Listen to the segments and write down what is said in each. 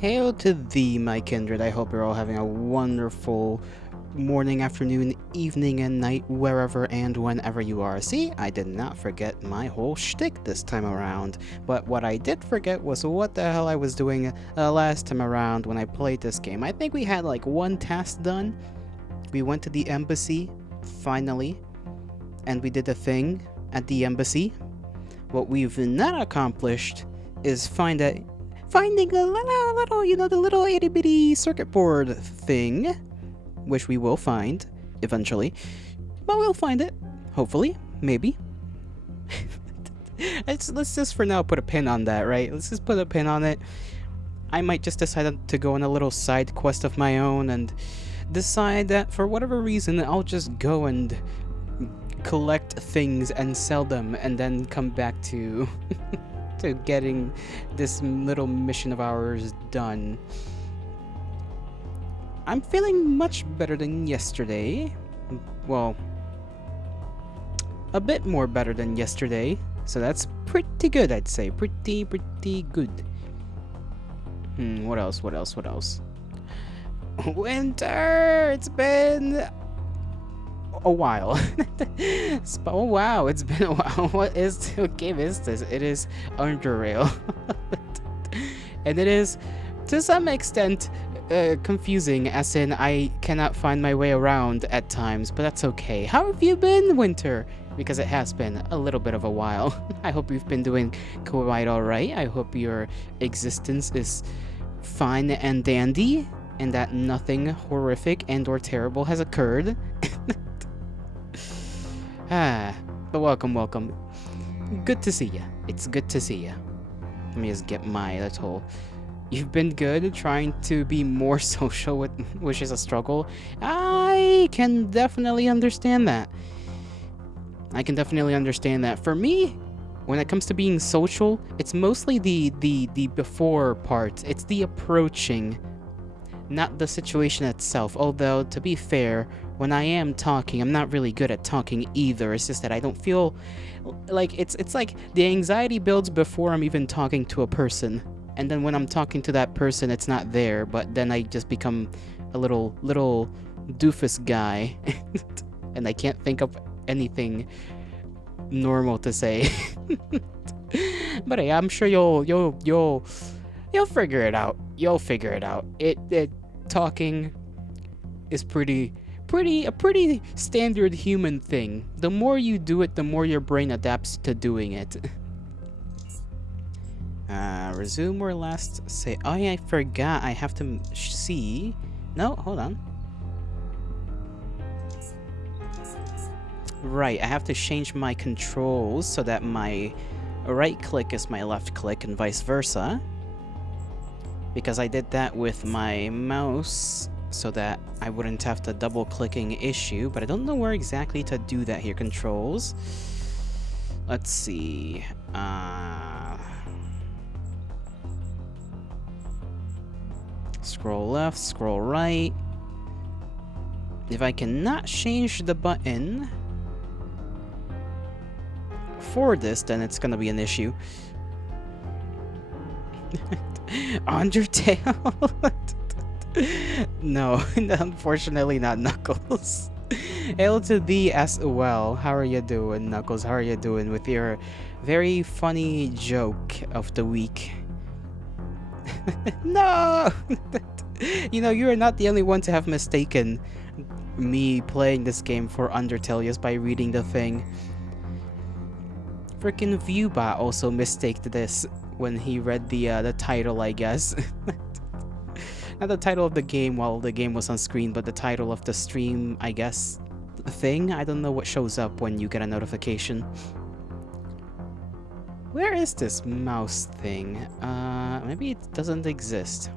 Hail to thee, my kindred. I hope you're all having a wonderful morning, afternoon, evening, and night, wherever and whenever you are. See, I did not forget my whole shtick this time around. But what I did forget was what the hell I was doing last time around when I played this game. I think we had like one task done. We went to the embassy, finally, and we did a thing at the embassy. What we've not accomplished is finding a little, the little itty bitty circuit board thing, which we will find eventually. But we'll find it, hopefully, maybe. Let's just for now put a pin on that, right? Let's just put a pin on it. I might just decide to go on a little side quest of my own and decide that for whatever reason I'll just go and collect things and sell them and then come back to to getting this little mission of ours done. I'm feeling much better than yesterday. Well, a bit more better than yesterday. So that's pretty good, I'd say. Pretty good. What else? Winter! It's been a while. Oh wow, it's been a while. What game is this? It is UnderRail. And it is, to some extent, confusing, as in I cannot find my way around at times, but that's okay. How have you been, Winter? Because it has been a little bit of a while. I hope you've been doing quite alright. I hope your existence is fine and dandy, and that nothing horrific and or terrible has occurred. But welcome. Good to see ya. It's good to see ya. Let me just get my little... You've been good trying to be more social, which is a struggle. I can definitely understand that. For me, when it comes to being social, it's mostly the before part. It's the approaching, not the situation itself. Although, to be fair, when I am talking, I'm not really good at talking either. It's just that I don't feel like it's like the anxiety builds before I'm even talking to a person. And then when I'm talking to that person, it's not there, but then I just become a little doofus guy. And I can't think of anything normal to say. But hey, I'm sure you'll figure it out. It talking is a pretty standard human thing. The more you do it, the more your brain adapts to doing it. Resume or last say. Oh yeah, I forgot. I have to see. No, hold on. Right, I have to change my controls so that my right click is my left click and vice versa. Because I did that with my mouse so that I wouldn't have the double clicking issue, but I don't know where exactly to do that here. Controls. Let's see. Scroll left, scroll right. If I cannot change the button for this, then it's gonna be an issue. Undertale? No, unfortunately not Knuckles. Hail to thee as well. How are you doing, Knuckles? How are you doing with your very funny joke of the week? No! You are not the only one to have mistaken me playing this game for Undertale just by reading the thing. Frickin' Viewbot also mistaked this when he read the title, I guess. Not the title of the game while the game was on screen, but the title of the stream, I guess, thing. I don't know what shows up when you get a notification. Where is this mouse thing? Maybe it doesn't exist.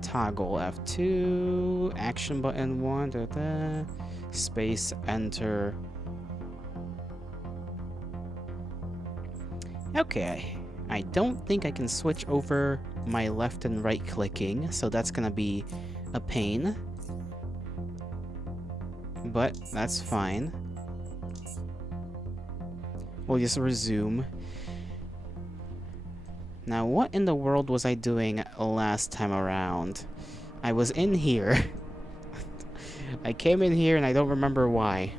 Toggle F2, action button 1, space, enter. Okay, I don't think I can switch over my left and right clicking, so that's gonna be a pain. But that's fine. We'll just resume. Now, what in the world was I doing last time around? I was in here. I came in here and I don't remember why.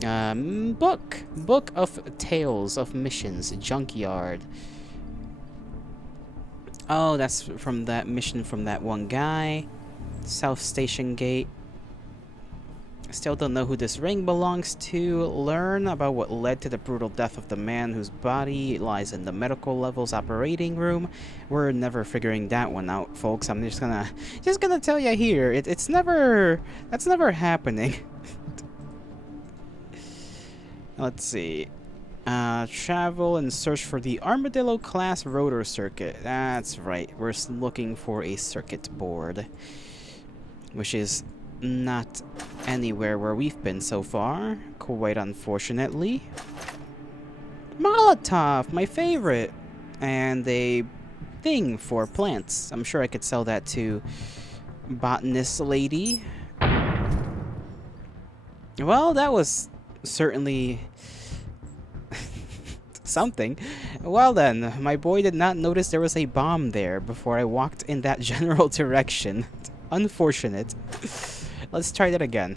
Book. Book of Tales of Missions. Junkyard. Oh, that's from that mission from that one guy. South Station Gate. Still don't know who this ring belongs to. Learn about what led to the brutal death of the man whose body lies in the medical levels operating room. We're never figuring that one out, folks. I'm just gonna tell you here. That's never happening. Let's see. Travel and search for the Armadillo class rotor circuit. That's right. We're looking for a circuit board, which is not anywhere where we've been so far, quite unfortunately. Molotov, my favorite, and a thing for plants. I'm sure I could sell that to botanist lady. Well, that was certainly something. Well then, my boy did not notice there was a bomb there before I walked in that general direction. Unfortunate. Let's try that again.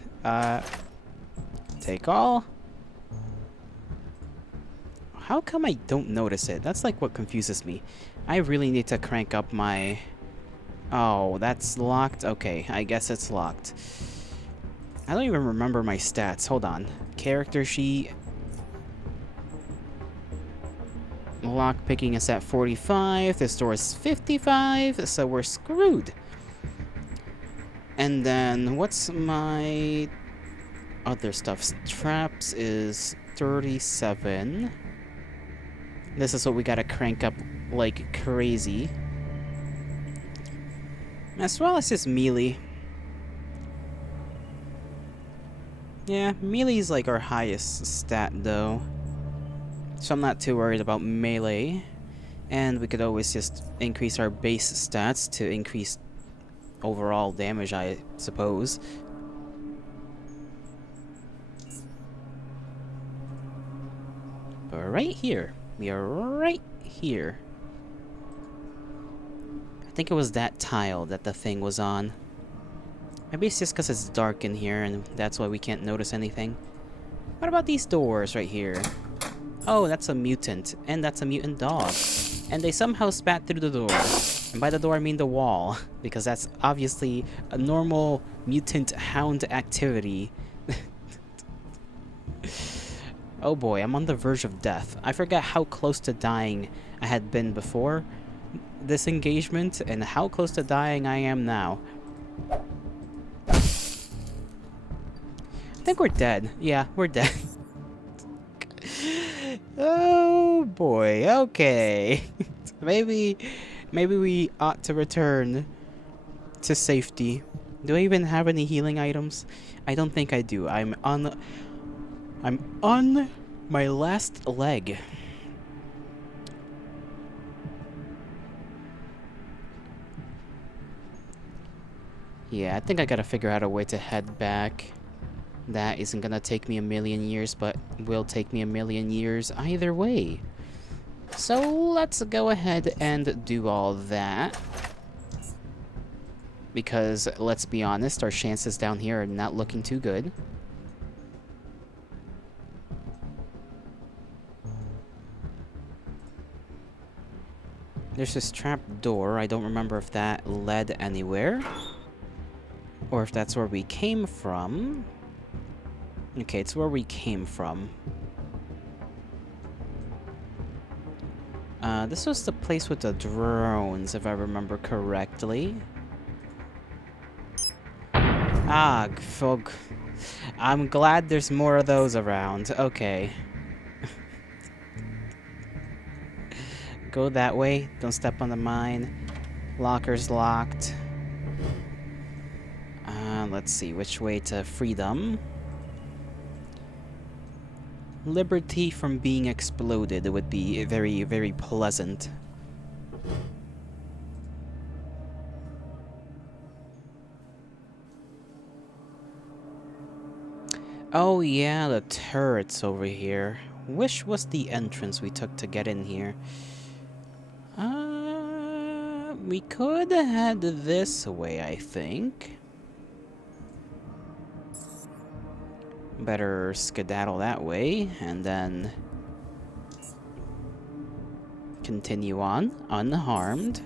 Take all. How come I don't notice it? That's like what confuses me. I really need to crank up my... Oh, that's locked? Okay, I guess it's locked. I don't even remember my stats. Hold on. Character sheet. Lock picking is at 45. This door is 55, so we're screwed. And then, what's my other stuff? Traps is 37. This is what we gotta crank up like crazy. As well as this melee. Yeah, melee's like our highest stat though. So I'm not too worried about melee. And we could always just increase our base stats to increase overall damage, I suppose. But right here. We are right here. I think it was that tile that the thing was on. Maybe it's just because it's dark in here and that's why we can't notice anything. What about these doors right here? Oh, that's a mutant. And that's a mutant dog. And they somehow spat through the door. And by the door, I mean the wall. Because that's obviously a normal mutant hound activity. Oh boy, I'm on the verge of death. I forgot how close to dying I had been before this engagement, and how close to dying I am now. I think we're dead. Yeah, we're dead. Oh boy, okay. Maybe we ought to return to safety. Do I even have any healing items? I don't think I do. I'm on my last leg. Yeah, I think I gotta figure out a way to head back. That isn't gonna take me a million years, but will take me a million years either way. So let's go ahead and do all that. Because, let's be honest, our chances down here are not looking too good. There's this trap door. I don't remember if that led anywhere. Or if that's where we came from. Okay, it's where we came from. This was the place with the drones, if I remember correctly. Ah, folk. I'm glad there's more of those around. Okay. Go that way. Don't step on the mine. Locker's locked. Let's see, which way to freedom? Liberty from being exploded would be very, very pleasant. Oh yeah, the turret's over here. Which was the entrance we took to get in here? We could head this way, I think. Better skedaddle that way, and then continue on, unharmed.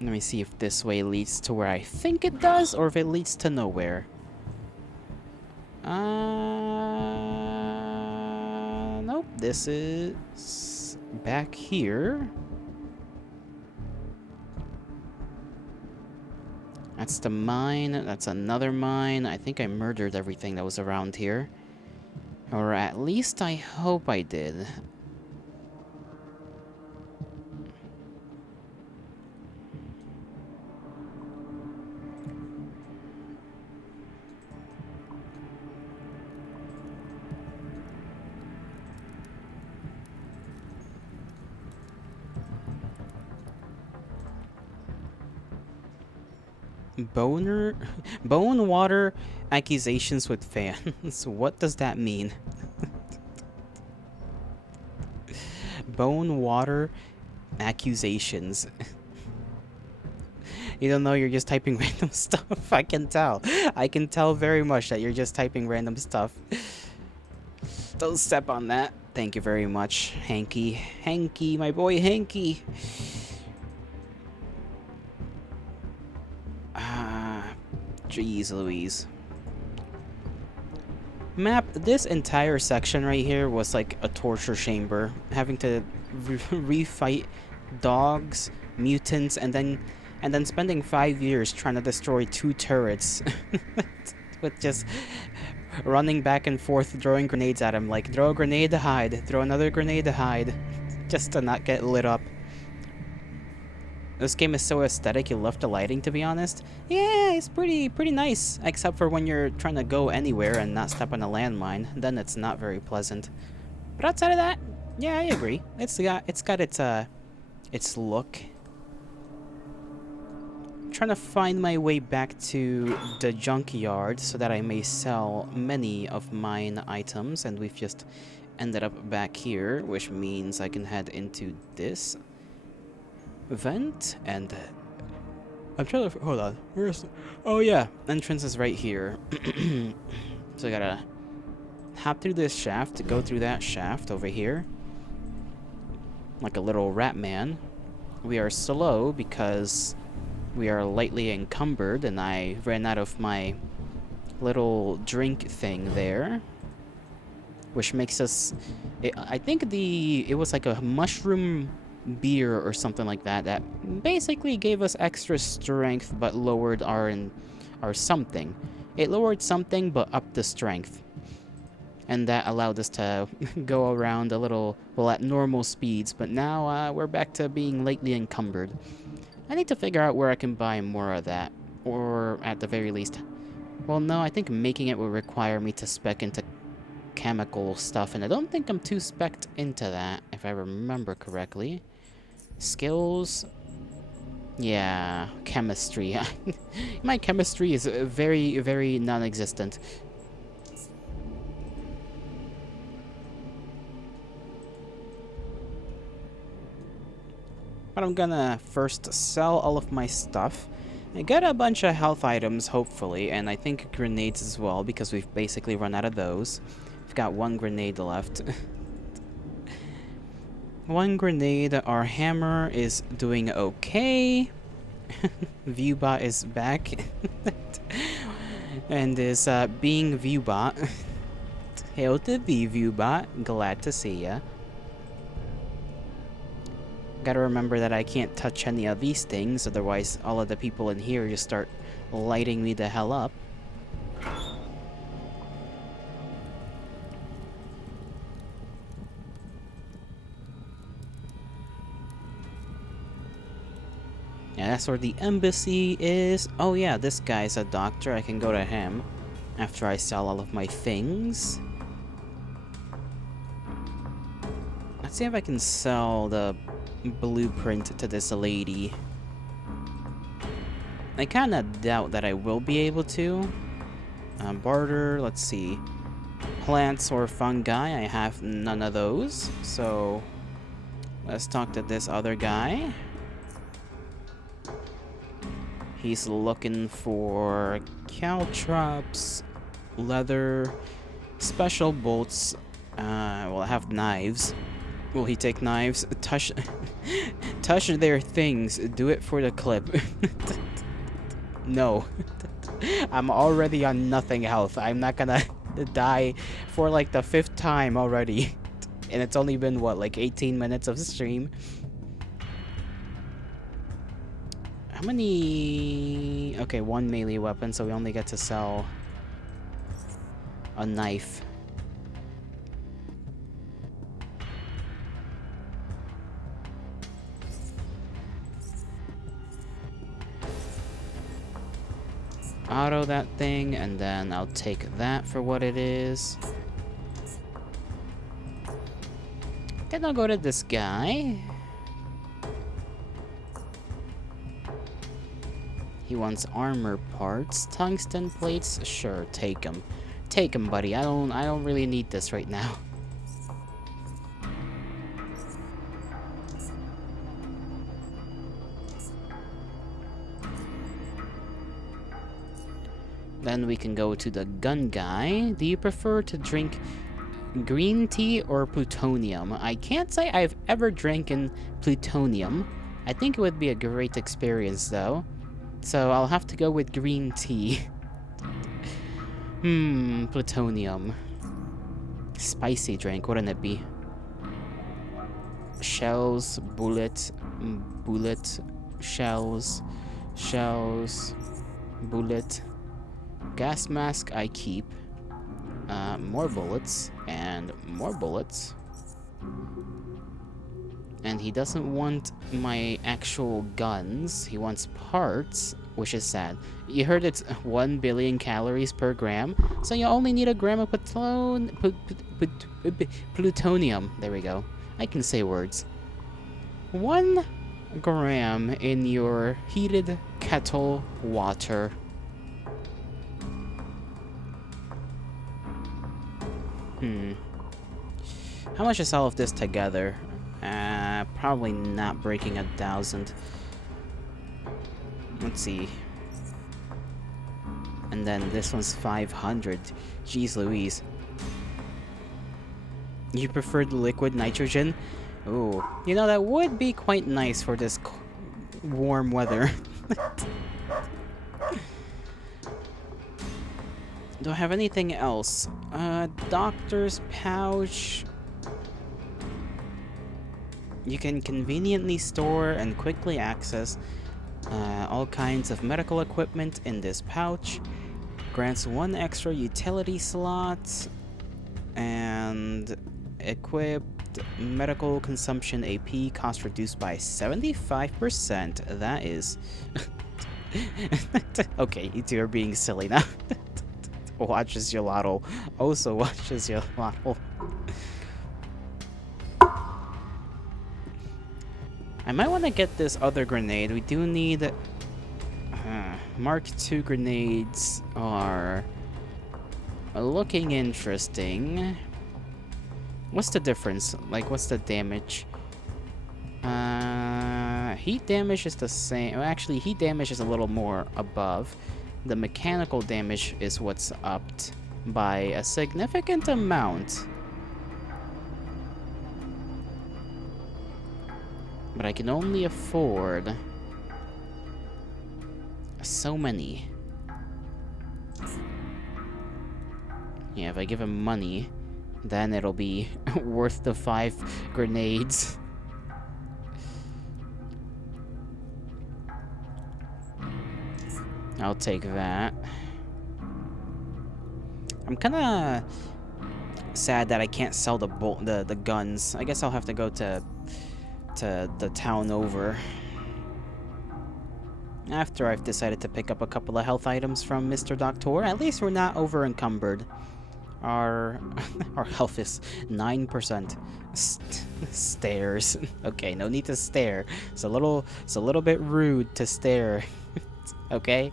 Let me see if this way leads to where I think it does, or if it leads to nowhere. Nope, this is back here. That's the mine, that's another mine. I think I murdered everything that was around here. Or at least I hope I did. Bone water accusations with fans. What does that mean? Bone water accusations. You don't know, you're just typing random stuff. I can tell. I can tell very much that you're just typing random stuff. Don't step on that. Thank you very much, Hanky. Hanky, my boy Hanky. Jeez Louise. Map, this entire section right here was like a torture chamber. Having to refight dogs, mutants, and then spending 5 years trying to destroy 2 turrets. With just running back and forth, throwing grenades at him. Like, throw a grenade to hide, throw another grenade to hide. Just to not get lit up. This game is so aesthetic, you love the lighting, to be honest. Yeah, it's pretty nice. Except for when you're trying to go anywhere and not step on a landmine. Then it's not very pleasant. But outside of that, yeah, I agree. It's got its look. I'm trying to find my way back to the junkyard so that I may sell many of mine items. And we've just ended up back here, which means I can head into this vent, and I'm trying to hold on. Where's? Oh yeah, entrance is right here. So I gotta hop through this shaft to go through that shaft over here, like a little rat man. We are slow because we are lightly encumbered, and I ran out of my little drink thing there, which makes us. I think it was like a mushroom beer or something like that that basically gave us extra strength but lowered our something. It lowered something but upped the strength, and that allowed us to go around a little, well, at normal speeds. But now we're back to being lightly encumbered. I need to figure out where I can buy more of that, or at the very least, well, no, I think making it will require me to spec into chemical stuff, and I don't think I'm too specced into that, if I remember correctly. Skills, yeah, chemistry. My chemistry is very non-existent. But I'm gonna first sell all of my stuff. I get a bunch of health items, hopefully, and I think grenades as well, because we've basically run out of those. We've got 1 grenade left. 1 grenade. Our hammer is doing okay. Viewbot is back. And is being Viewbot. Hail to be Viewbot. Glad to see ya. Gotta remember that I can't touch any of these things, otherwise all of the people in here just start lighting me the hell up. Yeah, that's where the embassy is. Oh yeah, this guy's a doctor. I can go to him after I sell all of my things. Let's see if I can sell the blueprint to this lady. I kinda doubt that I will be able to. Barter, let's see. Plants or fungi, I have none of those. So, let's talk to this other guy. He's looking for caltrops, leather, special bolts. Well, I have knives. Will he take knives? Touch, touch their things. Do it for the clip. No. I'm already on nothing health. I'm not gonna die for like the 5th time already. And it's only been, what, like 18 minutes of stream? How many... Okay, 1 melee weapon, so we only get to sell a knife. Auto that thing, and then I'll take that for what it is. Then I'll go to this guy. He wants armor parts, tungsten plates. Sure, take them. Take them, buddy. I don't really need this right now. Then we can go to the gun guy. Do you prefer to drink green tea or plutonium? I can't say I've ever drinking plutonium. I think it would be a great experience though. So I'll have to go with green tea. Plutonium. Spicy drink, wouldn't it be? Shells, bullet, shells, bullet. Gas mask I keep. More bullets, and more bullets. And he doesn't want my actual guns. He wants parts, which is sad. You heard it's 1 billion calories per gram, so you only need a gram of plutonium. There we go. I can say words. 1 gram in your heated kettle water. How much is all of this together? Probably not breaking 1,000. Let's see. And then this one's 500. Jeez Louise. You prefer the liquid nitrogen? Ooh. You know, that would be quite nice for this warm weather. Do I have anything else? Doctor's pouch. You can conveniently store and quickly access all kinds of medical equipment in this pouch. Grants 1 extra utility slot. And equipped medical consumption AP cost reduced by 75%. That is... Okay, you two are being silly now. Watches your lotto. Also watches your lotto. I might want to get this other grenade. We do need... Mark II grenades are looking interesting. What's the difference? Like, what's the damage? Heat damage is the same. Well, actually, heat damage is a little more above. The mechanical damage is what's upped by a significant amount. But I can only afford so many. Yeah, if I give him money, then it'll be worth the 5 grenades. I'll take that. I'm kinda sad that I can't sell the guns. I guess I'll have to go to the town over after I've decided to pick up a couple of health items from Mr. Doctor. At least we're not over encumbered. Our health is 9%. Stairs. Okay, no need to stare. It's a little bit rude to stare. Okay.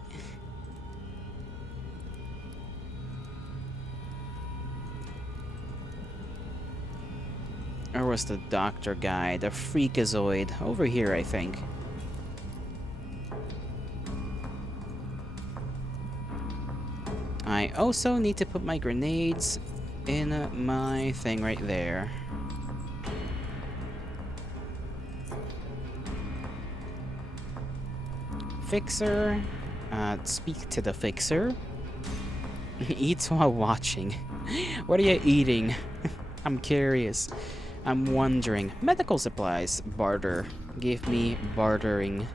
was the doctor guy? The freakazoid. Over here, I think. I also need to put my grenades in my thing right there. Fixer. Speak to the fixer. Eats while watching. What are you eating? I'm curious. I'm wondering. Medical supplies. Barter. Give me bartering.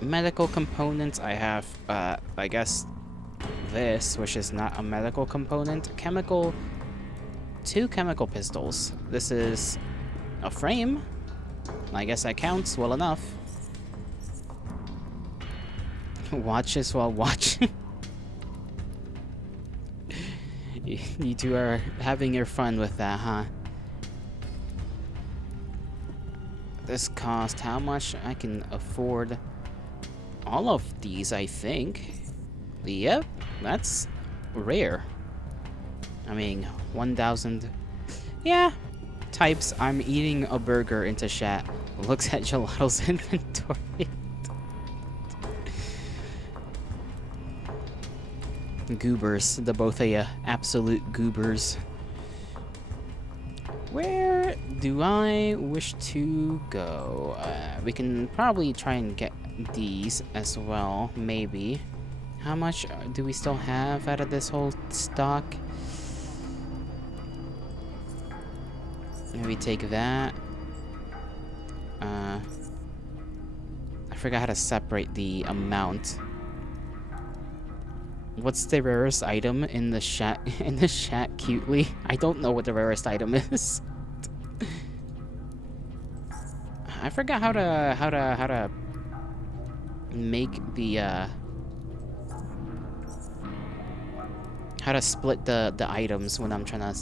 Medical components. I have, I guess, this, which is not a medical component. Chemical. 2 chemical pistols. This is a frame. I guess that counts well enough. Watches while watching. You two are having your fun with that, huh? This cost how much? I can afford all of these, I think. Yep, that's rare. I mean, 1,000. Yeah. Types, I'm eating a burger into chat. Looks at Gelato's inventory. Goobers, the both of you. Absolute goobers. Where do I wish to go? We can probably try and get these as well, maybe. How much do we still have out of this whole stock? Maybe take that. I forgot how to separate the amount. What's the rarest item in the chat? In the chat, cutely. I don't know what the rarest item is. I forgot how to make the how to split the items when I'm trying to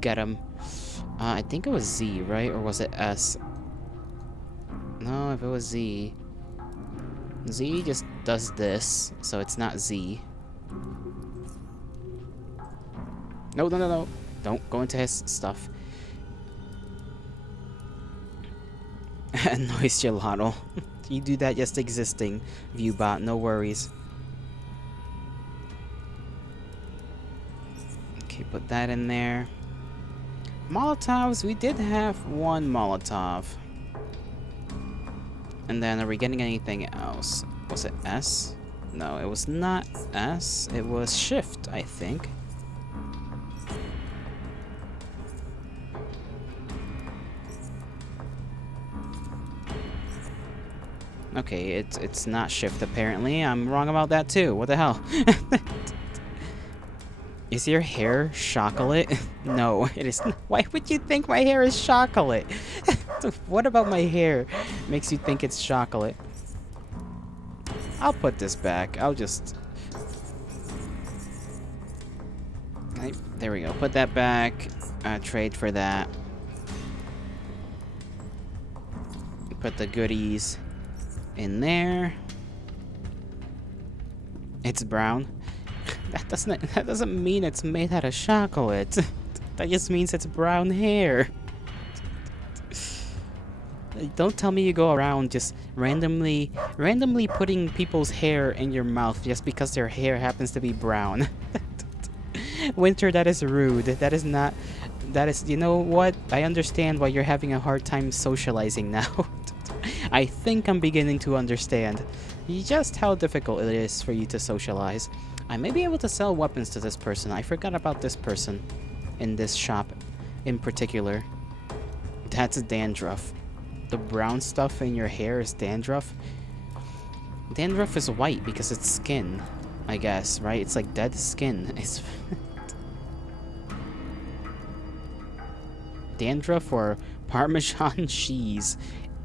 get them. I think it was Z, right? Or was it S? No, if it was Z. Z just does this, so it's not Z. No, no, no, no. Don't go into his stuff. Noise gelato. You do that just existing, Viewbot, no worries. Okay, put that in there. Molotovs, we did have 1 Molotov. And then, are we getting anything else? Was it S? No, it was not S. It was Shift, I think. Okay, it's not Shift apparently. I'm wrong about that too. What the hell? Is your hair chocolate? No, it is not. Why would you think my hair is chocolate? What about my hair makes you think it's chocolate? I'll put this back. I'll just... Okay, there we go. Put that back. Trade for that. Put the goodies in there. It's brown. That doesn't mean it's made out of chocolate. That just means it's brown hair. Don't tell me you go around just randomly putting people's hair in your mouth just because their hair happens to be brown. Winter, that is rude. That is not... That is... You know what? I understand why you're having a hard time socializing now. I think I'm beginning to understand just how difficult it is for you to socialize. I may be able to sell weapons to this person. I forgot about this person in this shop in particular. That's dandruff. The brown stuff in your hair is dandruff. Dandruff is white because it's skin, I guess, right? It's like dead skin. It's dandruff or Parmesan cheese.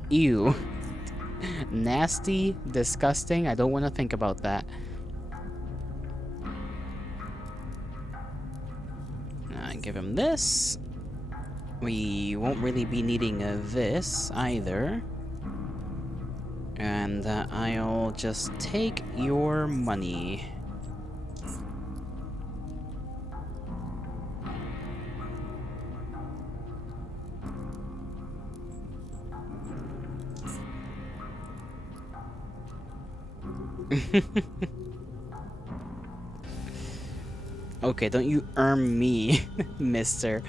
Ew. Nasty, disgusting. I don't want to think about that. Give him this. We won't really be needing this either. And I'll just take your money. Okay, don't you earn me, mister.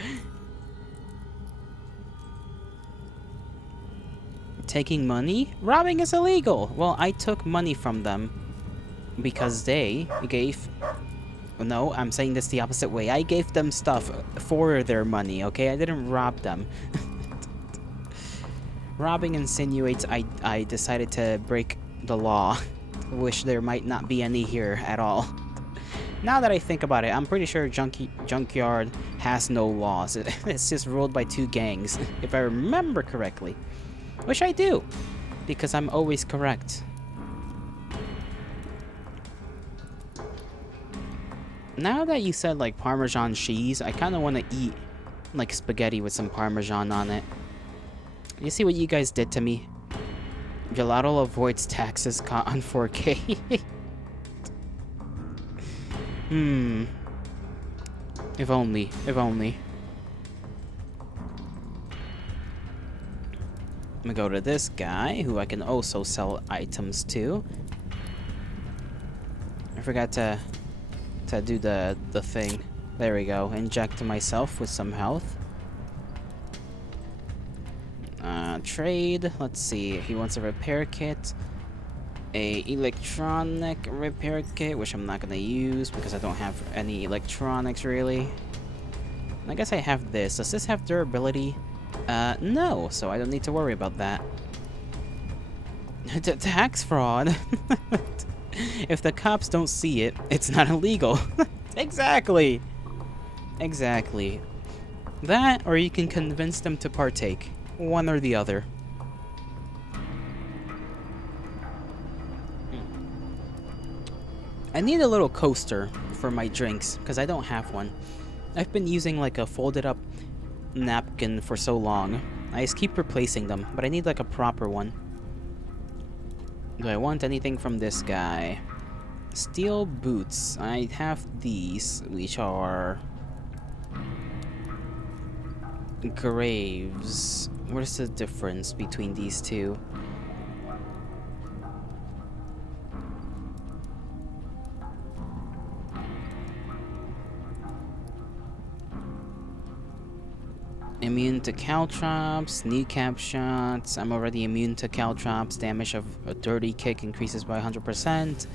Taking money? Robbing is illegal. Well, I took money from them because they gave... No, I'm saying this the opposite way. I gave them stuff for their money, okay? I didn't rob them. Robbing insinuates I decided to break the law. Wish there might not be any here at all. Now that I think about it, I'm pretty sure Junkyard has no laws. It's just ruled by two gangs, if I remember correctly. Which I do, because I'm always correct. Now that you said, like, Parmesan cheese, I kind of want to eat, like, spaghetti with some Parmesan on it. You see what you guys did to me? Gelato avoids taxes caught on 4K. If only, if only. I'm gonna go to this guy, who I can also sell items to. I forgot to do the thing. There we go. Inject myself with some health. Trade. Let's see. He wants a repair kit. A electronic repair kit, which I'm not gonna use because I don't have any electronics really. I guess I have this. Does this have durability? No, so I don't need to worry about that. Tax fraud. If the cops don't see it, it's not illegal. Exactly. Exactly. That, or you can convince them to partake. One or the other. I need a little coaster for my drinks, because I don't have one. I've been using like a folded up napkin for so long. I just keep replacing them, but I need like a proper one. Do I want anything from this guy? Steel boots. I have these, which are... Graves. What is the difference between these two? Immune to caltrops, kneecap shots. I'm already immune to caltrops. Damage of a dirty kick increases by 100%.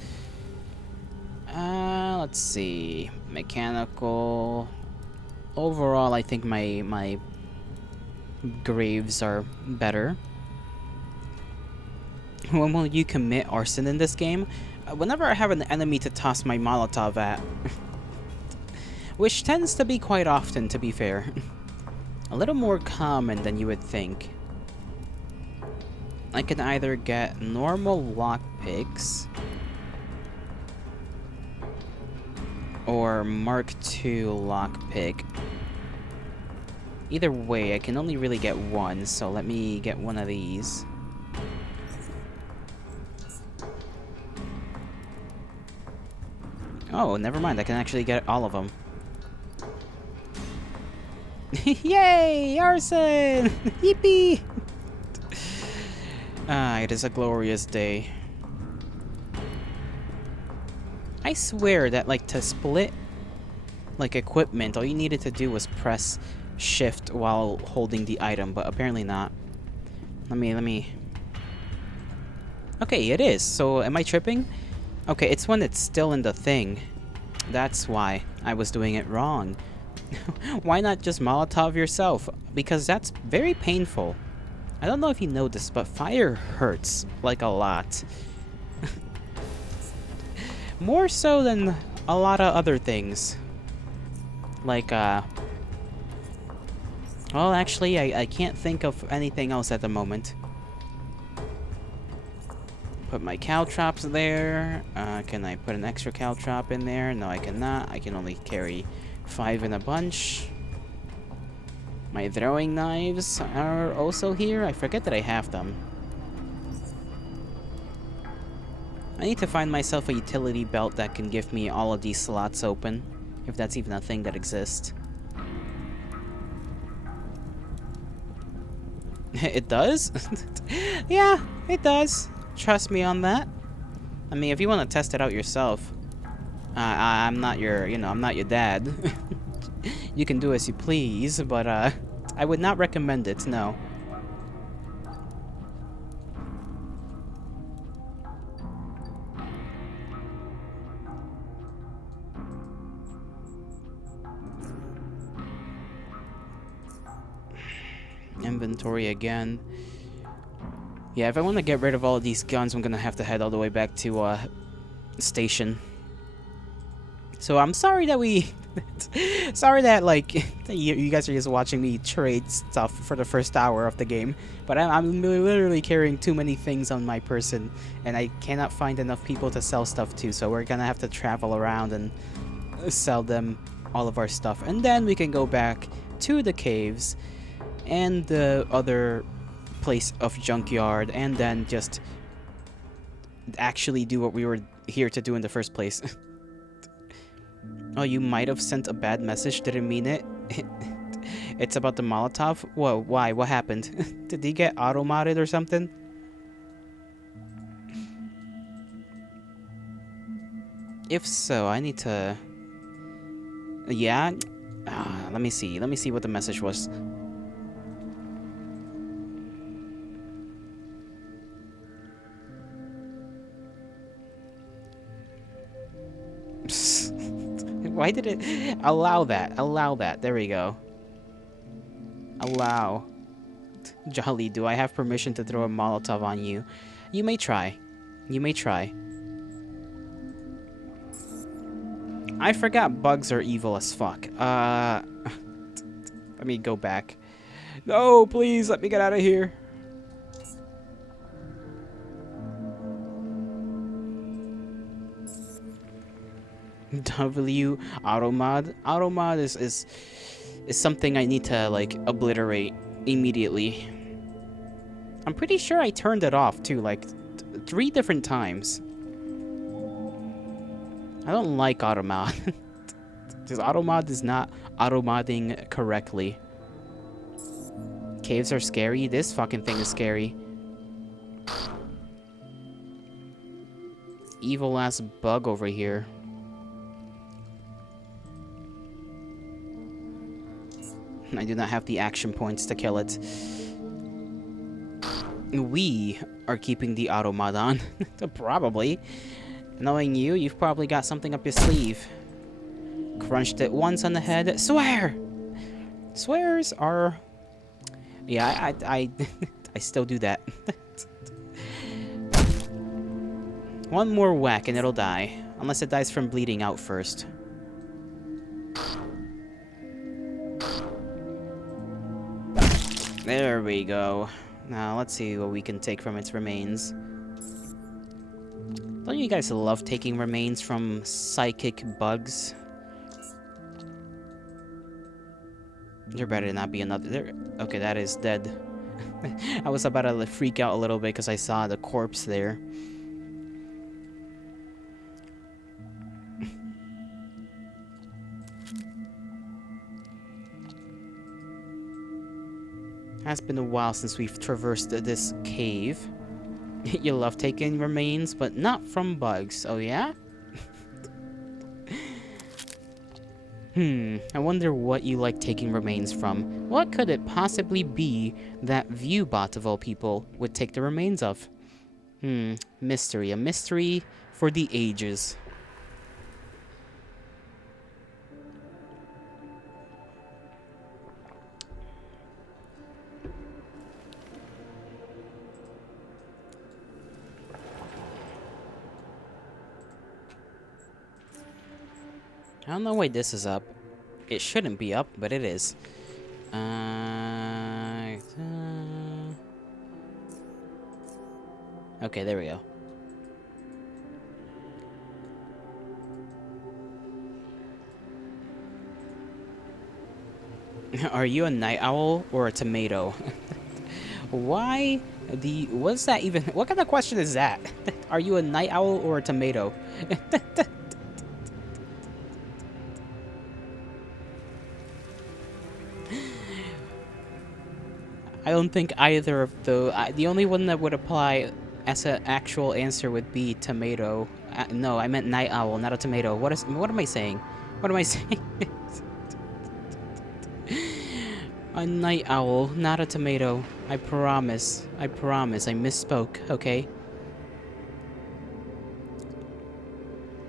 Let's see. Mechanical. Overall, I think my graves are better. When will you commit arson in this game? Whenever I have an enemy to toss my Molotov at. Which tends to be quite often, to be fair. A little more common than you would think. I can either get normal lockpicks or Mark II lockpick. Either way, I can only really get one, so let me get one of these. Oh, never mind, I can actually get all of them. Yay! Arson! Yippee! It is a glorious day. I swear that, like, to split, like, equipment, all you needed to do was press shift while holding the item, but apparently not. Let me... Okay, it is. So, am I tripping? Okay, it's when it's still in the thing. That's why I was doing it wrong. Why not just Molotov yourself? Because that's very painful. I don't know if you know this, but fire hurts, like, a lot. More so than a lot of other things. Like, well, actually, I can't think of anything else at the moment. Put my caltrops there. Can I put an extra caltrop in there? No, I cannot. I can only carry 5 in a bunch. My throwing knives are also here. I forget that I have them. I need to find myself a utility belt that can give me all of these slots open, if that's even a thing that exists. It does? Yeah, it does. Trust me on that. I mean, if you want to test it out yourself, I'm not your, I'm not your dad. You can do as you please, but I would not recommend it. No. Inventory again. Yeah, if I want to get rid of all of these guns, I'm gonna have to head all the way back to station. So I'm sorry that sorry that like you guys are just watching me trade stuff for the first hour of the game, but I'm literally carrying too many things on my person, and I cannot find enough people to sell stuff to. So we're gonna have to travel around and sell them all of our stuff, and then we can go back to the caves and the other place of junkyard, and then just actually do what we were here to do in the first place. Oh, you might have sent a bad message. Didn't mean it. It's about the Molotov? Whoa, why? What happened? Did he get auto-modded or something? If so, I need to... Yeah? Let me see. Let me see what the message was. Why did it allow that? Allow that. There we go. Allow. Jolly, do I have permission to throw a Molotov on you? You may try. You may try. I forgot bugs are evil as fuck. Let me go back. No, please, let me get out of here. W automod. Automod is something I need to like obliterate immediately. I'm pretty sure I turned it off too, like 3 different times. I don't like automod. Because automod is not automodding correctly. Caves are scary. This fucking thing is scary. Evil ass bug over here. I do not have the action points to kill it. We are keeping the automod on. Probably. Knowing you, you've probably got something up your sleeve. Crunched it once on the head. Swear! Swears are... Yeah, I still do that. One more whack and it'll die. Unless it dies from bleeding out first. There we go. Now, let's see what we can take from its remains. Don't you guys love taking remains from psychic bugs? There better not be another... Okay, that is dead. I was about to freak out a little bit because I saw the corpse there. Has been a while since we've traversed this cave. You love taking remains, but not from bugs. Oh yeah? I wonder what you like taking remains from. What could it possibly be that Viewbot of all people would take the remains of? Mystery. A mystery for the ages. I don't know why this is up. It shouldn't be up, but it is. Okay, there we go. Are you a night owl or a tomato? Why the... What's that even... What kind of question is that? Are you a night owl or a tomato? I don't think either of the only one that would apply as an actual answer would be tomato. No, I meant night owl, not a tomato. What am I saying? What am I saying? A night owl, not a tomato. I promise. I promise. I misspoke, okay?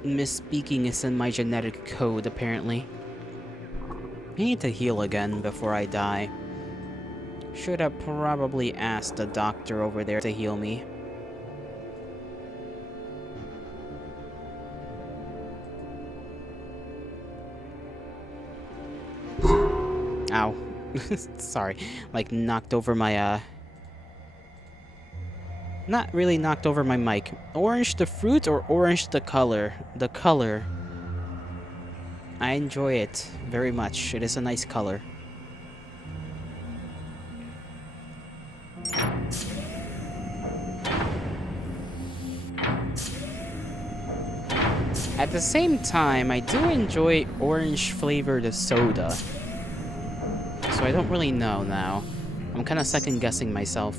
Misspeaking is in my genetic code, apparently. I need to heal again before I die. Should have probably asked the doctor over there to heal me. Ow. Sorry. Like, knocked over my, Not really knocked over my mic. Orange the fruit or orange the color? The color. I enjoy it very much. It is a nice color. At the same time, I do enjoy orange flavored soda. So I don't really know now. I'm kind of second guessing myself.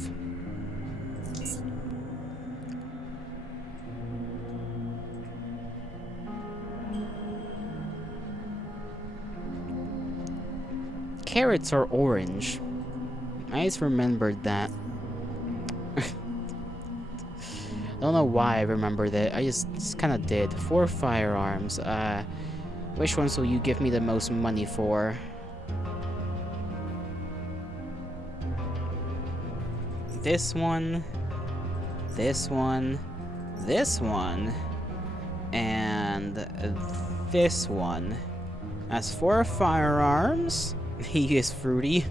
Carrots are orange. I just remembered that. I don't know why I remembered it. I just kind of did. 4 firearms. Which ones will you give me the most money for? This one. This one. This one. And this one. As for firearms, he is fruity.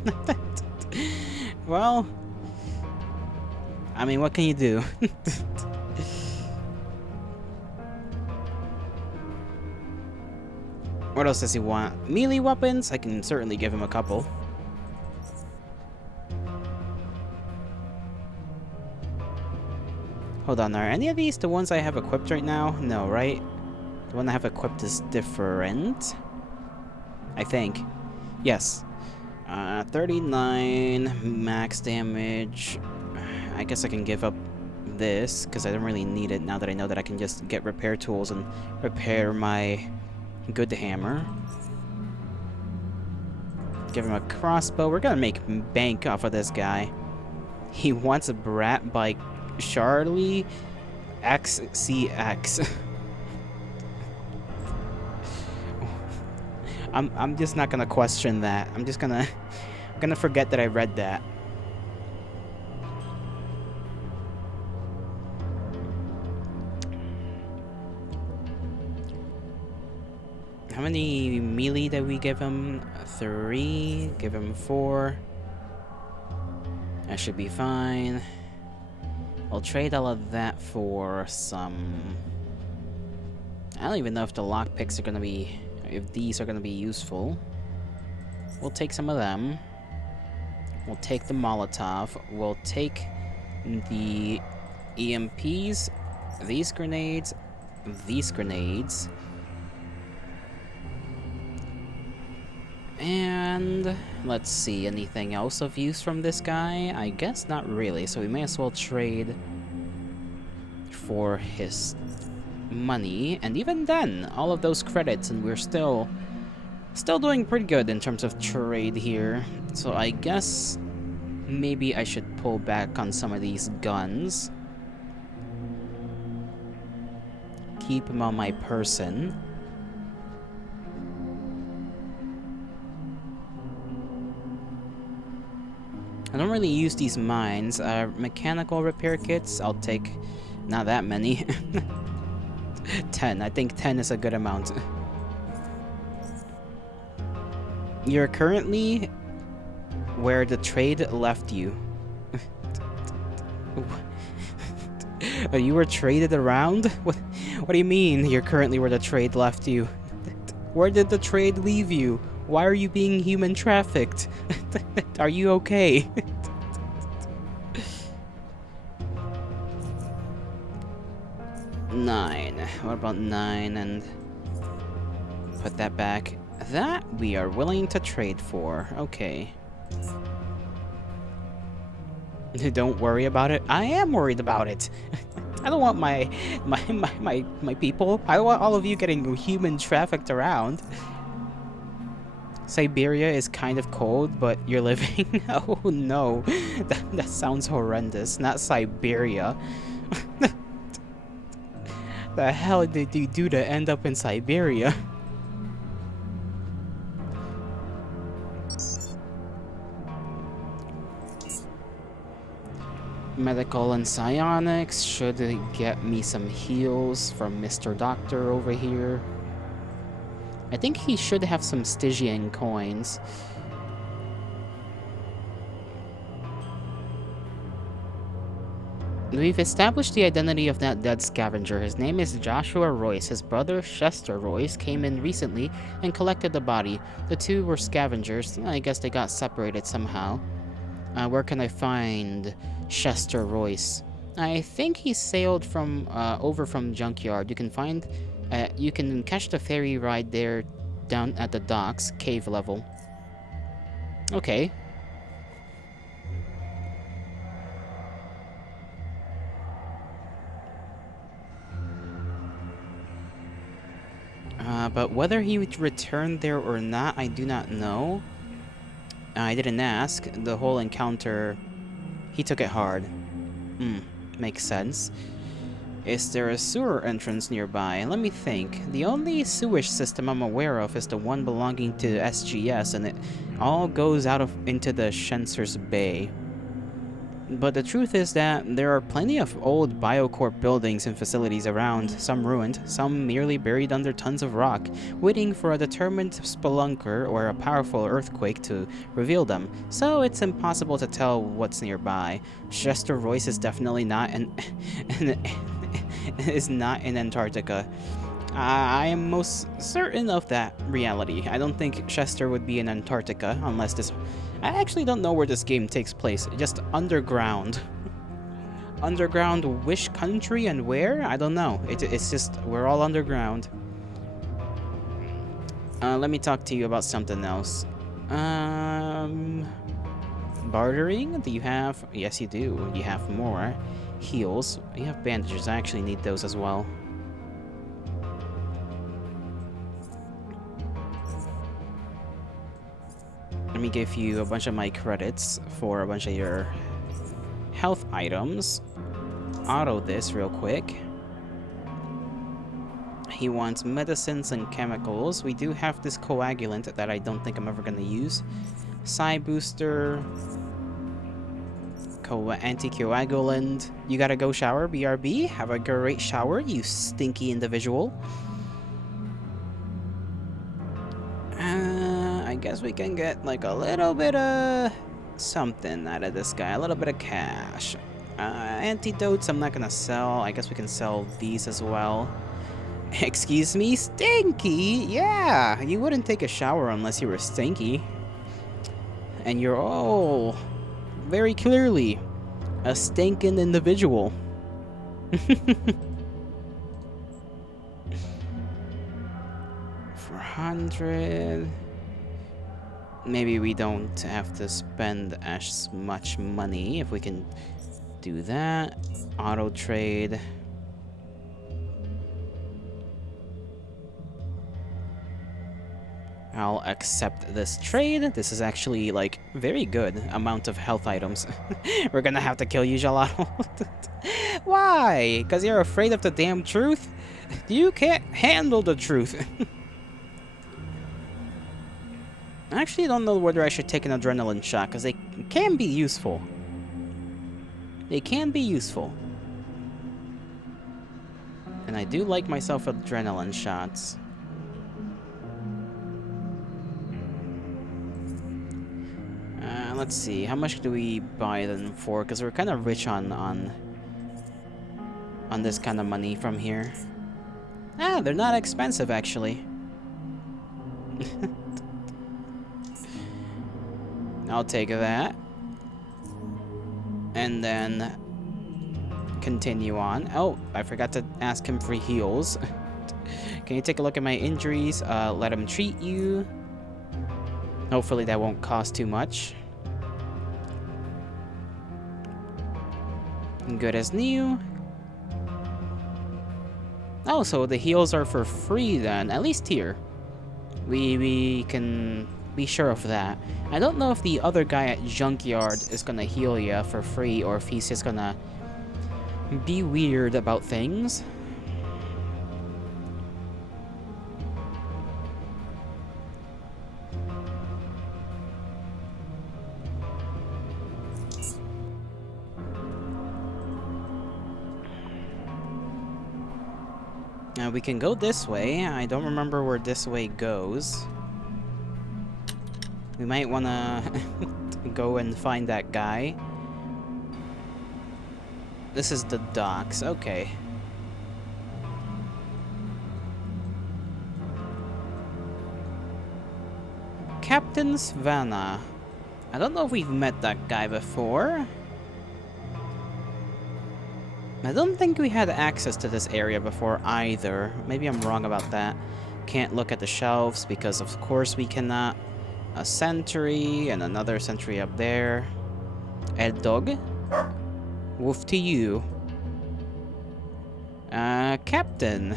Well, I mean, what can you do? What else does he want? Melee weapons? I can certainly give him a couple. Hold on, are any of these the ones I have equipped right now? No, right? The one I have equipped is different. I think. Yes. 39 max damage. I guess I can give up this, because I don't really need it now that I know that I can just get repair tools and repair my good hammer. Give him a crossbow. We're gonna make bank off of this guy. He wants a brat by Charlie XCX. I'm just not gonna question that. I'm gonna forget that I read that. How many melee did we give him? 3. Give him 4. That should be fine. I'll trade all of that for some... I don't even know if the lockpicks are gonna be... if these are gonna be useful. We'll take some of them. We'll take the Molotov. We'll take the EMPs, these grenades, these grenades. And let's see, anything else of use from this guy? I guess not really, so we may as well trade for his money. And even then, all of those credits, and we're still doing pretty good in terms of trade here. So I guess maybe I should pull back on some of these guns. Keep them on my person. I don't really use these mines. Mechanical repair kits, I'll take not that many. 10. I think 10 is a good amount. You're currently where the trade left you. You were traded around? What do you mean you're currently where the trade left you? Where did the trade leave you? Why are you being human trafficked? Are you okay? Nine. What about 9 and put that back? That we are willing to trade for. Okay. Don't worry about it. I am worried about it. I don't want my people. I don't want all of you getting human trafficked around. Siberia is kind of cold, but you're living. Oh no, that sounds horrendous. Not Siberia. The hell did you do to end up in Siberia? Medical and psionics should get me some heals from Mr. Doctor over here. I think he should have some Stygian coins. We've established the identity of that dead scavenger. His name is Joshua Royce. His brother, Chester Royce, came in recently and collected the body. The two were scavengers. I guess they got separated somehow. Where can I find Chester Royce? I think he sailed from over from Junkyard. You can catch the ferry ride there down at the docks, cave level. Okay. But whether he would return there or not, I do not know. I didn't ask. The whole encounter, he took it hard. Makes sense. Is there a sewer entrance nearby? Let me think. The only sewage system I'm aware of is the one belonging to SGS, and it all goes out into the Shenser's Bay. But the truth is that there are plenty of old Biocorp buildings and facilities around, some ruined, some merely buried under tons of rock, waiting for a determined spelunker or a powerful earthquake to reveal them, so it's impossible to tell what's nearby. Chester Royce is definitely not is not in Antarctica. I am most certain of that reality. I don't think Chester would be in Antarctica unless this... I actually don't know where this game takes place. Just underground. Underground which country and where? I don't know. It's just, we're all underground. Let me talk to you about something else. Bartering? Do you have... Yes, you do. You have more. Heals. You have bandages. I actually need those as well. Let me give you a bunch of my credits for a bunch of your health items. Auto this real quick. He wants medicines and chemicals. We do have this coagulant that I don't think I'm ever going to use. Psi booster. Anticoagulant. You gotta go shower, BRB. Have a great shower, you stinky individual. I guess we can get like a little bit of something out of this guy. A little bit of cash. Antidotes I'm not gonna sell. I guess we can sell these as well. Excuse me, stinky? Yeah, you wouldn't take a shower unless you were stinky. And you're all very clearly a stinking individual. 400. Maybe we don't have to spend as much money if we can do that. Auto trade. I'll accept this trade. This is actually, like, very good amount of health items. We're gonna have to kill you, Gelato. Why? Because you're afraid of the damn truth? You can't handle the truth. I actually don't know whether I should take an adrenaline shot, because they can be useful. They can be useful. And I do like myself adrenaline shots. Let's see, how much do we buy them for? Because we're kind of rich on this kind of money from here. Ah, they're not expensive, actually. I'll take that. And then continue on. Oh, I forgot to ask him for heals. Can you take a look at my injuries? Let him treat you. Hopefully that won't cost too much. Good as new. Oh, so the heals are for free then, at least here. We can be sure of that. I don't know if the other guy at Junkyard is gonna heal you for free or if he's just gonna be weird about things. Now we can go this way. I don't remember where this way goes. We might wanna go and find that guy. This is the docks, okay. Captain Savannah. I don't know if we've met that guy before. I don't think we had access to this area before either. Maybe I'm wrong about that. Can't look at the shelves because of course we cannot. A sentry and another sentry up there. El dog. Wolf to you. Captain.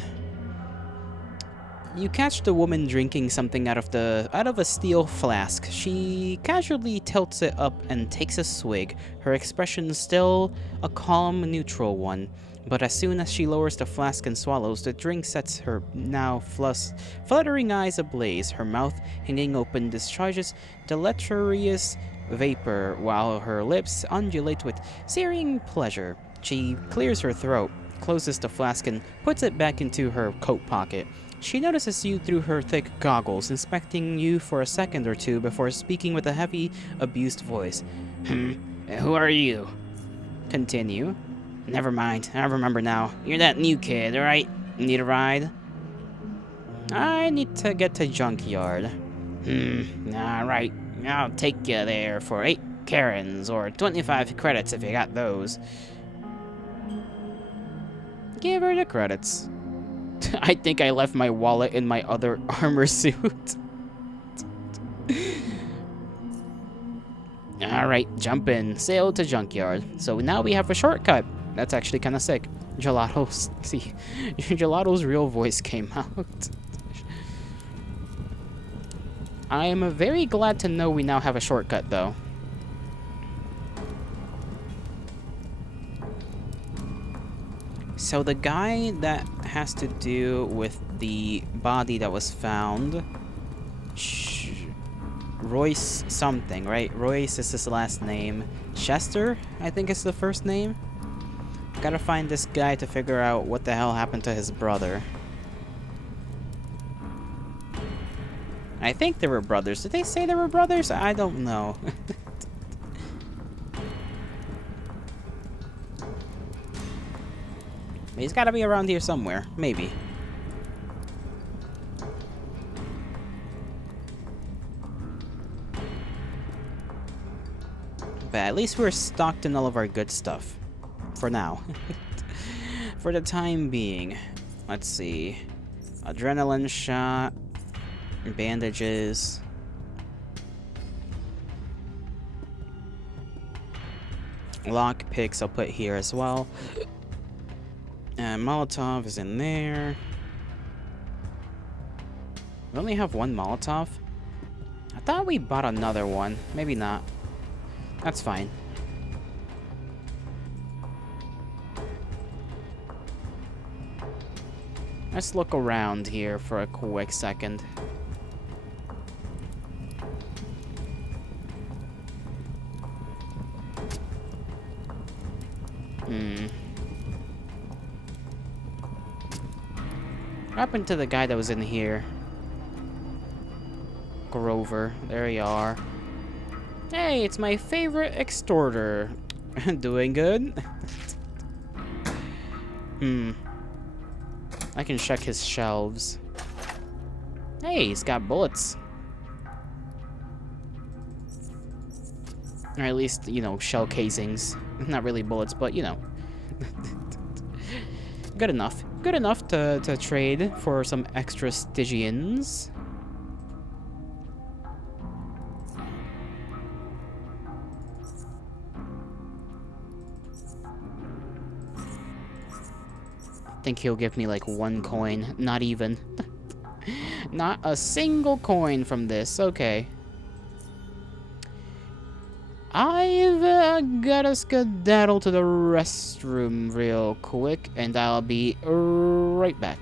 You catch the woman drinking something out of a steel flask. She casually tilts it up and takes a swig, her expression still a calm, neutral one. But as soon as she lowers the flask and swallows, the drink sets her now fluttering eyes ablaze. Her mouth, hanging open, discharges deleterious vapor, while her lips undulate with searing pleasure. She clears her throat, closes the flask, and puts it back into her coat pocket. She notices you through her thick goggles, inspecting you for a second or two before speaking with a heavy, abused voice. Who are you? Continue. Never mind, I remember now. You're that new kid, right? Need a ride? I need to get to Junkyard. Alright. I'll take you there for 8 Karens, or 25 credits if you got those. Give her the credits. I think I left my wallet in my other armor suit. Alright, jump in. Sail to Junkyard. So now we have a shortcut. That's actually kind of sick. Gelato's... See, Gelato's real voice came out. I am very glad to know we now have a shortcut, though. So the guy that has to do with the body that was found, Royce something, right? Royce is his last name. Chester, I think is the first name. Gotta find this guy to figure out what the hell happened to his brother. I think they were brothers. Did they say they were brothers? I don't know. He's gotta be around here somewhere. Maybe. But at least we're stocked in all of our good stuff. For now. For the time being. Let's see. Adrenaline shot. Bandages. Lock picks I'll put here as well. And Molotov is in there. We only have one Molotov. I thought we bought another one. Maybe not. That's fine. Let's look around here for a quick second. What happened to the guy that was in here? Grover. There you are. Hey, it's my favorite extorter. Doing good? I can check his shelves. Hey, he's got bullets. Or at least, you know, shell casings. Not really bullets, but, you know. Good enough. Good enough to trade for some extra Stygians. think he'll give me like 1 coin. Not even. Not a single coin from this. Okay. I've gotta skedaddle to the restroom real quick, and I'll be right back.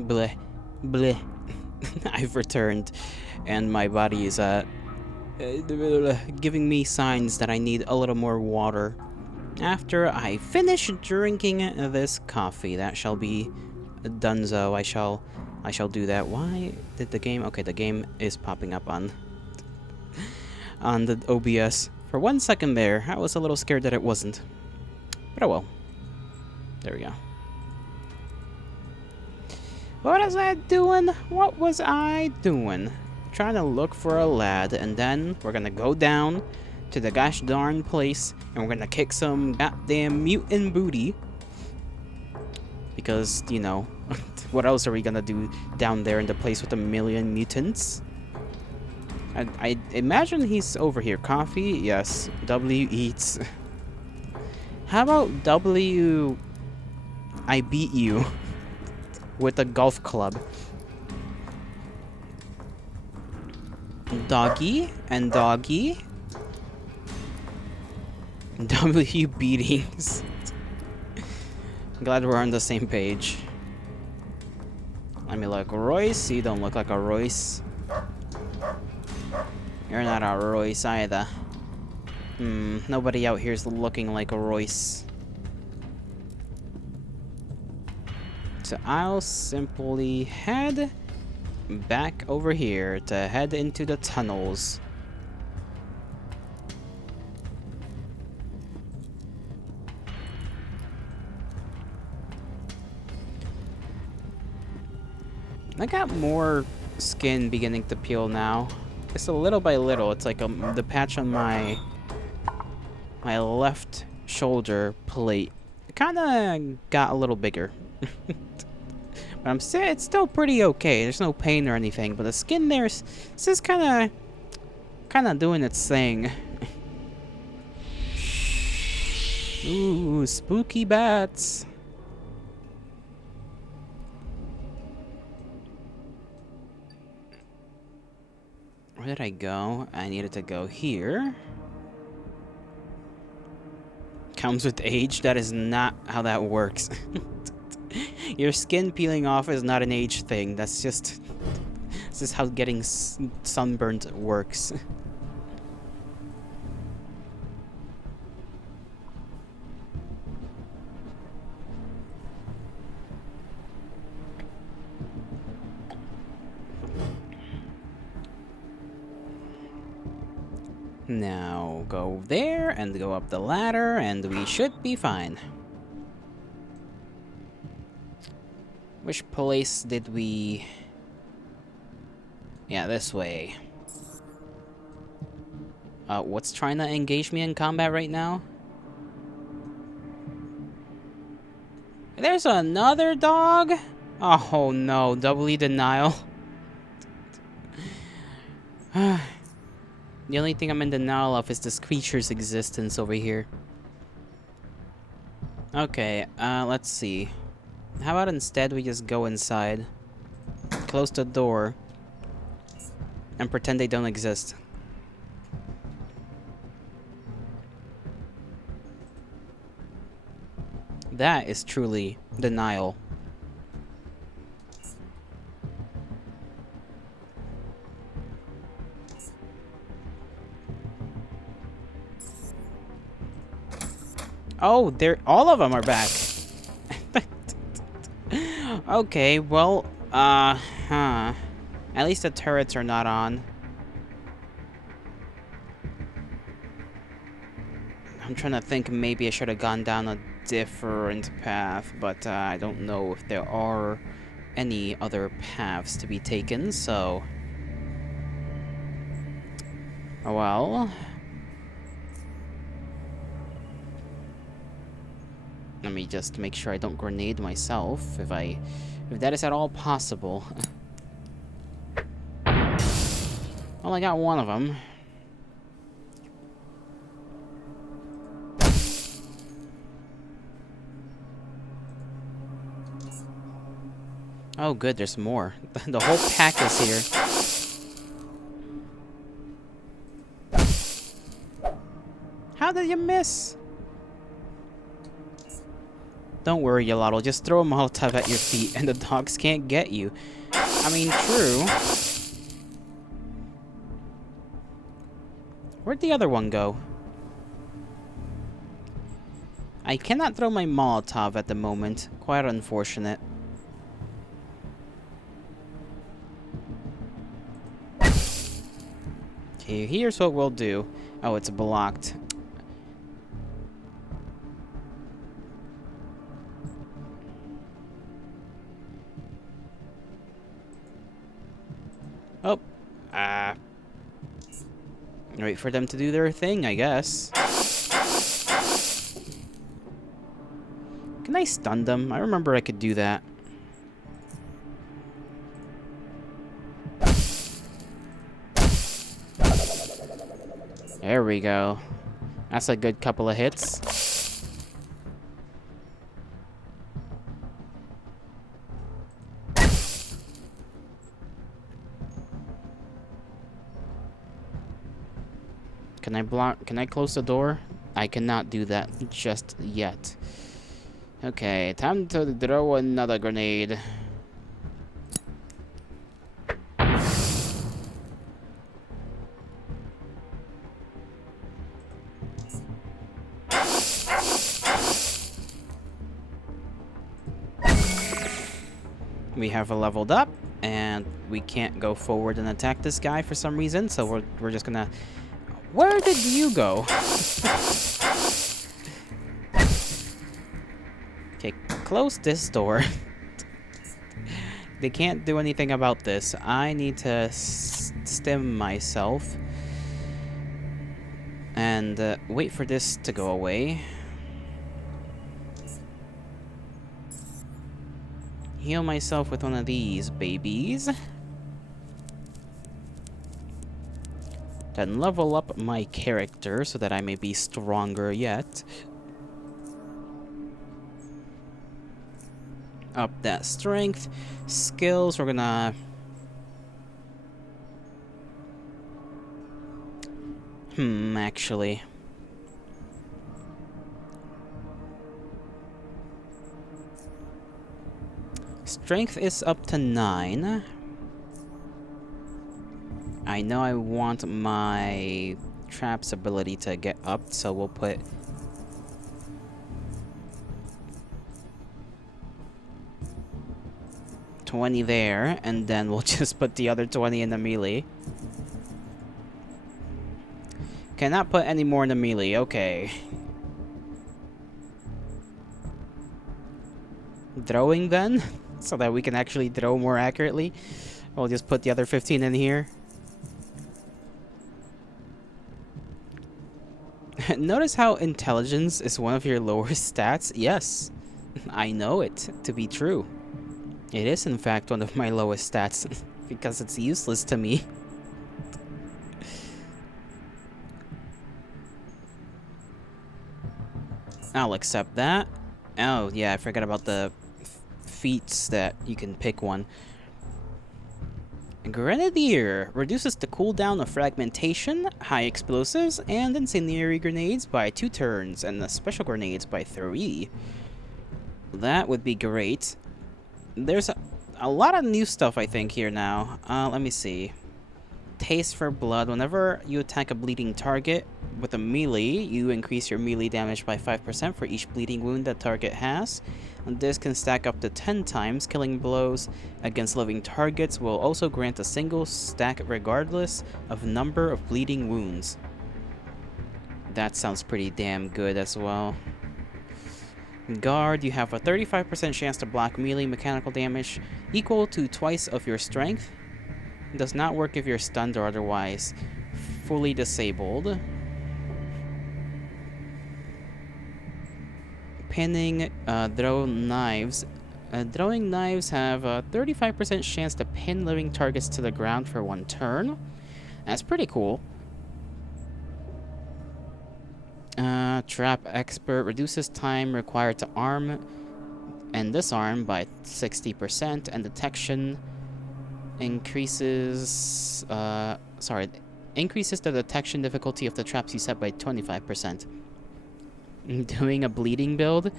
Bleh. Bleh. I've returned, and my body is giving me signs that I need a little more water. After I finish drinking this coffee, that shall be donezo. I shall do that. Why did the game? Okay, the game is popping up on the OBS. For 1 second there, I was a little scared that it wasn't. But oh well. There we go. What was I doing? What was I doing? Trying to look for a lad, and then we're gonna go down to the gosh darn place, and we're gonna kick some goddamn mutant booty. Because, you know, what else are we gonna do down there in the place with a million mutants? I imagine he's over here. Coffee? Yes. W eats. How about W... I beat you with a golf club. Doggy and doggy. W beatings. I'm glad we're on the same page. Let me look. Royce? You don't look like a Royce. You're not a Royce either. Nobody out here's looking like a Royce. So I'll simply head back over here to head into the tunnels. I got more skin beginning to peel now. Just a little by little. It's like the patch on my left shoulder plate kind of got a little bigger. But it's still pretty okay. There's no pain or anything. But the skin there is just kind of doing its thing. Ooh, spooky bats. Where did I go? I needed to go here. Comes with age? That is not how that works. Your skin peeling off is not an age thing. That's just... This is how getting sunburned works. Now, go there, and go up the ladder, and we should be fine. Which place did we... Yeah, this way. What's trying to engage me in combat right now? There's another dog? Oh no, doubly denial. The only thing I'm in denial of is this creature's existence over here. Okay, let's see. How about instead we just go inside, close the door, and pretend they don't exist. That is truly denial. Oh, all of them are back. Okay, well, at least the turrets are not on. I'm trying to think, maybe I should have gone down a different path, but I don't know if there are any other paths to be taken, so... Well... Let me just make sure I don't grenade myself, if that is at all possible. Well, I got one of them. Oh, good, there's more. The whole pack is here. How did you miss? Don't worry, Yalato. Just throw a Molotov at your feet and the dogs can't get you. I mean, true. Where'd the other one go? I cannot throw my Molotov at the moment. Quite unfortunate. Okay, here's what we'll do. Oh, it's blocked. Oh. Wait for them to do their thing, I guess. Can I stun them? I remember I could do that. There we go. That's a good couple of hits. Can I block? Can I close the door? I cannot do that just yet. Okay, time to throw another grenade. We have leveled up, and we can't go forward and attack this guy for some reason, so we're just gonna... Where did you go? Okay, close this door. They can't do anything about this. I need to stim myself and wait for this to go away. Heal myself with one of these babies. Then level up my character so that I may be stronger yet. Up that strength. Skills, we're gonna... actually... Strength is up to 9. I know I want my traps ability to get up, so we'll put... $20 there, and then we'll just put the other 20 in the melee. Cannot put any more in the melee, okay. Throwing then? So that we can actually throw more accurately. We'll just put the other 15 in here. Notice how intelligence is one of your lower stats? Yes, I know it to be true. It is in fact one of my lowest stats because it's useless to me. I'll accept that. Oh yeah, I forgot about the feats that you can pick one. Grenadier reduces the cooldown of fragmentation, high explosives, and incendiary grenades by 2 turns, and the special grenades by 3. That would be great. There's a lot of new stuff, I think, here now. Let me see. Taste for blood. Whenever you attack a bleeding target with a melee, you increase your melee damage by 5% for each bleeding wound that target has. And this can stack up to 10 times. Killing blows against living targets will also grant a single stack regardless of number of bleeding wounds. That sounds pretty damn good as well. Guard, you have a 35% chance to block melee mechanical damage equal to twice of your strength. It does not work if you're stunned or otherwise fully disabled. Pinning, throw knives. Throwing knives have a 35% chance to pin living targets to the ground for 1 turn. That's pretty cool. Trap expert reduces time required to arm and disarm by 60%, and detection increases increases the detection difficulty of the traps you set by 25%. Doing a bleeding build,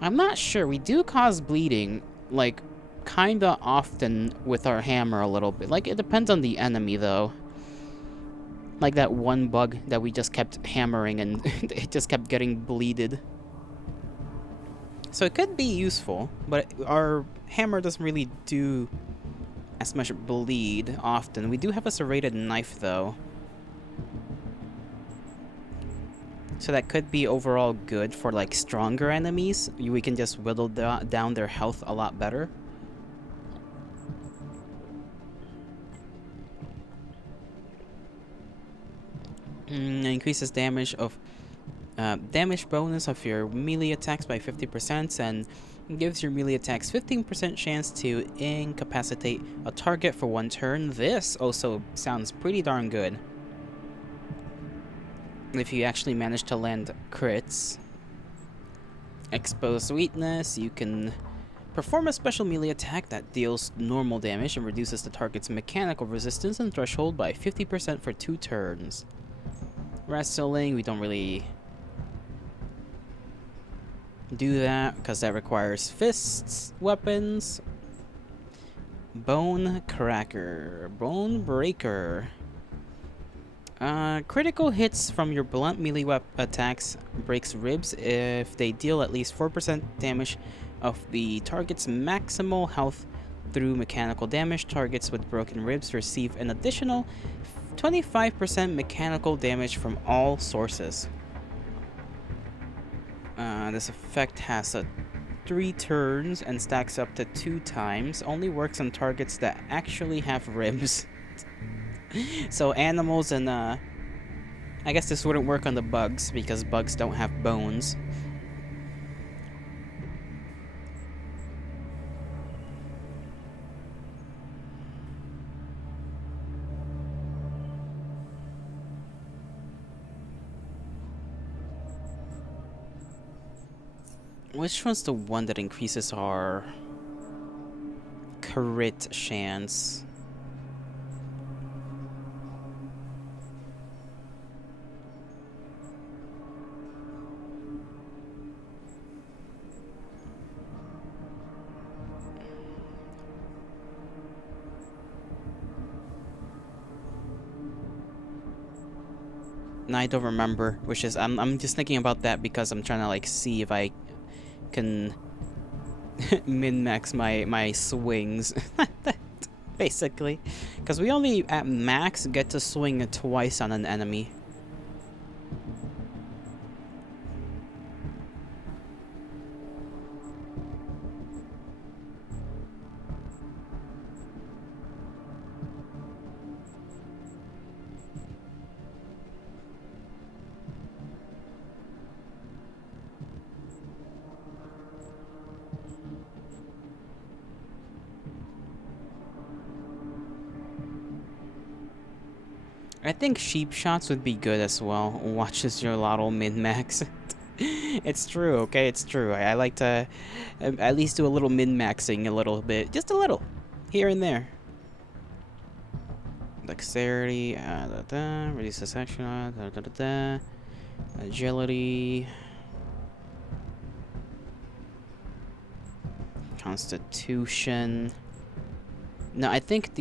I'm not sure. We do cause bleeding, like, kinda often with our hammer a little bit. Like, it depends on the enemy, though. Like that one bug that we just kept hammering and it just kept getting bleeded. So it could be useful, but our hammer doesn't really do as much bleed often. We do have a serrated knife, though. So that could be overall good for, like, stronger enemies. We can just whittle down their health a lot better. Increases damage bonus of your melee attacks by 50% and gives your melee attacks 15% chance to incapacitate a target for 1 turn. This also sounds pretty darn good. If you actually manage to land crits. Exposed weakness, you can perform a special melee attack that deals normal damage and reduces the target's mechanical resistance and threshold by 50% for 2 turns. Wrestling, we don't really do that because that requires fists, weapons. Bone Cracker, Bone Breaker. Critical hits from your blunt melee attacks breaks ribs if they deal at least 4% damage of the target's maximal health through mechanical damage. Targets with broken ribs receive an additional 25% mechanical damage from all sources. This effect has 3 turns and stacks up to 2 times. Only works on targets that actually have ribs. So animals and I guess this wouldn't work on the bugs because bugs don't have bones. Which one's the one that increases our crit chance? No, I don't remember. Which is I'm just thinking about that because I'm trying to like see if I can min-max my swings. Basically. Because we only at max get to swing twice on an enemy. I think sheep shots would be good as well. Watches your lotto min-max. It's true, okay? It's true. I like to at least do a little min-maxing a little bit. Just a little. Here and there. Dexterity, reduces action, agility. Constitution. No, I think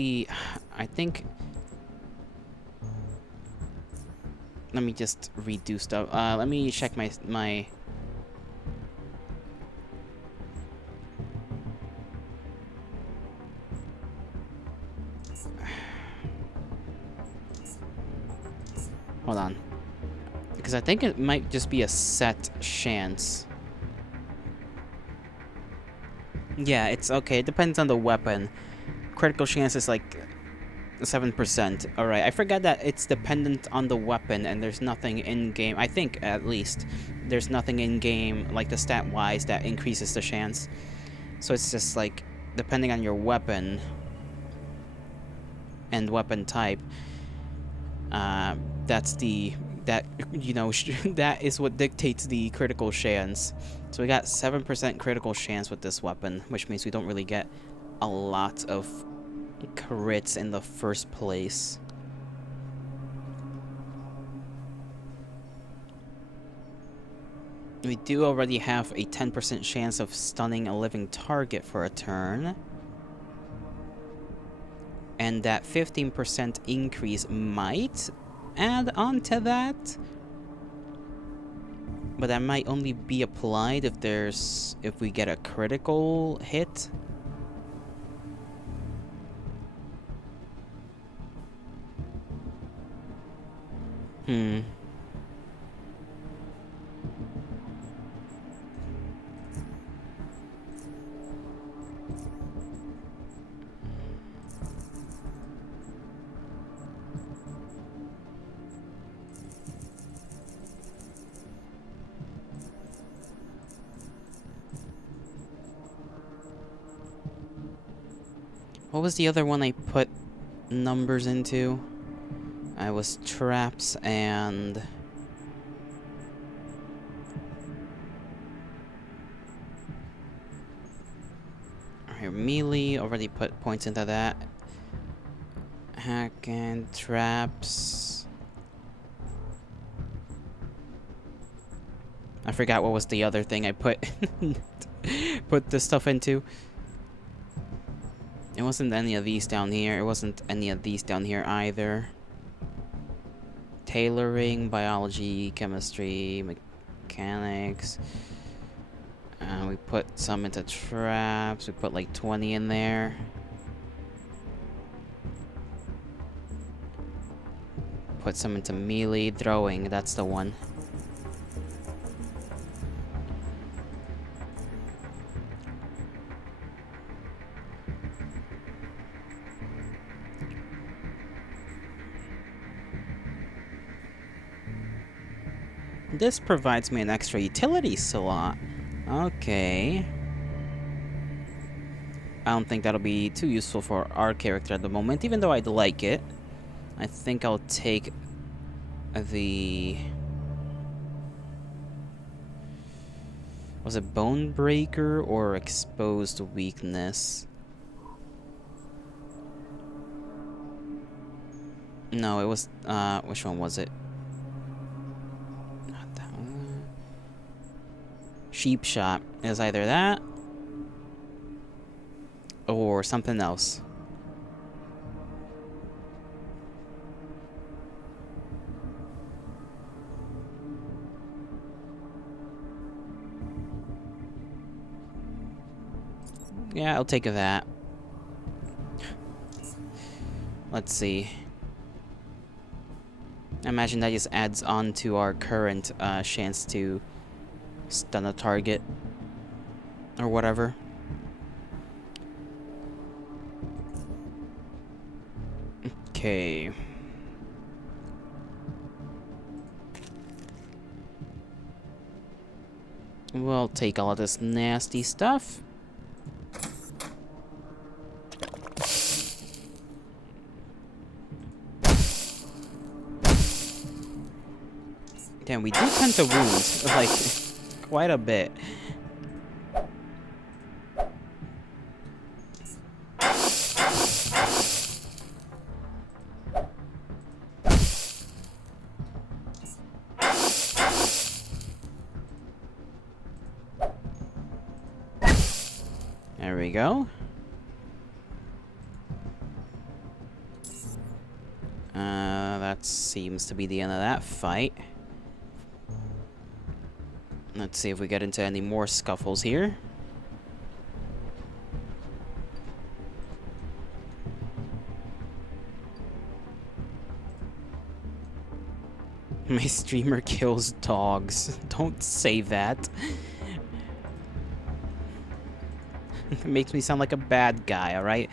let me just redo stuff. Let me check my hold on. Because I think it might just be a set chance. Yeah, it's okay. It depends on the weapon. Critical chance is like 7%. Alright, I forgot that it's dependent on the weapon and there's nothing in-game. I think, at least, there's nothing in-game, like the stat-wise, that increases the chance. So it's just like, depending on your weapon and weapon type, that is what dictates the critical chance. So we got 7% critical chance with this weapon, which means we don't really get a lot of crits in the first place. We do already have a 10% chance of stunning a living target for a turn. And that 15% increase might add on to that. But that might only be applied if we get a critical hit. What was the other one I put numbers into? I was traps and... Alright, melee, already put points into that. Hack and traps. I forgot what was the other thing I put put this stuff into. It wasn't any of these down here. It wasn't any of these down here either. Tailoring, biology, chemistry, mechanics. We put some into traps. We put like 20 in there. Put some into melee, throwing. That's the one. This provides me an extra utility slot. Okay. I don't think that'll be too useful for our character at the moment, even though I'd like it. I think I'll take the... Was it Bone Breaker or Exposed Weakness? No, it was, which one was it? Not that one. Sheep Shot. It was either that or something else. Yeah, I'll take that. Let's see. I imagine that just adds on to our current chance to stun a target or whatever. Okay. We'll take all of this nasty stuff. Damn, we do tend to wound, like, quite a bit. There we go. That seems to be the end of that fight. Let's see if we get into any more scuffles here. My streamer kills dogs. Don't say that. It makes me sound like a bad guy, alright?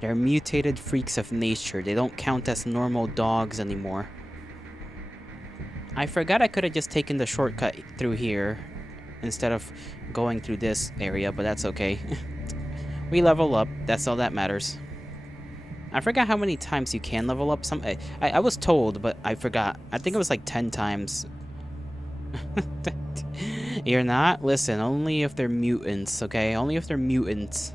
They're mutated freaks of nature. They don't count as normal dogs anymore. I forgot I could have just taken the shortcut through here instead of going through this area, but that's okay. We level up. That's all that matters. I forgot how many times you can level up. I was told, but I forgot. I think it was like 10 times. You're not? Listen, only if they're mutants, okay? Only if they're mutants.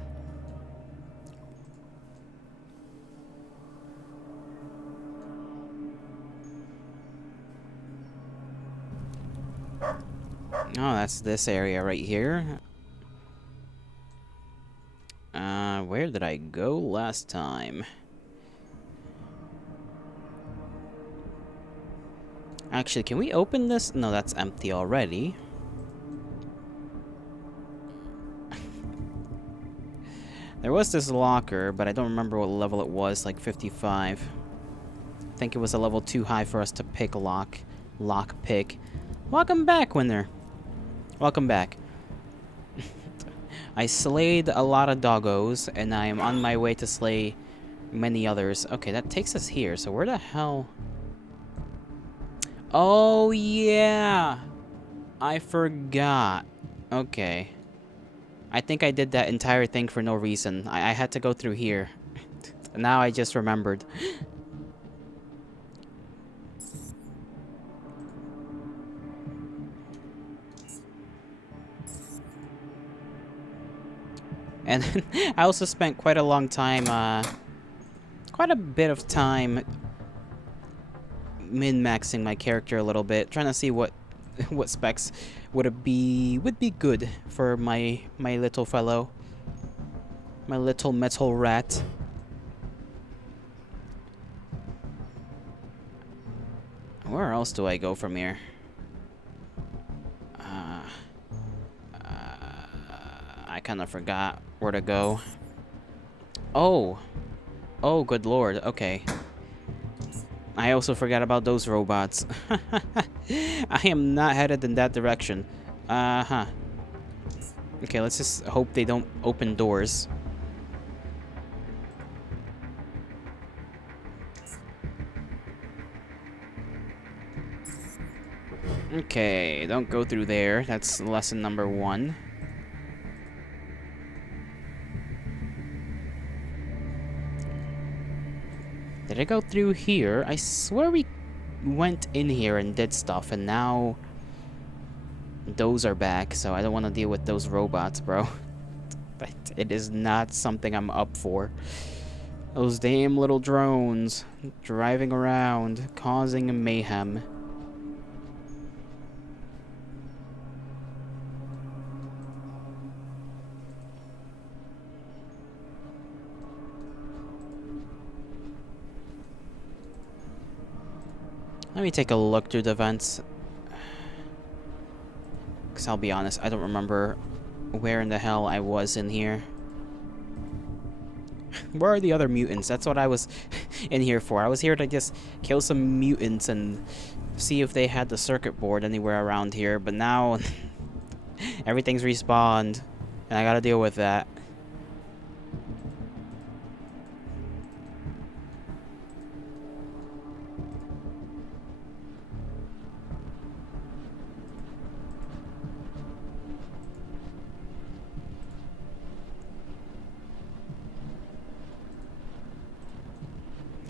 Oh, that's this area right here. Where did I go last time? Actually, can we open this? No, that's empty already. There was this locker, but I don't remember what level it was, like 55. I think it was a level too high for us to pick lock pick. Welcome back, Winner. Welcome back. I slayed a lot of doggos, and I am on my way to slay many others. Okay, that takes us here, so where the hell... Oh, yeah! I forgot. Okay. I think I did that entire thing for no reason. I had to go through here. Now I just remembered. And I also spent quite a long time, quite a bit of time min-maxing my character a little bit, trying to see what what specs would be good for my little fellow, my little metal rat. Where else do I go from here? I kind of forgot where to go. Oh, oh, good lord. Okay. I also forgot about those robots. I am not headed in that direction. Uh-huh. Okay, let's just hope they don't open doors. Okay, don't go through there. That's lesson number 1. Did I go through here? I swear we went in here and did stuff, and now those are back, so I don't want to deal with those robots, bro. It is not something I'm up for. Those damn little drones driving around, causing mayhem. Let me take a look through the vents. Because I'll be honest, I don't remember where in the hell I was in here. Where are the other mutants? That's what I was in here for. I was here to just kill some mutants and see if they had the circuit board anywhere around here. But now, everything's respawned. And I gotta deal with that.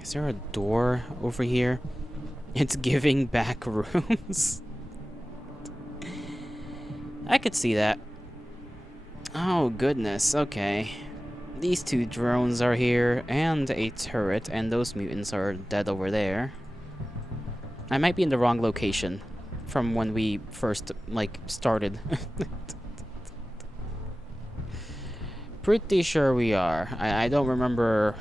Is there a door over here? It's giving back rooms. I could see that. Oh, goodness. Okay. These 2 drones are here, and a turret, and those mutants are dead over there. I might be in the wrong location from when we first, like, started. Pretty sure we are. I don't remember...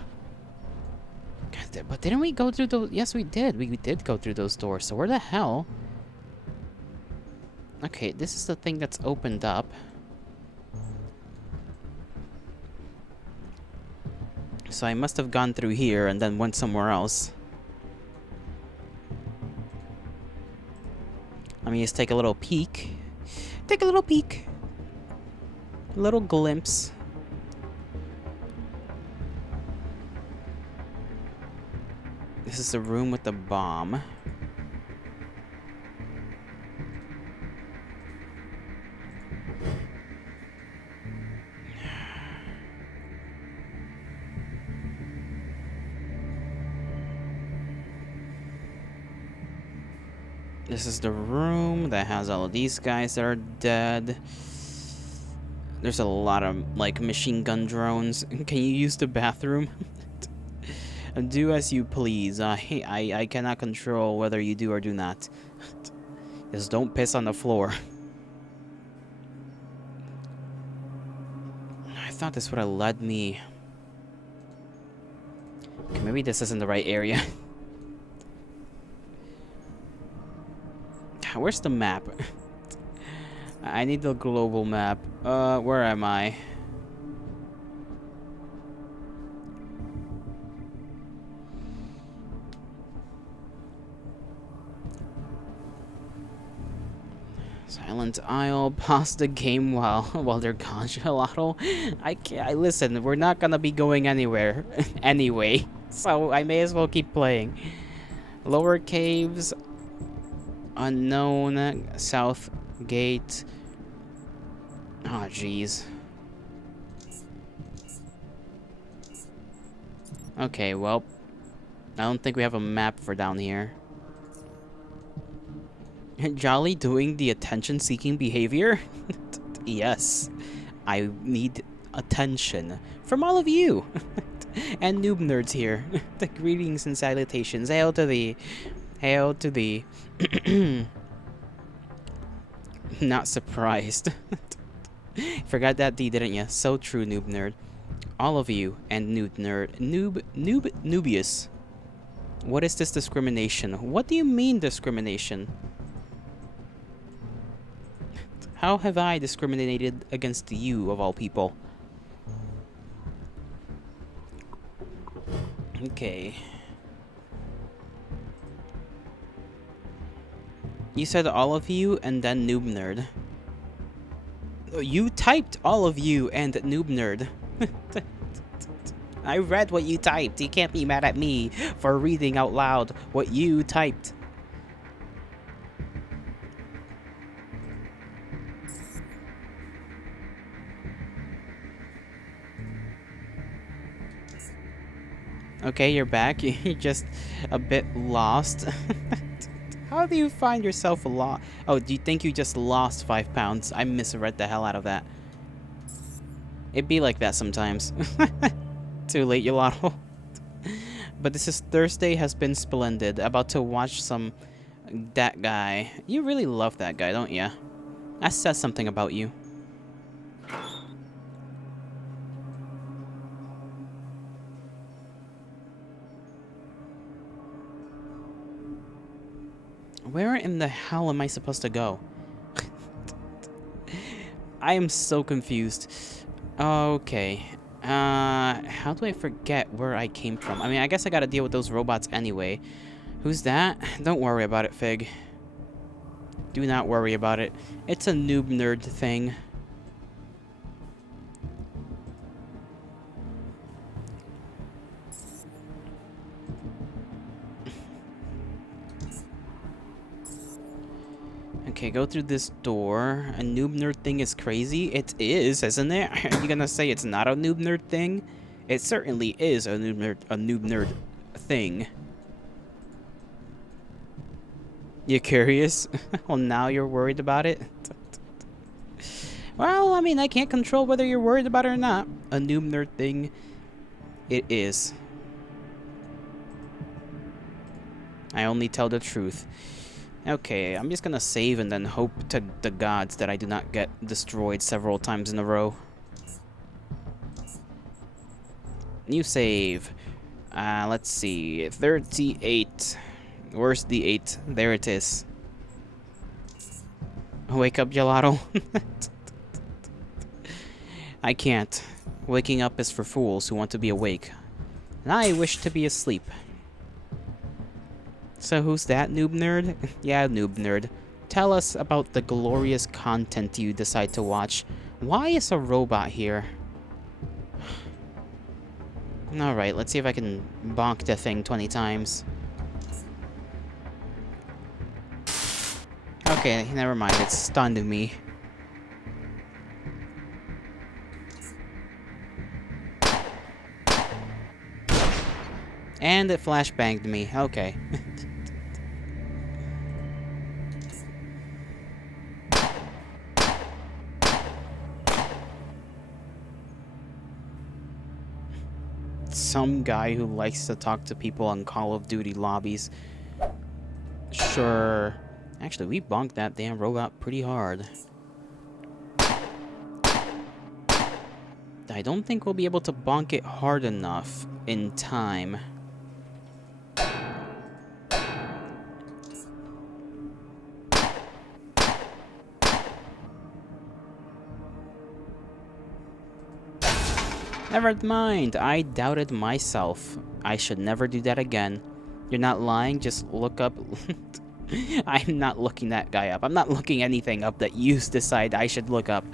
But didn't we go through those? Yes, we did. We did go through those doors. So where the hell? Okay, this is the thing that's opened up. So I must have gone through here and then went somewhere else. Let me just take a little peek. Take a little peek. A little glimpse. This is the room with the bomb. This is the room that has all of these guys that are dead. There's a lot of, like, machine gun drones. Can you use the bathroom? Do as you please. I cannot control whether you do or do not. Just don't piss on the floor. thought this would have led me... Okay, maybe this isn't the right area. Where's the map? I need the global map. Where am I? Silent Isle, pause the game while they're gone, Gelato. I can't. Listen, we're not gonna be going anywhere anyway, so I may as well keep playing. Lower caves, unknown, south gate. Oh, jeez. Okay, well, I don't think we have a map for down here. Jolly doing the attention-seeking behavior? Yes, I need attention from all of you. And noob nerds here. The greetings and salutations. Hail to thee. Hail to thee. Not surprised. Forgot that D, didn't ya? So true, noob nerd. All of you and noob nerd. Nubius. What is this discrimination? What do you mean discrimination? How have I discriminated against you, of all people? Okay. You said all of you and then noob nerd. You typed all of you and noob nerd. I read what you typed. You can't be mad at me for reading out loud what you typed. Okay, you're back. You're just a bit lost. How do you find yourself lost? Oh, do you think you just lost 5 pounds? I misread the hell out of that. It'd be like that sometimes. Too late, Yolato. But this is Thursday has been splendid. About to watch some... That guy. You really love that guy, don't ya? That says something about you. Where in the hell am I supposed to go? I am so confused. Okay. How do I forget where I came from? I mean, I guess I gotta deal with those robots anyway. Who's that? Don't worry about it, Fig. Do not worry about it. It's a noob nerd thing. Okay, go through this door. A noob nerd thing is crazy. It is, isn't it? Are you gonna say it's not a noob nerd thing? It certainly is a noob nerd thing. You curious? Well, now you're worried about it? Well, I mean, I can't control whether you're worried about it or not. A noob nerd thing, it is. I only tell the truth. Okay, I'm just gonna save and then hope to the gods that I do not get destroyed several times in a row. New save. Let's see. 38. Where's the 8? There it is. Wake up, Gelato. I can't. Waking up is for fools who want to be awake. And I wish to be asleep. So who's that, noob nerd? Yeah, noob nerd. Tell us about the glorious content you decide to watch. Why is a robot here? Alright, let's see if I can bonk the thing 20 times. Okay, never mind, it stunned me. And it flashbanged me, okay. Some guy who likes to talk to people on Call of Duty lobbies. Sure. Actually, we bonked that damn robot pretty hard. I don't think we'll be able to bonk it hard enough in time. Never mind, I doubted myself. I should never do that again. You're not lying, just look up... I'm not looking that guy up. I'm not looking anything up that you decide I should look up.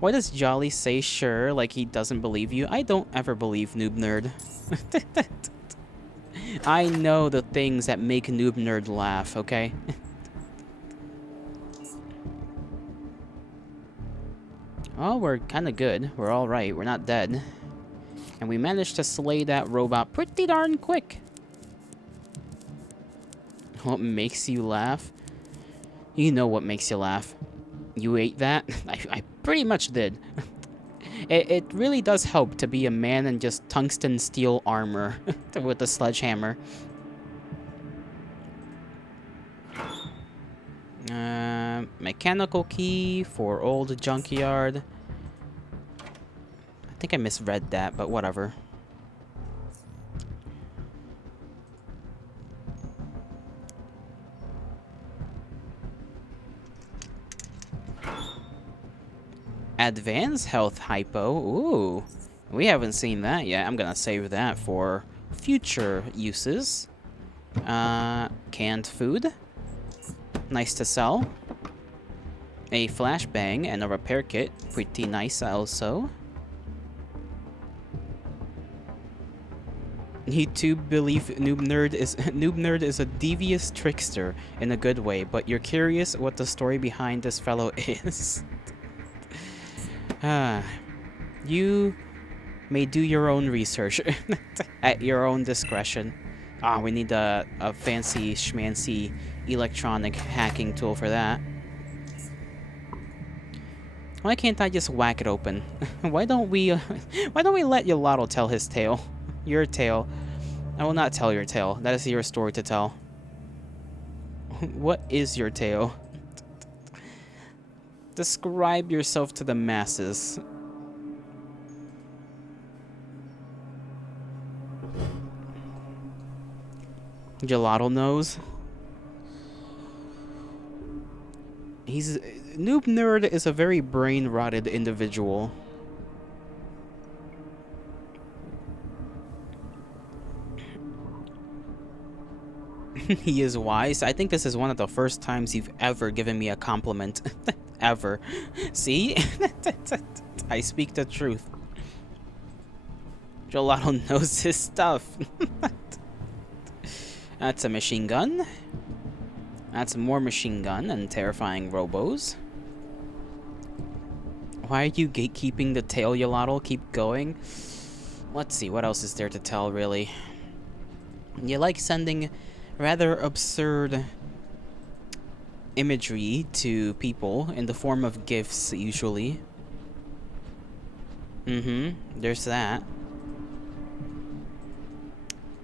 Why does Jolly say sure like he doesn't believe you? I don't ever believe Noob Nerd. I know the things that make Noob Nerd laugh, okay? Oh, we're kinda good. We're alright. We're not dead. And we managed to slay that robot pretty darn quick. What makes you laugh? You know what makes you laugh. You ate that? I pretty much did. It really does help to be a man in just tungsten steel armor with a sledgehammer. Mechanical key for old junkyard. I think I misread that, but whatever. Advanced health hypo. Ooh. We haven't seen that yet. I'm gonna save that for future uses. Canned food. Nice to sell. A flashbang and a repair kit. Pretty nice also. You too believe Noob Nerd is a devious trickster in a good way, but you're curious what the story behind this fellow is. You may do your own research at your own discretion. We need a fancy schmancy electronic hacking tool for that. Why can't I just whack it open? Why don't we let Yolato tell his tale? Your tale. I will not tell your tale. That is your story to tell. What is your tale? Describe yourself to the masses. Gelato knows. Noob Nerd is a very brain-rotted individual. He is wise. I think this is one of the first times you've ever given me a compliment. Ever. See? I speak the truth. Gelato knows his stuff. That's a machine gun. That's more machine gun and terrifying robos. Why are you gatekeeping the tail, Yolato? Keep going. Let's see, what else is there to tell, really? You like sending rather absurd imagery to people in the form of GIFs, usually. There's that.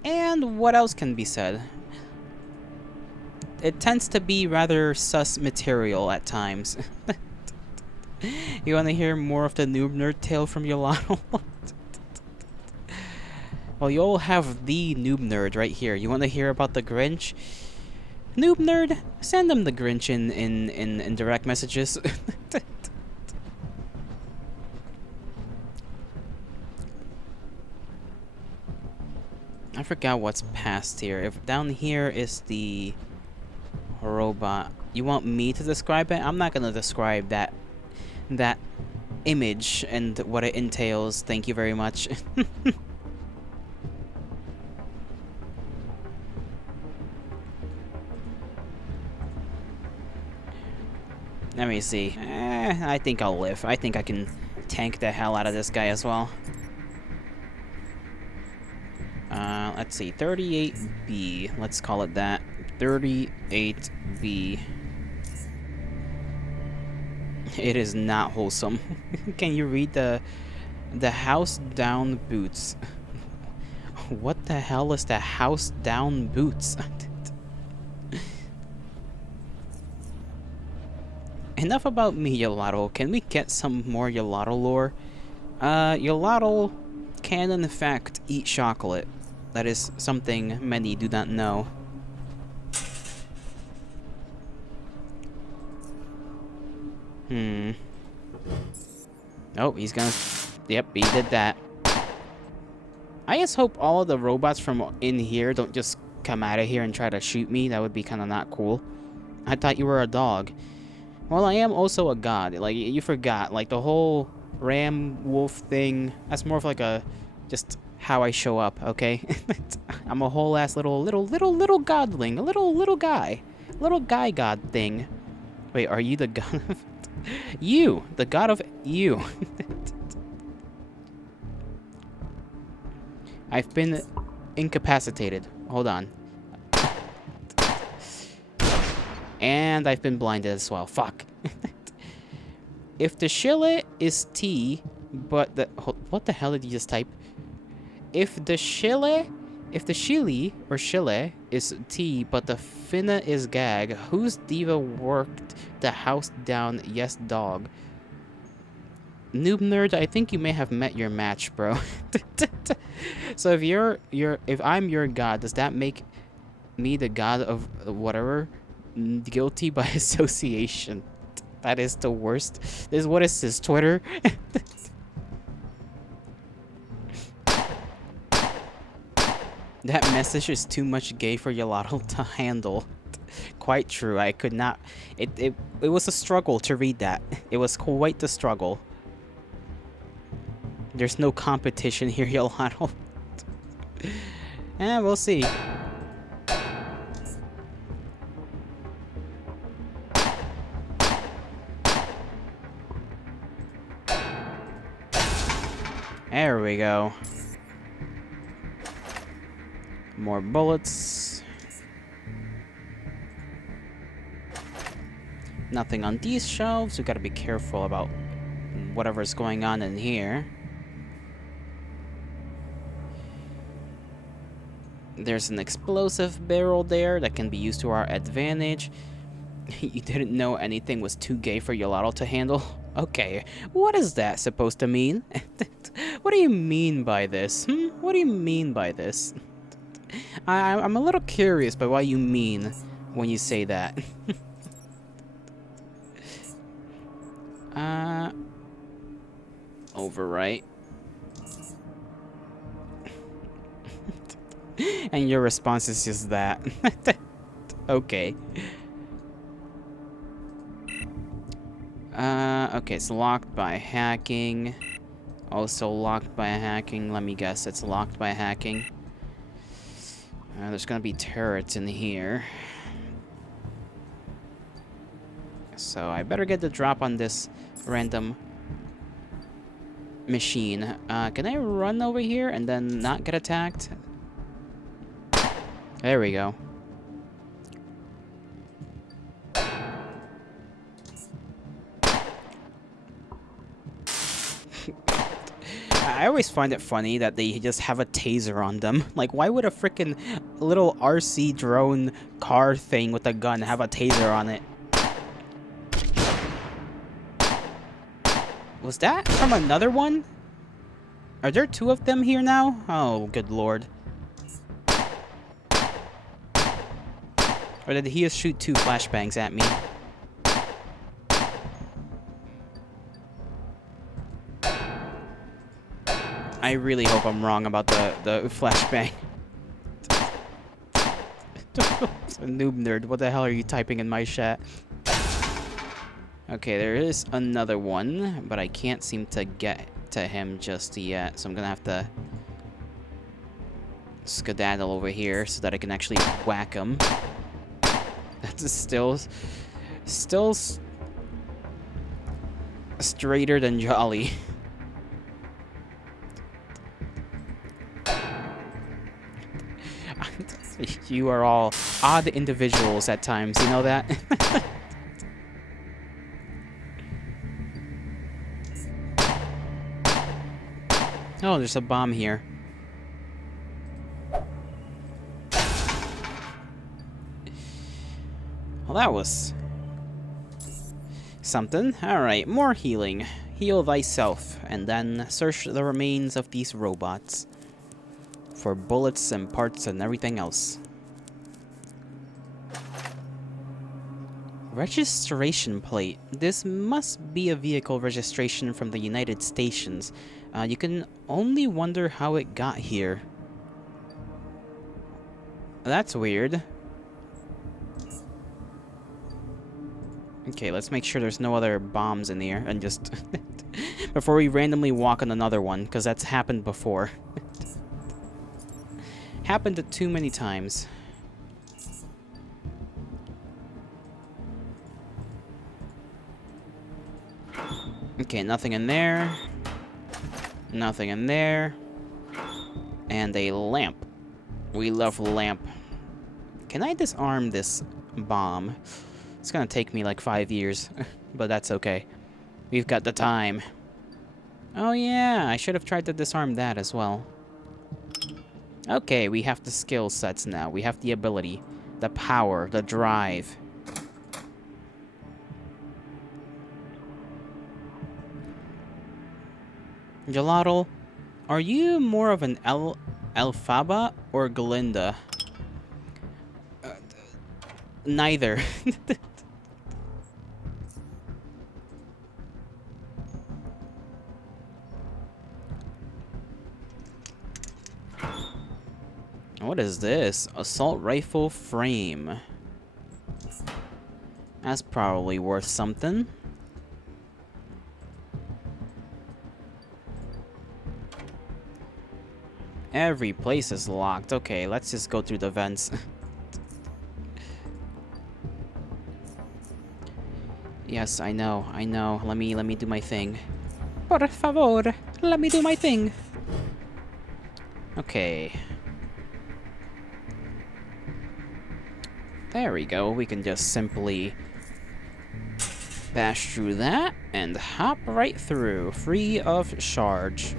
And what else can be said? It tends to be rather sus material at times. You want to hear more of the Noob Nerd tale from Yolato? Well, you all have the Noob Nerd right here. You want to hear about the Grinch? Noob Nerd, send them the Grinch in direct messages. I forgot what's past here. If down here is the robot, you want me to describe it? I'm not gonna describe that image and what it entails. Thank you very much. Let me see. I think I'll live. I think I can tank the hell out of this guy as well. Let's see. 38B. Let's call it that. 38B. It is not wholesome. Can you read the house down boots? What the hell is the house down boots? Enough about me, Yolato. Can we get some more Yolato lore? Yolotl can in fact eat chocolate. That is something many do not know. Oh, he's gonna... Yep, he did that. I just hope all of the robots from in here don't just come out of here and try to shoot me. That would be kind of not cool. I thought you were a dog. Well, I am also a god. Like, you forgot. Like, the whole ram wolf thing, that's more of like a... just how I show up, okay? I'm a whole ass little godling. A little guy. Little guy god thing. Wait, are you the god of... You! The god of you. I've been incapacitated. Hold on. And I've been blinded as well. Fuck. If the Shille is T, but the... What the hell did you just type? If the Shille or Shille is T, but the Finna is Gag, whose diva worked the house down? Yes, dog. Noob nerd, I think you may have met your match, bro. So if I'm your god, does that make me the god of whatever? Guilty by association. That is the worst. What is this, Twitter? That message is too much gay for Yolotl to handle. Quite true. I could not. It was a struggle to read that. It was quite the struggle. There's no competition here, Yolotl. We'll see. There we go. More bullets. Nothing on these shelves. We gotta be careful about whatever's going on in here. There's an explosive barrel there that can be used to our advantage. You didn't know anything was too gay for Yolotl to handle? Okay, what is that supposed to mean? What do you mean by this? What do you mean by this? I'm a little curious by what you mean when you say that. Overwrite. And your response is just that. Okay. Okay, it's locked by hacking. Also locked by hacking. Let me guess, it's locked by hacking. There's gonna be turrets in here. So I better get the drop on this random machine. Can I run over here and then not get attacked? There we go. I always find it funny that they just have a taser on them. Like, why would a freaking little RC drone car thing with a gun have a taser on it? Was that from another one? Are there two of them here now? Oh, good lord. Or did he just shoot two flashbangs at me? I really hope I'm wrong about the flashbang. Noob nerd, what the hell are you typing in my chat? Okay, there is another one, but I can't seem to get to him just yet, so I'm gonna have to skedaddle over here so that I can actually whack him. That's still straighter than jolly. You are all odd individuals at times, you know that? Oh, there's a bomb here. Well, that was something. Alright, more healing. Heal thyself, and then search the remains of these robots for bullets and parts and everything else. Registration plate. This must be a vehicle registration from the United States. You can only wonder how it got here. That's weird. Okay, let's make sure there's no other bombs in here, and just... before we randomly walk on another one, because that's happened before. Happened too many times. Okay, nothing in there. Nothing in there. And a lamp. We love lamp. Can I disarm this bomb? It's gonna take me like 5 years, but that's okay. We've got the time. Oh yeah, I should have tried to disarm that as well. Okay, we have the skill sets now. We have the ability, the power, the drive. Gelato, are you more of an Elphaba or Glinda? Neither. What is this? Assault rifle frame. That's probably worth something. Every place is locked. Okay, let's just go through the vents. Yes, I know. Let me do my thing. Por favor, let me do my thing. Okay. There we go. We can just simply bash through that and hop right through, free of charge.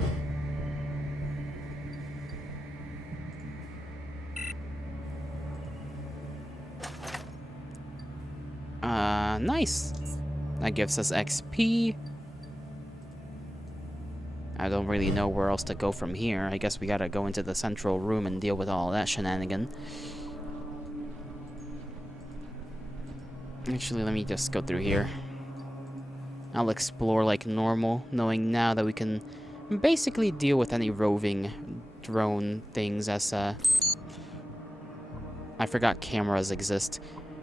Nice. That gives us XP. I don't really know where else to go from here. I guess we gotta go into the central room and deal with all that shenanigan. Actually, let me just go through here. I'll explore like normal, knowing now that we can basically deal with any roving drone things as, I forgot cameras exist.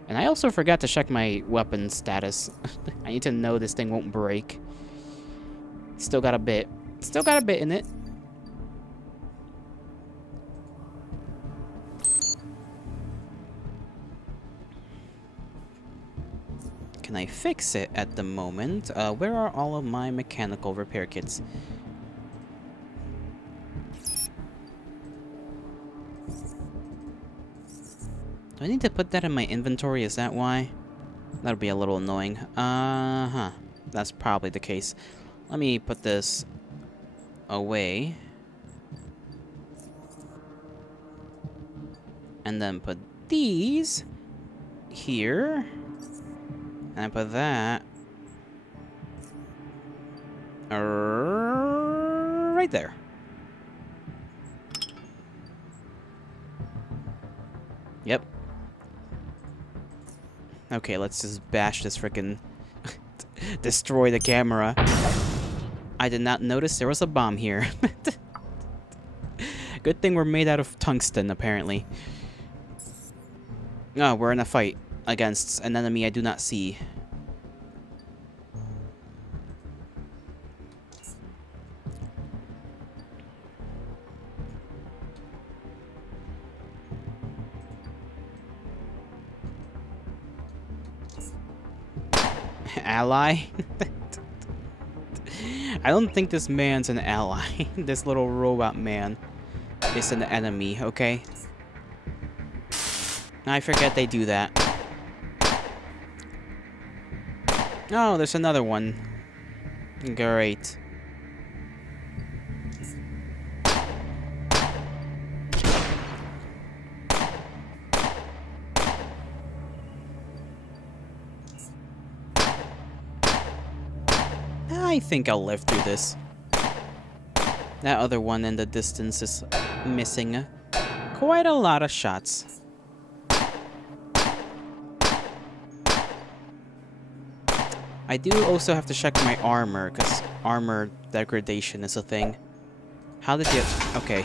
And I also forgot to check my weapon status. I need to know this thing won't break. Still got a bit. Still got a bit in it. Can I fix it at the moment? Where are all of my mechanical repair kits? Do I need to put that in my inventory? Is that why? That'll be a little annoying. That's probably the case. Let me put this away. And then put these here. And I put that right there. Yep. Okay, let's just bash this frickin' destroy the camera. I did not notice there was a bomb here. Good thing we're made out of tungsten, apparently. Oh, we're in a fight against an enemy I do not see. Ally? I don't think this man's an ally. This little robot man is an enemy, okay? I forget they do that. Oh, there's another one. Great. I think I'll live through this. That other one in the distance is missing quite a lot of shots. I do also have to check my armor, because armor degradation is a thing. How did you... Okay.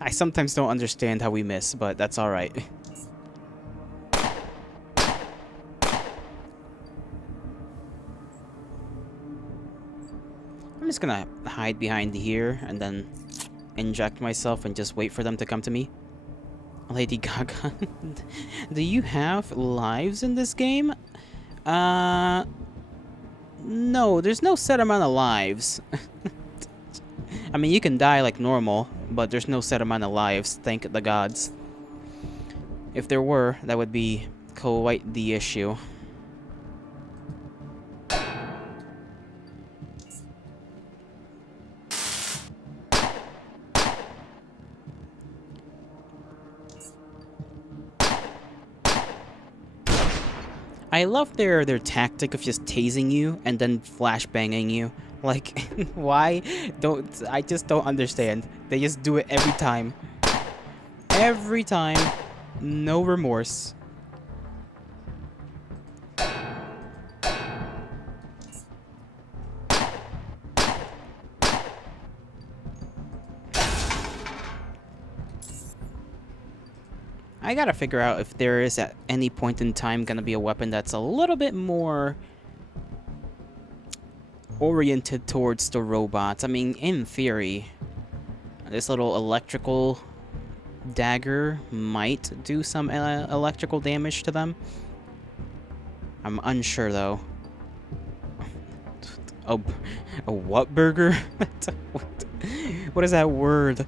I sometimes don't understand how we miss, but that's alright. I'm just gonna hide behind here, and then inject myself and just wait for them to come to me. Lady Gaga, do you have lives in this game? No, there's no set amount of lives. I mean, you can die like normal, but there's no set amount of lives, thank the gods. If there were, that would be quite the issue. I love their tactic of just tasing you and then flashbanging you. Like, why? I just don't understand. They just do it every time. Every time. No remorse. I gotta figure out if there is at any point in time gonna be a weapon that's a little bit more oriented towards the robots. I mean, in theory, this little electrical dagger might do some electrical damage to them. I'm unsure though. Oh, a what burger? What is that word?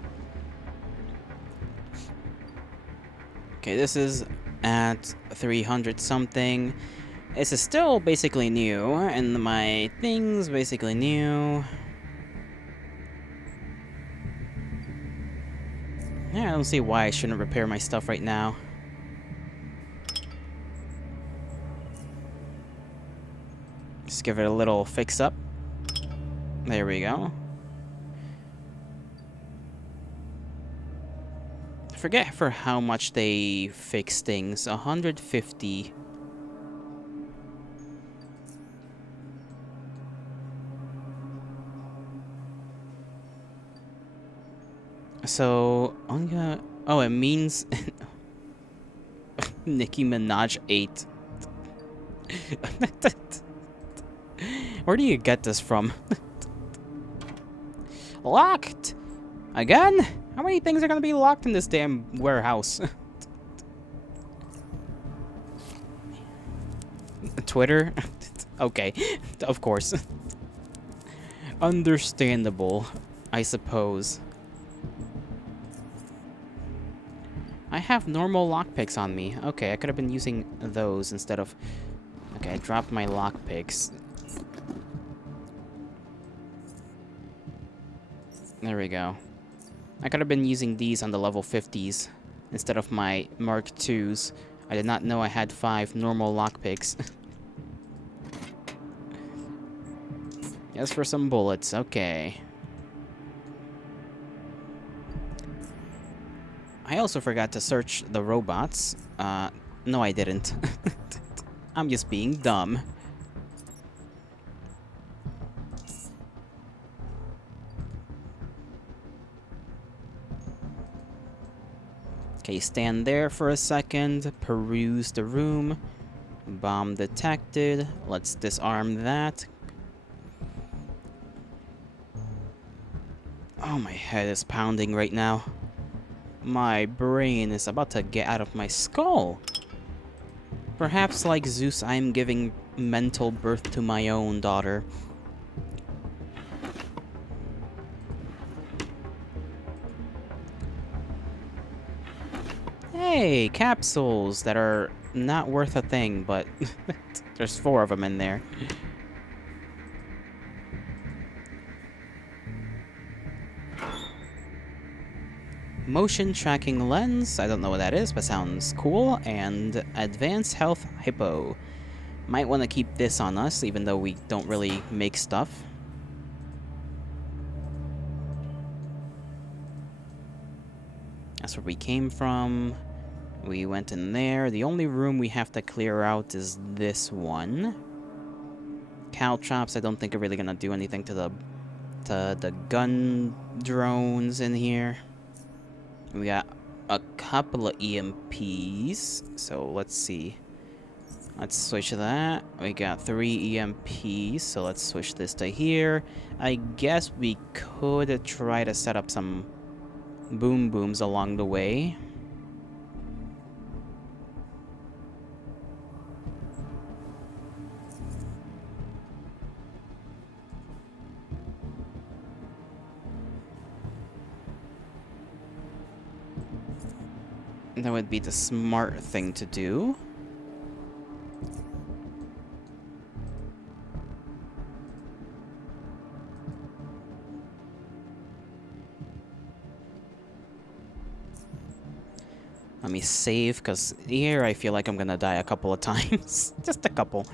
Okay, this is at 300 something. This is still basically new, and my thing's basically new. Yeah, I don't see why I shouldn't repair my stuff right now. Just give it a little fix up. There we go. I forget for how much they fix things. 150. So, oh, it means Nicki Minaj 8. Where do you get this from? Locked! Again? How many things are gonna be locked in this damn warehouse? Twitter? Okay, of course. Understandable, I suppose. I have normal lockpicks on me. Okay, I could have been using those instead of... Okay, I dropped my lockpicks. There we go. I could have been using these on the level 50s instead of my Mark IIs. I did not know I had 5 normal lockpicks. Yes, for some bullets. Okay. I also forgot to search the robots. No, I didn't. I'm just being dumb. Okay, stand there for a second, peruse the room. Bomb detected. Let's disarm that. Oh, my head is pounding right now. My brain is about to get out of my skull. Perhaps like Zeus, I am giving mental birth to my own daughter. Hey, capsules that are not worth a thing, but there's 4 of them in there. Motion tracking lens, I don't know what that is, but sounds cool. And advanced health hippo. Might want to keep this on us, even though we don't really make stuff. That's where we came from. We went in there. The only room we have to clear out is this one. Caltrops, I don't think are really gonna do anything to the gun drones in here. We got a couple of EMPs, so let's see. Let's switch that. We got 3 EMPs, so let's switch this to here. I guess we could try to set up some boom booms along the way. That would be the smart thing to do. Let me save, because here I feel like I'm gonna die a couple of times. Just a couple.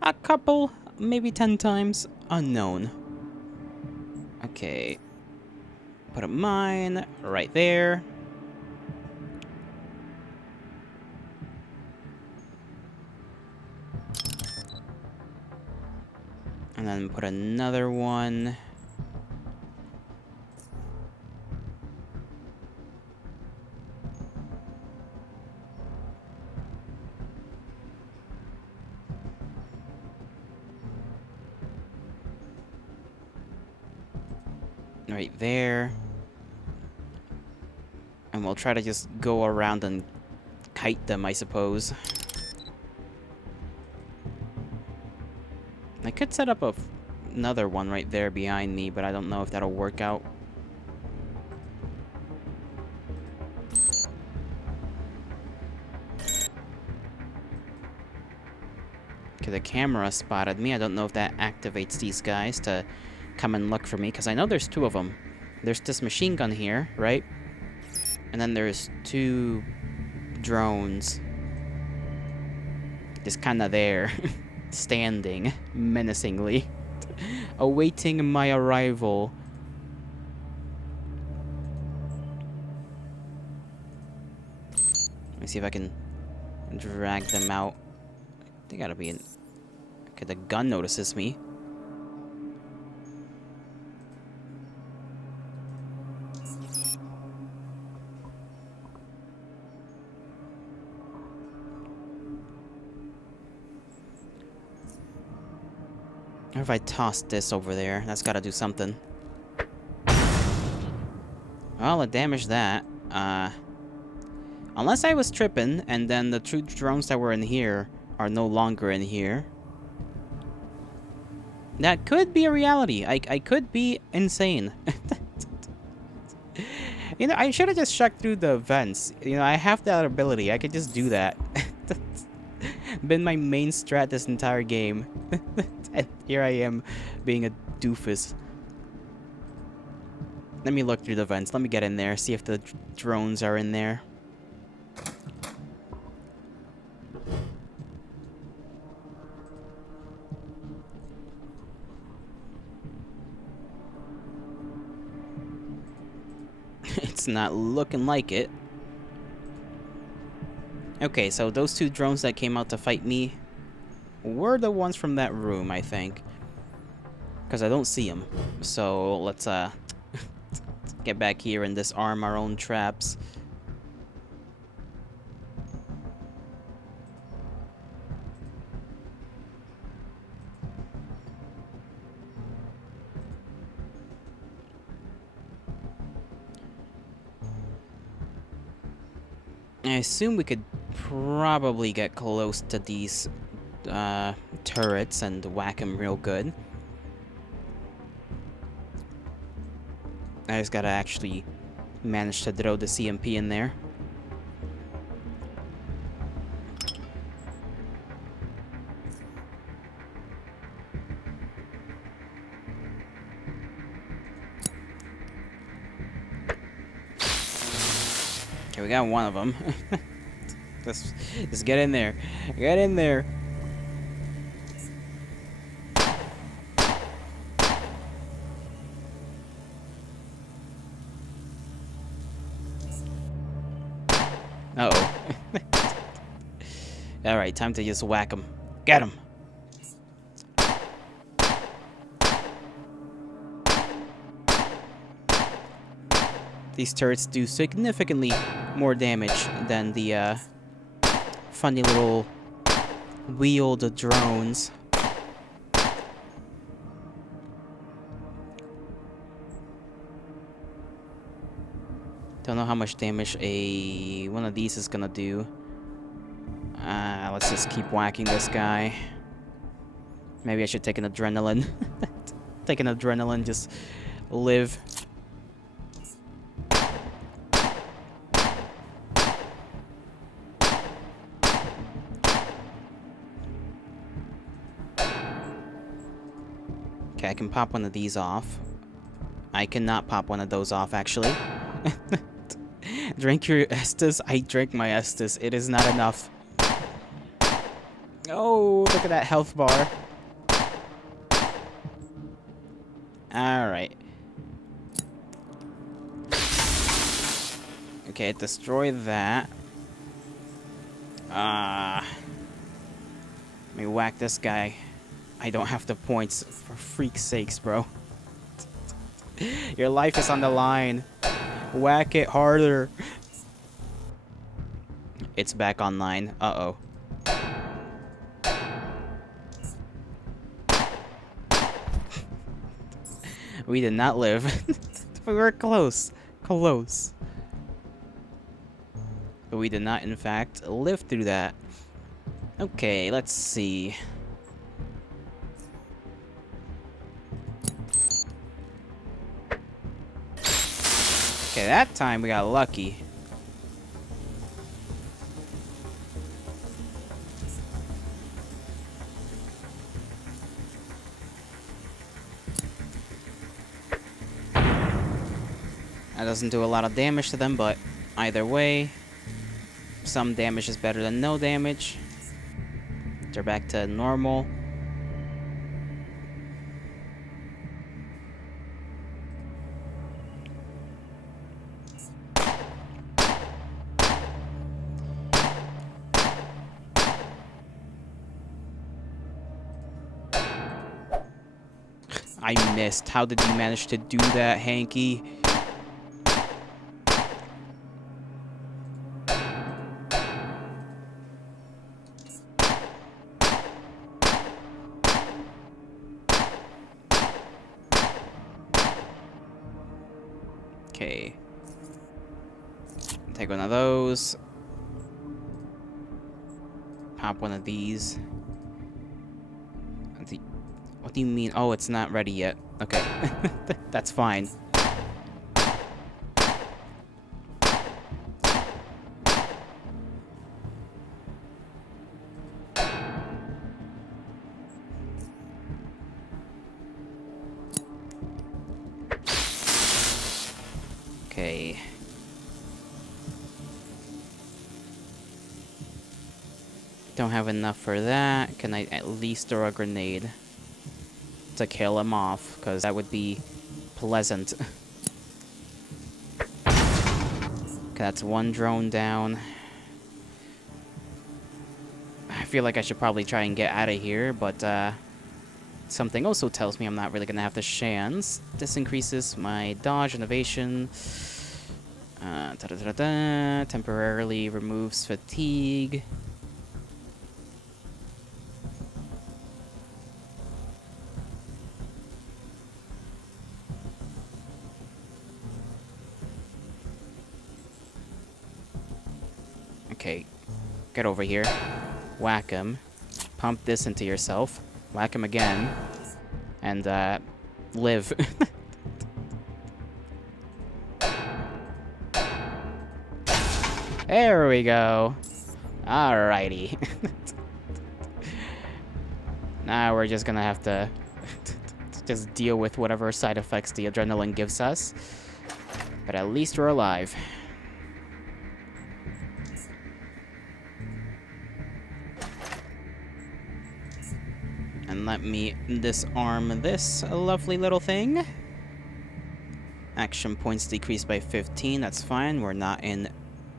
A couple, maybe 10 times. Unknown. Okay. Put a mine right there. And then put another one. Right there. And we'll try to just go around and kite them, I suppose. I could set up another one right there behind me, but I don't know if that'll work out. Okay, the camera spotted me. I don't know if that activates these guys to come and look for me, because I know there's 2 of them. There's this machine gun here, right? And then there's 2 drones. Just kind of there. Standing menacingly, awaiting my arrival. Let me see if I can drag them out. They gotta be in. Okay, the gun notices me. Or if I toss this over there, that's gotta do something. Well, it damaged that. Unless I was tripping, and then the 2 drones that were in here are no longer in here. That could be a reality. I could be insane. You know, I should have just checked through the vents. You know, I have that ability. I could just do that. That's been my main strat this entire game. And here I am, being a doofus. Let me look through the vents. Let me get in there, see if the drones are in there. It's not looking like it. Okay, so those 2 drones that came out to fight me were the ones from that room, I think. Because I don't see them. So let's get back here and disarm our own traps. I assume we could probably get close to these turrets and whack them real good. I just gotta actually manage to throw the CMP in there. Okay, we got one of them. Just get in there. Get in there. Uh-oh. Alright, time to just whack him. Get him! These turrets do significantly more damage than the funny little wheeled drones. Don't know how much damage one of these is gonna do. Let's just keep whacking this guy. Maybe I should take an adrenaline. Take an adrenaline, just live. Okay, I can pop one of these off. I cannot pop one of those off, actually. Drink your Estus. I drank my Estus. It is not enough. Oh, look at that health bar. Alright. Okay, destroy that. Let me whack this guy. I don't have the points, for freak's sakes, bro. Your life is on the line. Whack it harder. It's back online. Uh-oh. We did not live. We were close. Close. But we did not, in fact, live through that. Okay, let's see. Okay, that time we got lucky. That doesn't do a lot of damage to them, but either way, some damage is better than no damage. They're back to normal. I missed. How did you manage to do that, Hanky? Okay. Take one of those. Pop one of these. What do you mean? Oh, it's not ready yet. Okay. That's fine. Okay. Don't have enough for that. Can I at least throw a grenade to kill him off? Because that would be pleasant. Okay, that's one drone down. I feel like I should probably try and get out of here, but something also tells me I'm not really gonna have the chance. This increases my dodge and evasion. Temporarily removes fatigue. Okay, get over here. Whack him. Pump this into yourself. Whack him again. And, live. There we go. Alrighty. Now we're just gonna have to just deal with whatever side effects the adrenaline gives us. But at least we're alive. And let me disarm this lovely little thing. Action points decreased by 15, that's fine. We're not in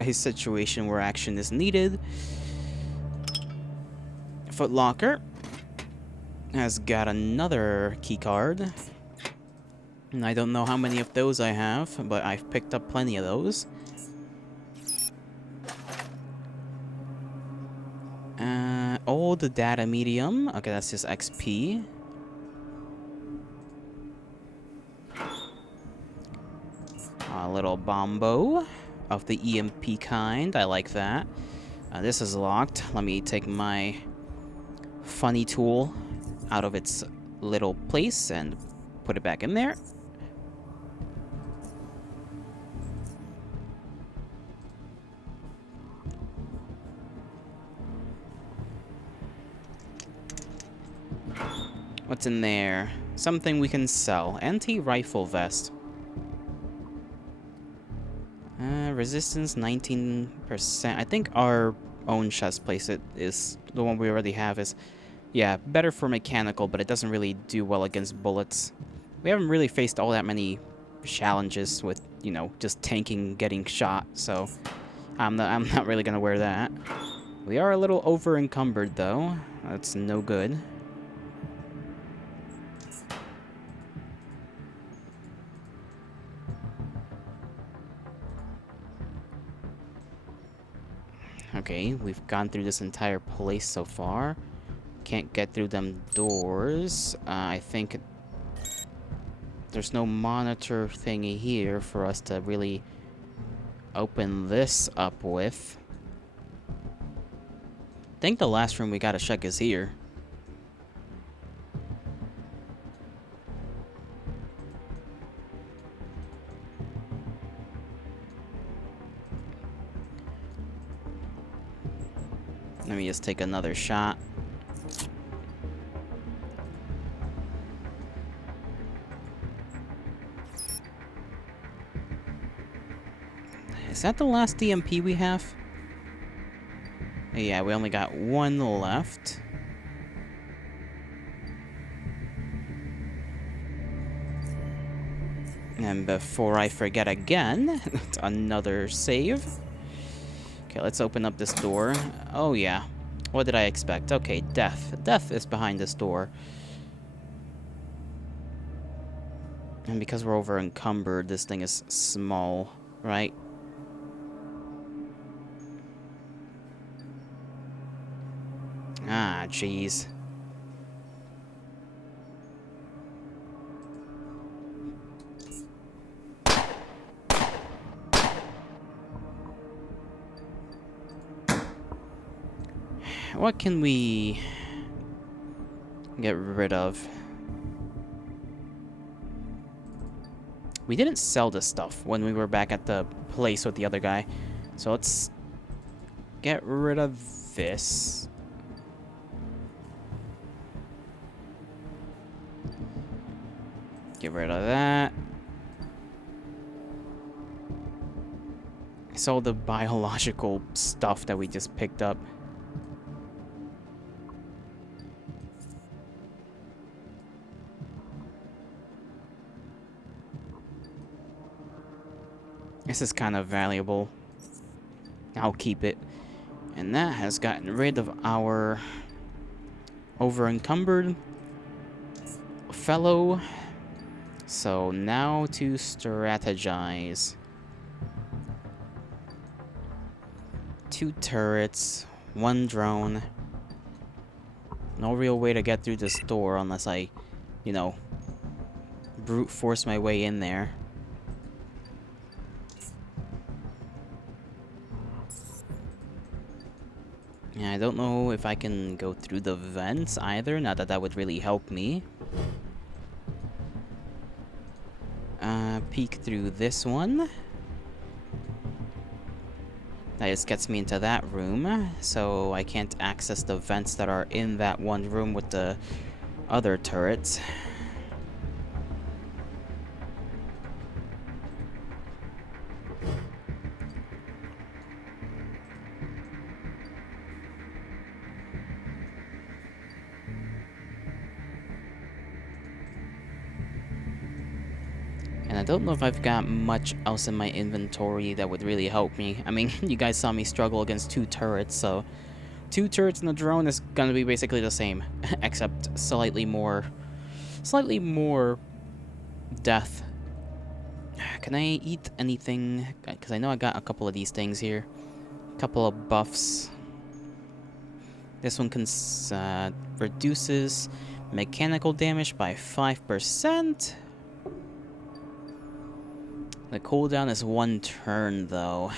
a situation where action is needed. Foot Locker has got another key card. And I don't know how many of those I have, but I've picked up plenty of those. Old data medium. Okay, that's just XP. A little bombo of the EMP kind. I like that. This is locked. Let me take my funny tool out of its little place and put it back in there. What's in there? Something we can sell. Anti-rifle vest. Resistance 19%. I think our own chest place is the one we already have is, yeah, better for mechanical, but it doesn't really do well against bullets. We haven't really faced all that many challenges with, you know, just tanking getting shot, so I'm not really gonna wear that. We are a little over encumbered though. That's no good. Okay, we've gone through this entire place so far. Can't get through them doors. I think there's no monitor thingy here for us to really open this up with. I think the last room we gotta check is here. Let me just take another shot. Is that the last DMP we have? Yeah, we only got one left. And before I forget again, another save. Okay, let's open up this door. Oh yeah. What did I expect? Okay, death. Death is behind this door. And because we're over encumbered, this thing is small, right? Ah, jeez. What can we get rid of? We didn't sell this stuff when we were back at the place with the other guy. So let's get rid of this. Get rid of that. It's all the biological stuff that we just picked up. This is kind of valuable. I'll keep it. And that has gotten rid of our over-encumbered fellow. So now to strategize. 2 turrets, 1 drone. No real way to get through this door unless I, you know, brute force my way in there. Yeah, I don't know if I can go through the vents either, not that that would really help me. Peek through this one. That just gets me into that room, so I can't access the vents that are in that one room with the other turrets. And I don't know if I've got much else in my inventory that would really help me. I mean, you guys saw me struggle against 2 turrets, so 2 turrets and a drone is gonna be basically the same, except slightly more death. Can I eat anything? Because I know I got a couple of these things here. A couple of buffs. This one reduces mechanical damage by 5%. The cooldown is 1 turn, though.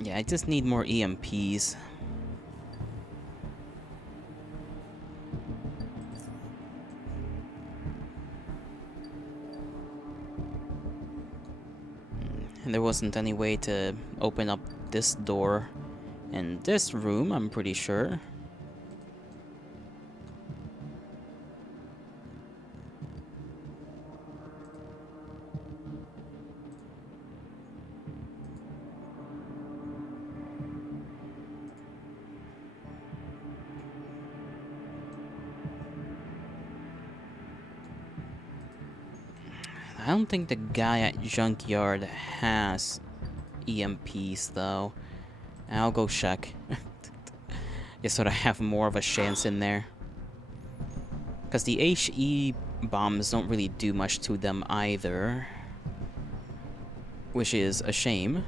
Yeah, I just need more EMPs. And there wasn't any way to open up this door in this room, I'm pretty sure. I don't think the guy at Junkyard has EMPs, though. I'll go check. Just so I have more of a chance in there. Because the HE bombs don't really do much to them either. Which is a shame.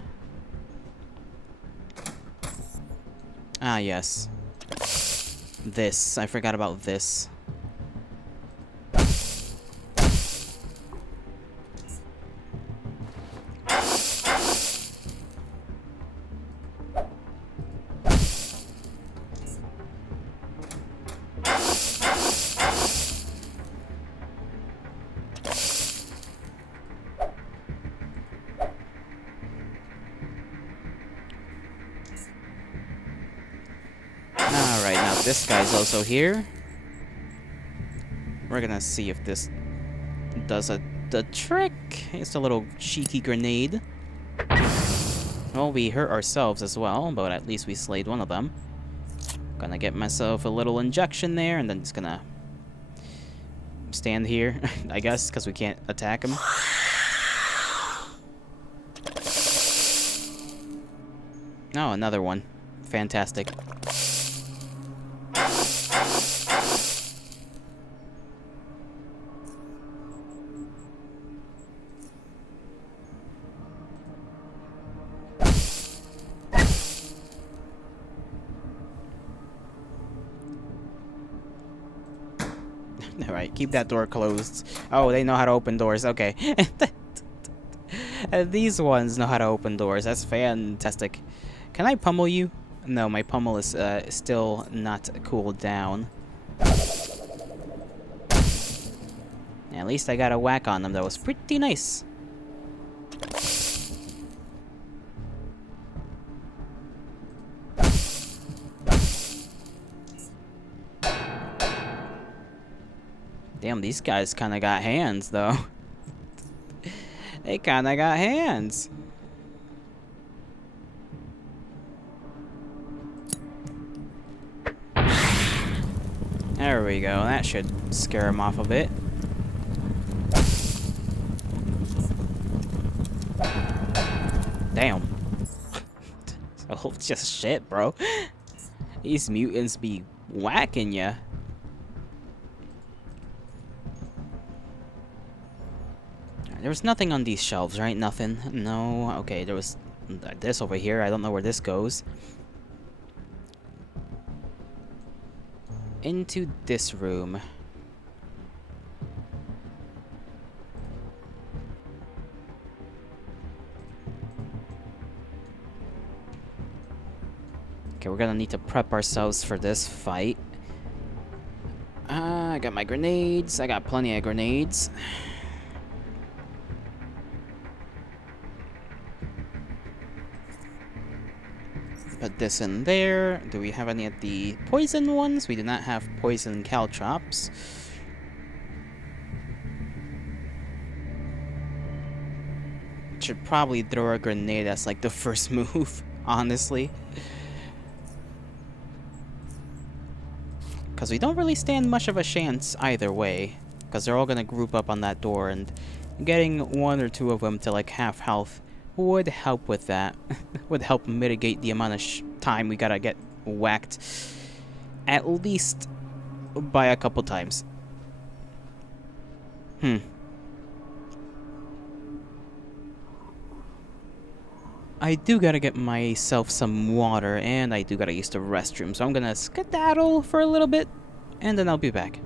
Ah, yes. This. I forgot about this. Alright, now this guy's also here. We're gonna see if this does the trick. It's a little cheeky grenade. Well, we hurt ourselves as well, but at least we slayed one of them. Gonna get myself a little injection there, and then just gonna stand here, I guess, because we can't attack him. Oh, another one. Fantastic. Alright, keep that door closed. Oh, they know how to open doors. Okay. These ones know how to open doors. That's fantastic. Can I pummel you? No, my pummel is still not cooled down. At least I got a whack on them. That was pretty nice. Damn, these guys kind of got hands, though. They kind of got hands. There we go. That should scare him off a bit. Damn. Oh, just shit, bro. These mutants be whacking ya. There was nothing on these shelves, right? Nothing. No. Okay, there was this over here. I don't know where this goes. Into this room. Okay, we're gonna need to prep ourselves for this fight. I got my grenades. I got plenty of grenades. Put this in there. Do we have any of the poison ones? We do not have poison caltrops. Should probably throw a grenade as like the first move, honestly. Because we don't really stand much of a chance either way. Because they're all gonna group up on that door, and getting one or two of them to like half health would help with that. Would help mitigate the amount of time we gotta get whacked. At least by a couple times. I do gotta get myself some water, and I do gotta use the restroom, so I'm gonna skedaddle for a little bit, and then I'll be back.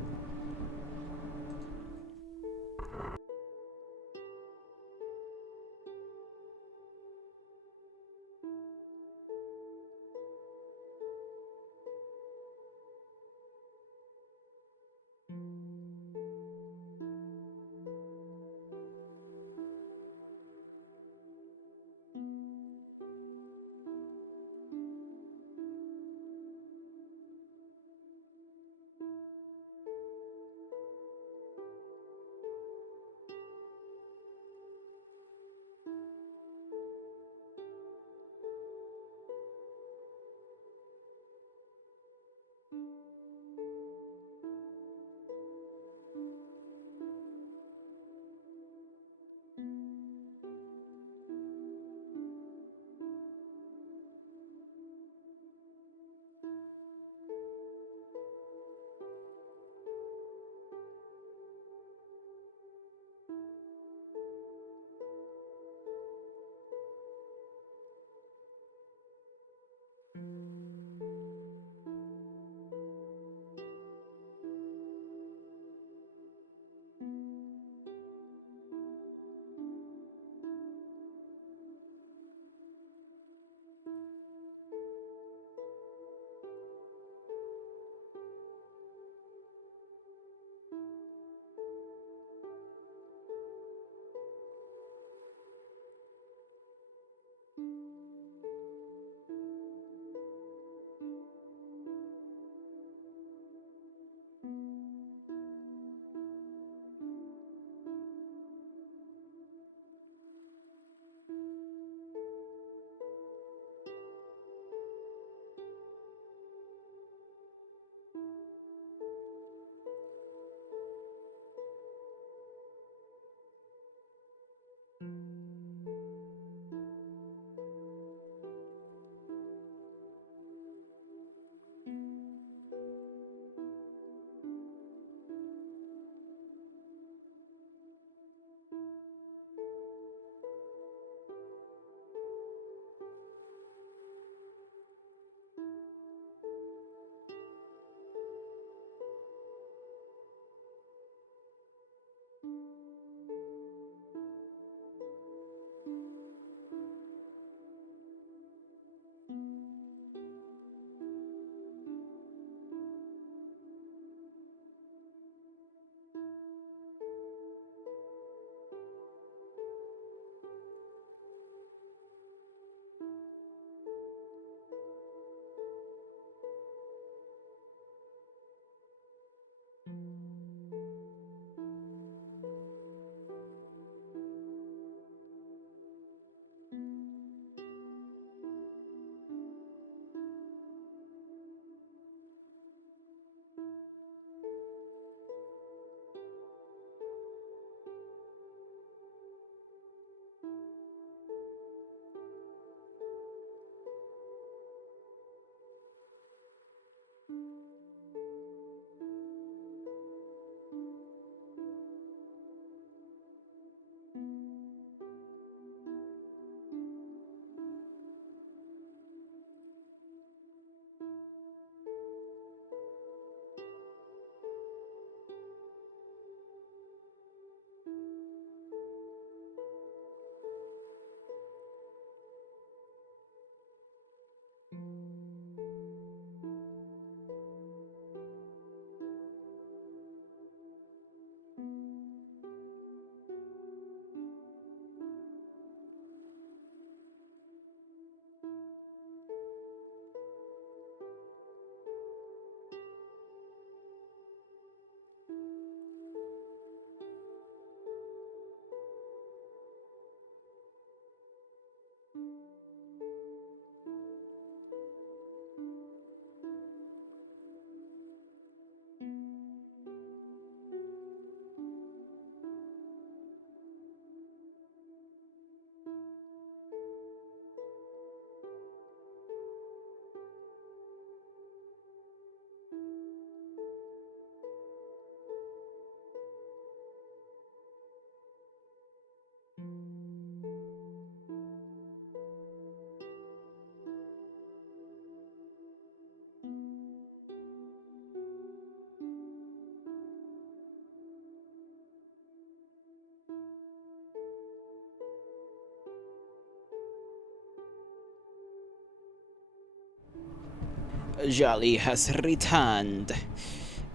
Jolly has returned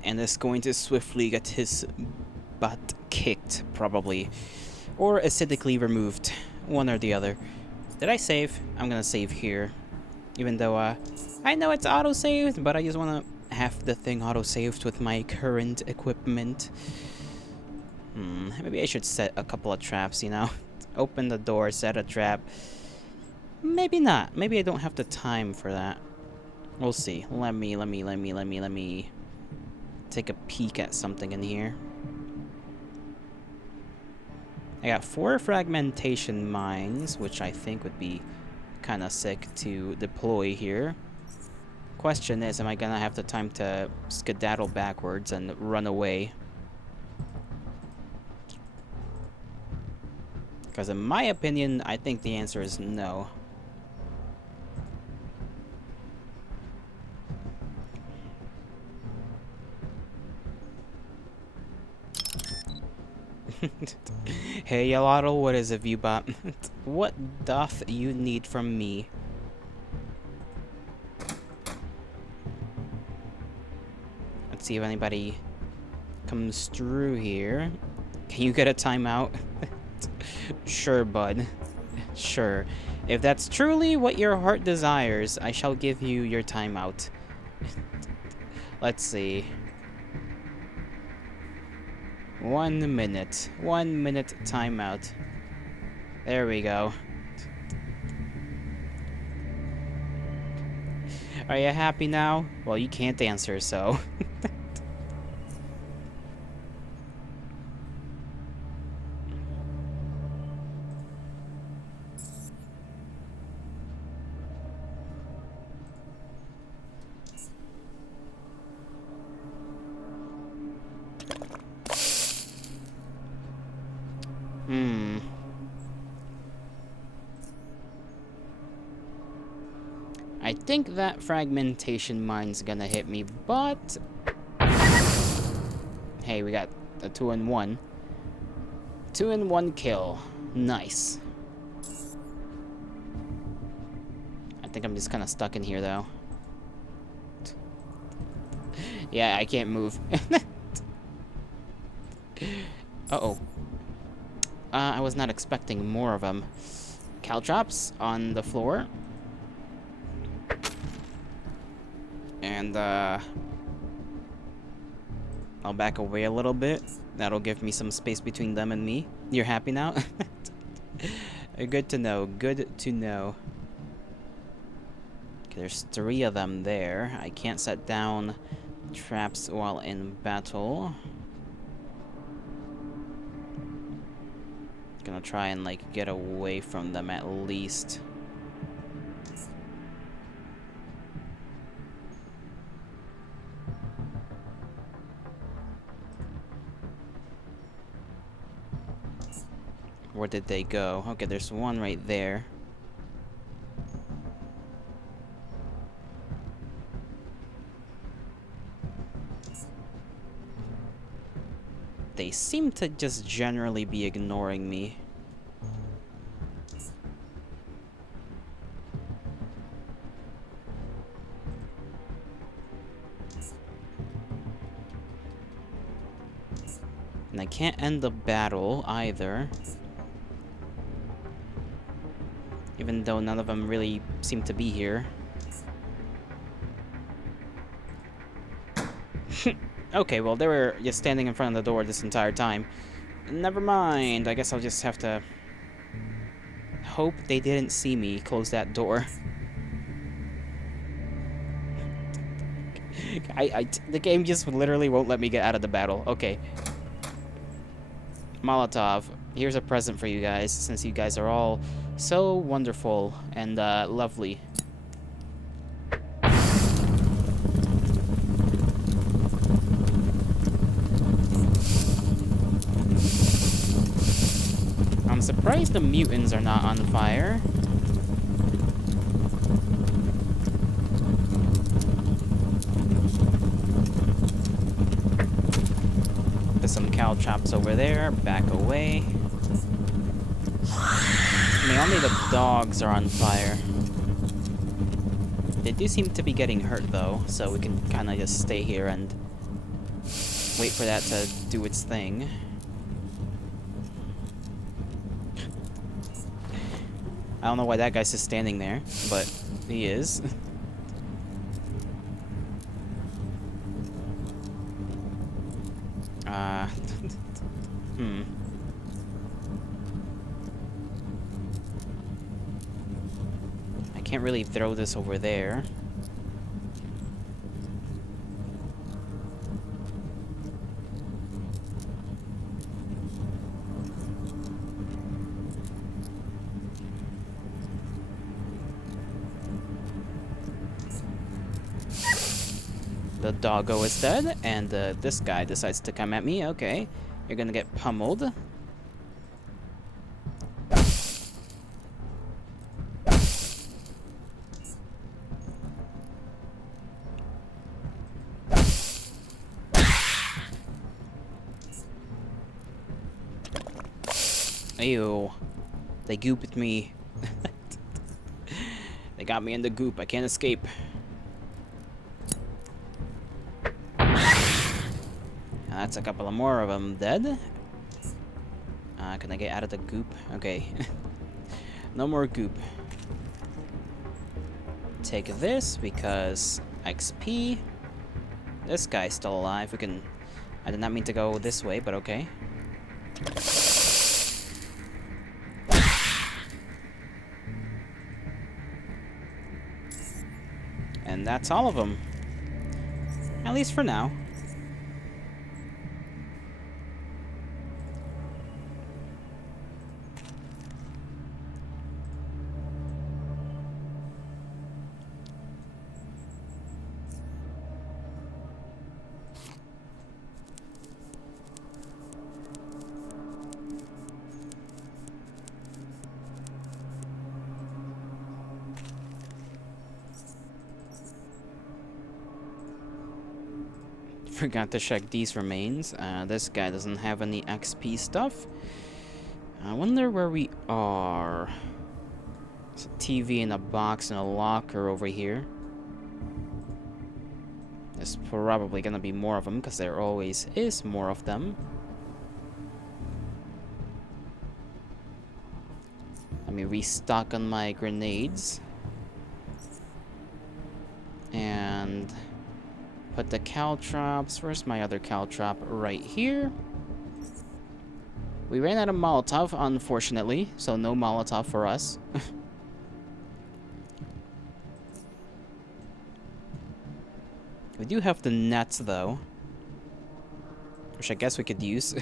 and is going to swiftly get his butt kicked, probably. Or acidically removed. One or the other. Did I save? I'm gonna save here. Even though, I know it's auto-saved, but I just wanna have the thing auto-saved with my current equipment. Maybe I should set a couple of traps, you know? Open the door, set a trap. Maybe not. Maybe I don't have the time for that. We'll see. Let me take a peek at something in here. I got 4 fragmentation mines, which I think would be kind of sick to deploy here. Question is, am I gonna have the time to skedaddle backwards and run away? Because in my opinion, I think the answer is no. Hey Yalotl, what is it, Viewbot? What doth you need from me? Let's see if anybody comes through here. Can you get a timeout? Sure, bud. Sure. If that's truly what your heart desires, I shall give you your timeout. Let's see. 1 minute. 1 minute timeout. There we go. Are you happy now? Well, you can't answer, so. I think that fragmentation mine's gonna hit me, but... Hey, we got a 2-in-1. 2-in-1 kill. Nice. I think I'm just kind of stuck in here, though. Yeah, I can't move. Uh-oh. I was not expecting more of them. Caltrops on the floor. And, I'll back away a little bit. That'll give me some space between them and me. You're happy now? Good to know. Good to know. Okay, there's 3 of them there. I can't set down traps while in battle. Gonna try and, like, get away from them at least. Where did they go? Okay, there's one right there. They seem to just generally be ignoring me. And I can't end the battle either. Even though none of them really seem to be here. Okay, well, they were just standing in front of the door this entire time. Never mind. I guess I'll just have to hope they didn't see me close that door. The game just literally won't let me get out of the battle. Okay. Molotov, here's a present for you guys, since you guys are all so wonderful and lovely. I'm surprised the mutants are not on fire. There's some caltrops over there. Back away. I mean, only the dogs are on fire. They do seem to be getting hurt, though, so we can kind of just stay here and wait for that to do its thing. I don't know why that guy's just standing there, but he is. I can't really throw this over there. The doggo is dead, and this guy decides to come at me. Okay, you're gonna get pummeled. Ew. They gooped me. They got me in the goop. I can't escape. That's a couple of more of them dead. Can I get out of the goop? Okay. No more goop. Take this because XP. This guy's still alive. We can... I did not mean to go this way, but okay. And that's all of them. At least for now. Forgot to check these remains. This guy doesn't have any XP stuff. I wonder where we are. There's a TV in a box and a locker over here. There's probably gonna be more of them because there always is more of them. Let me restock on my grenades. And put the caltrops. Where's my other caltrop? Right here. We ran out of Molotov, unfortunately, so no Molotov for us. We do have the nets, though, which I guess we could use.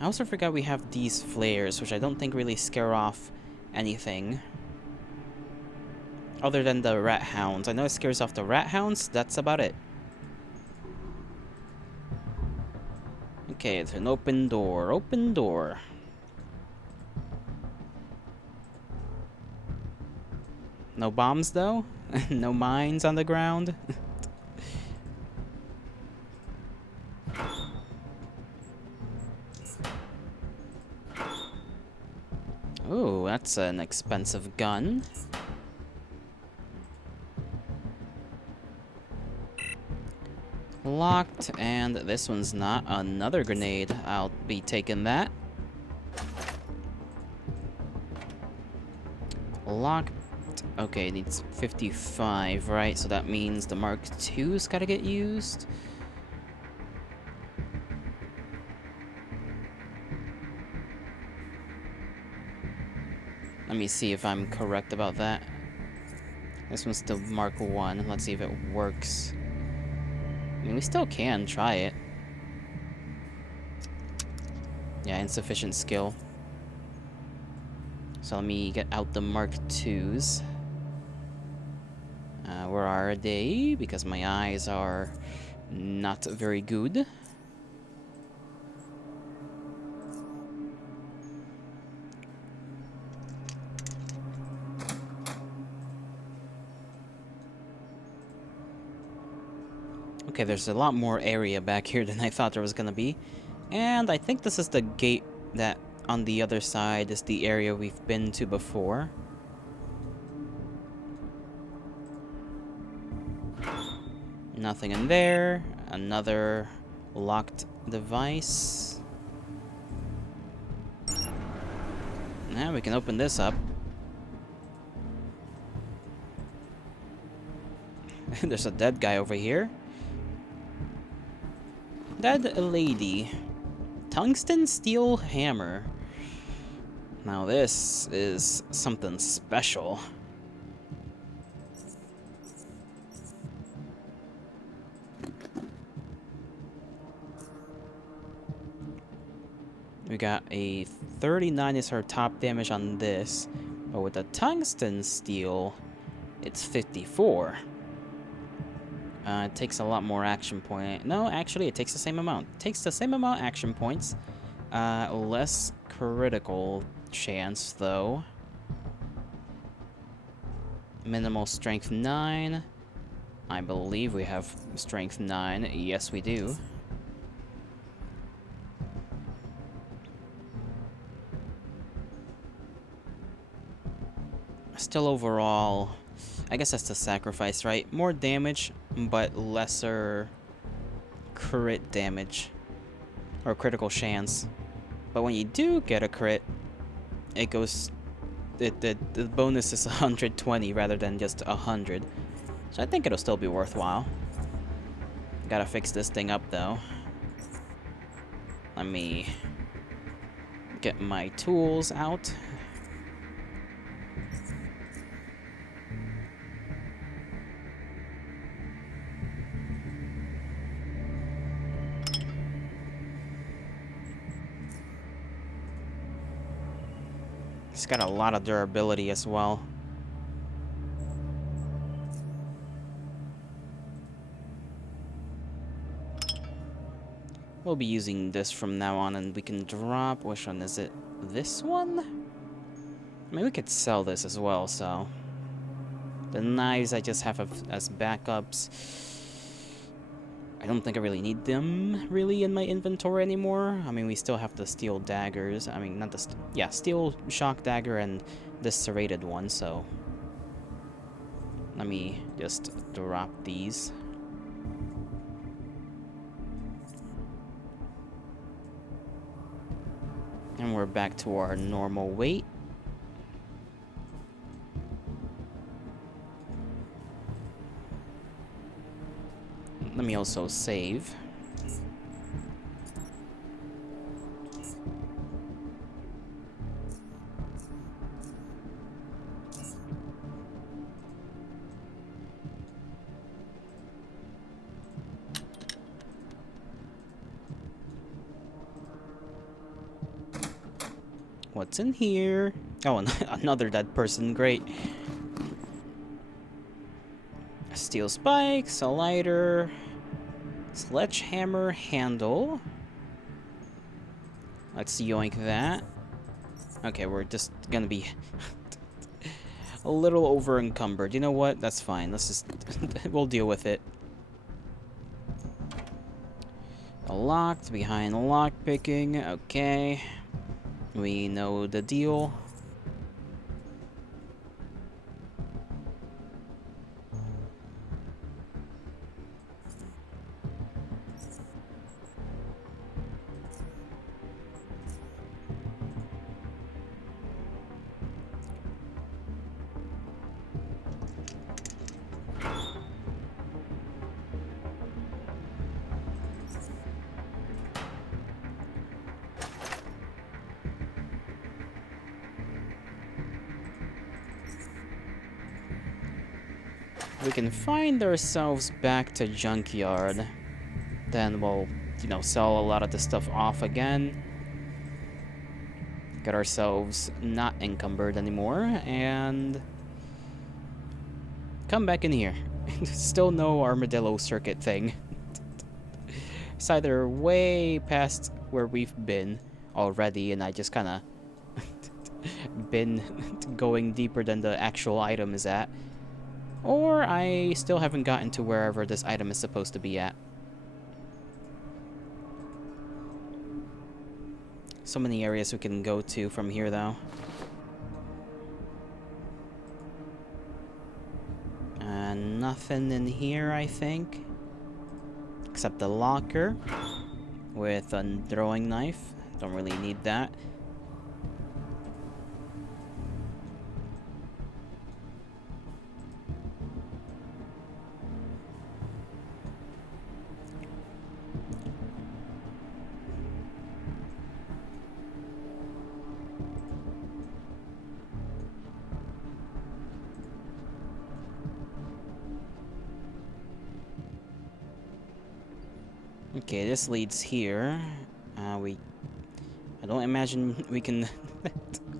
I also forgot we have these flares, which I don't think really scare off anything. Other than the rat hounds. I know it scares off the rat hounds, that's about it. Okay, it's an open door. Open door. No bombs, though? No mines on the ground? Ooh, that's an expensive gun. Locked, and this one's not. Another grenade. I'll be taking that. Locked. Okay, it needs 55, right? So that means the Mark II's gotta get used. Let me see if I'm correct about that. This one's still Mark I. Let's see if it works. I mean, we still can try it. Yeah, insufficient skill. So let me get out the Mark II's. Where are they? Because my eyes are not very good. Okay, there's a lot more area back here than I thought there was gonna be. And I think this is the gate that on the other side is the area we've been to before. Nothing in there. Another locked device. Now we can open this up. There's a dead guy over here. Dead lady. Tungsten steel hammer. Now this is something special. We got a 39 is our top damage on this, but with the tungsten steel, it's 54. It takes a lot more action point. No, actually, it takes the same amount. It takes the same amount action points. Less critical chance, though. Minimal strength 9. I believe we have strength 9. Yes, we do. Still overall, I guess that's the sacrifice, right? More damage, but lesser crit damage. Or critical chance. But when you do get a crit, it goes... The bonus is 120 rather than just 100. So I think it'll still be worthwhile. Gotta fix this thing up, though. Let me get my tools out. It's got a lot of durability as well. We'll be using this from now on, and we can drop... Which one is it? This one? I mean, we could sell this as well, so... The knives I just have as backups. I don't think I really need them, really, in my inventory anymore. I mean, we still have the steel daggers. I mean, not the... yeah, steel shock dagger and this serrated one, so... Let me just drop these. And we're back to our normal weight. Let me also save. What's in here? Oh, another dead person. Great. Steel spikes, a lighter, sledgehammer handle. Let's yoink that. Okay, we're just gonna be a little over encumbered. You know what? That's fine. Let's just we'll deal with it. Locked behind lock picking. Okay. We know the deal. We can find ourselves back to junkyard. Then we'll, you know, sell a lot of the stuff off again. Get ourselves not encumbered anymore, and come back in here. Still no armadillo circuit thing. It's either way past where we've been already, and I just kind of been going deeper than the actual item is at. Or I still haven't gotten to wherever this item is supposed to be at. So many areas we can go to from here, though. Nothing in here, I think. Except the locker with a throwing knife. Don't really need that. Okay, this leads here. I don't imagine we can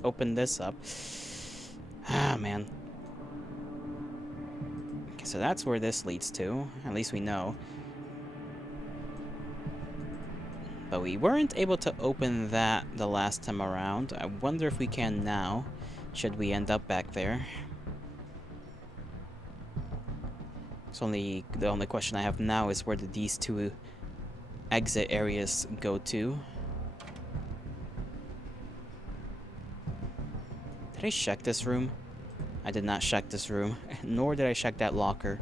open this up. Ah, man. Okay, so that's where this leads to. At least we know. But we weren't able to open that the last time around. I wonder if we can now, should we end up back there. The only question I have now is where did these two exit areas go to? Did I check this room? I did not check this room, nor did I check that locker.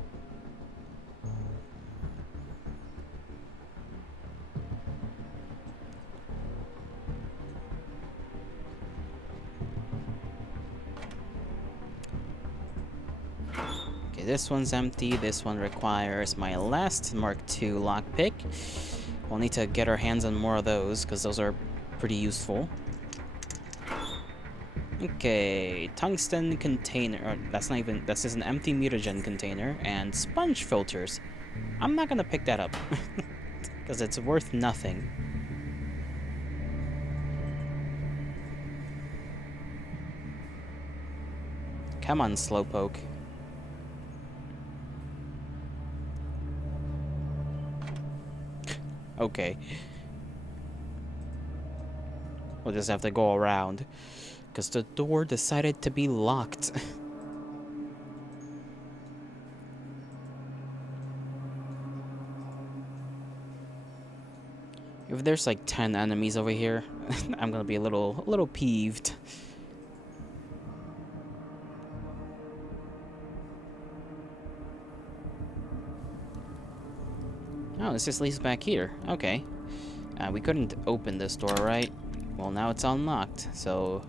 Okay, this one's empty. This one requires my last Mark II lockpick. We'll need to get our hands on more of those, because those are pretty useful. Okay, tungsten container. This is an empty mutagen container, and sponge filters. I'm not gonna pick that up, because it's worth nothing. Come on, Slowpoke. Okay. We'll just have to go around, because the door decided to be locked. If there's like 10 enemies over here, I'm gonna be a little peeved. Oh, this just leads back here. Okay. We couldn't open this door, right? Well, now it's unlocked, so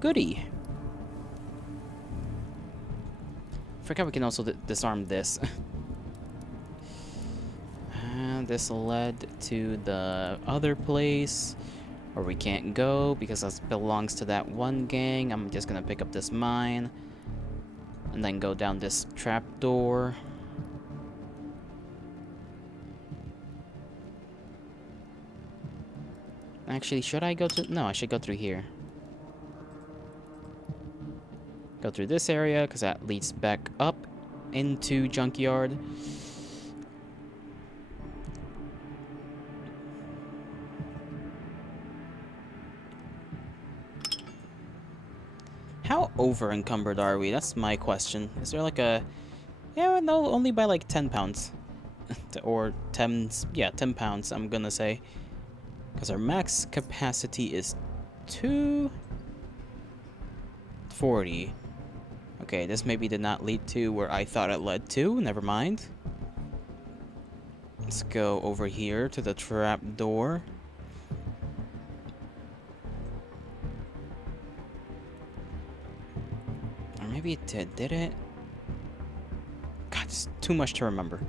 goody. Forgot we can also disarm this. This led to the other place where we can't go because this belongs to that one gang. I'm just gonna pick up this mine and then go down this trap door. Actually, should I go to... No, I should go through here. Go through this area, because that leads back up into Junkyard. How over-encumbered are we? That's my question. Is there like a... Yeah, no, only by like 10 pounds. Or 10... Yeah, 10 pounds, I'm gonna say. Because our max capacity is 240. Okay, this maybe did not lead to where I thought it led to. Never mind. Let's go over here to the trap door. Or maybe it did it? God, it's too much to remember.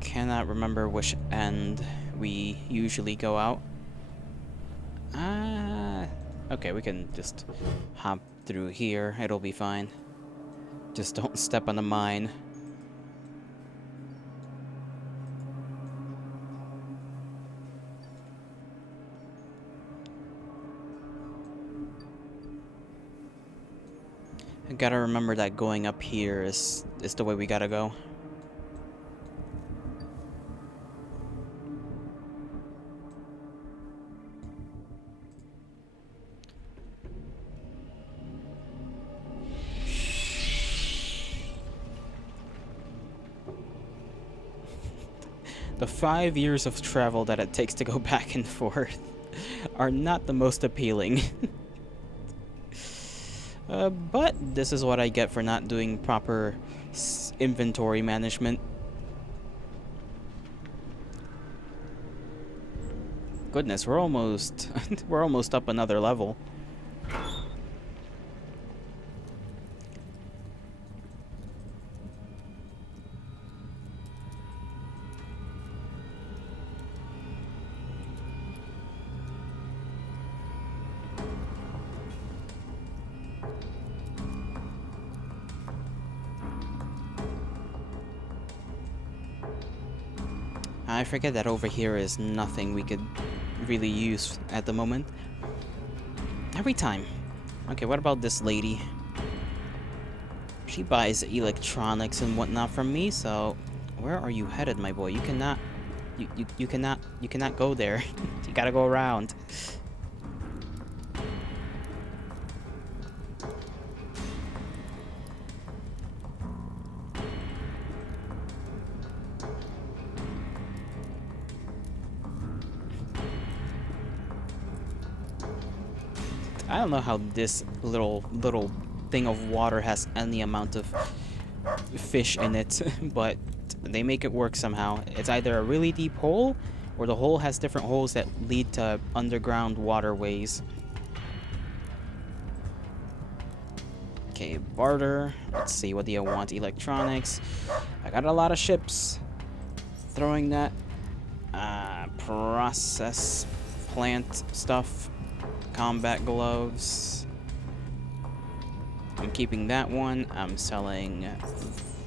Cannot remember which end we usually go out. Okay, we can just hop through here. It'll be fine. Just don't step on the mine. I gotta remember that going up here is the way we gotta go. The 5 years of travel that it takes to go back and forth are not the most appealing. But this is what I get for not doing proper inventory management. Goodness, we're almost we're almost up another level. I forget that over here is nothing we could really use at the moment. Every time. Okay, what about this lady? She buys electronics and whatnot from me, so where are you headed, my boy? You cannot you cannot go there. You gotta go around. I don't know how this little thing of water has any amount of fish in it, but they make it work somehow. It's either a really deep hole, or the hole has different holes that lead to underground waterways. Okay, barter. Let's see, what do you want? Electronics. I got a lot of ships. Throwing that. Process plant stuff. Combat gloves. I'm keeping that one. I'm selling...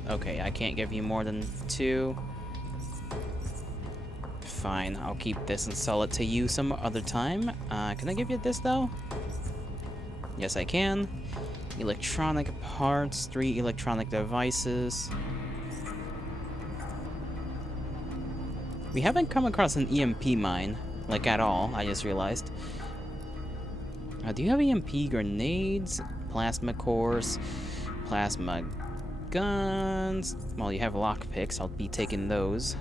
Okay, I can't give you more than 2. Fine, I'll keep this and sell it to you some other time. Can I give you this, though? Yes, I can. Electronic parts, 3 electronic devices. We haven't come across an EMP mine, like at all, I just realized. Do you have EMP grenades? Plasma cores? Plasma guns? Well, you have lockpicks, I'll be taking those.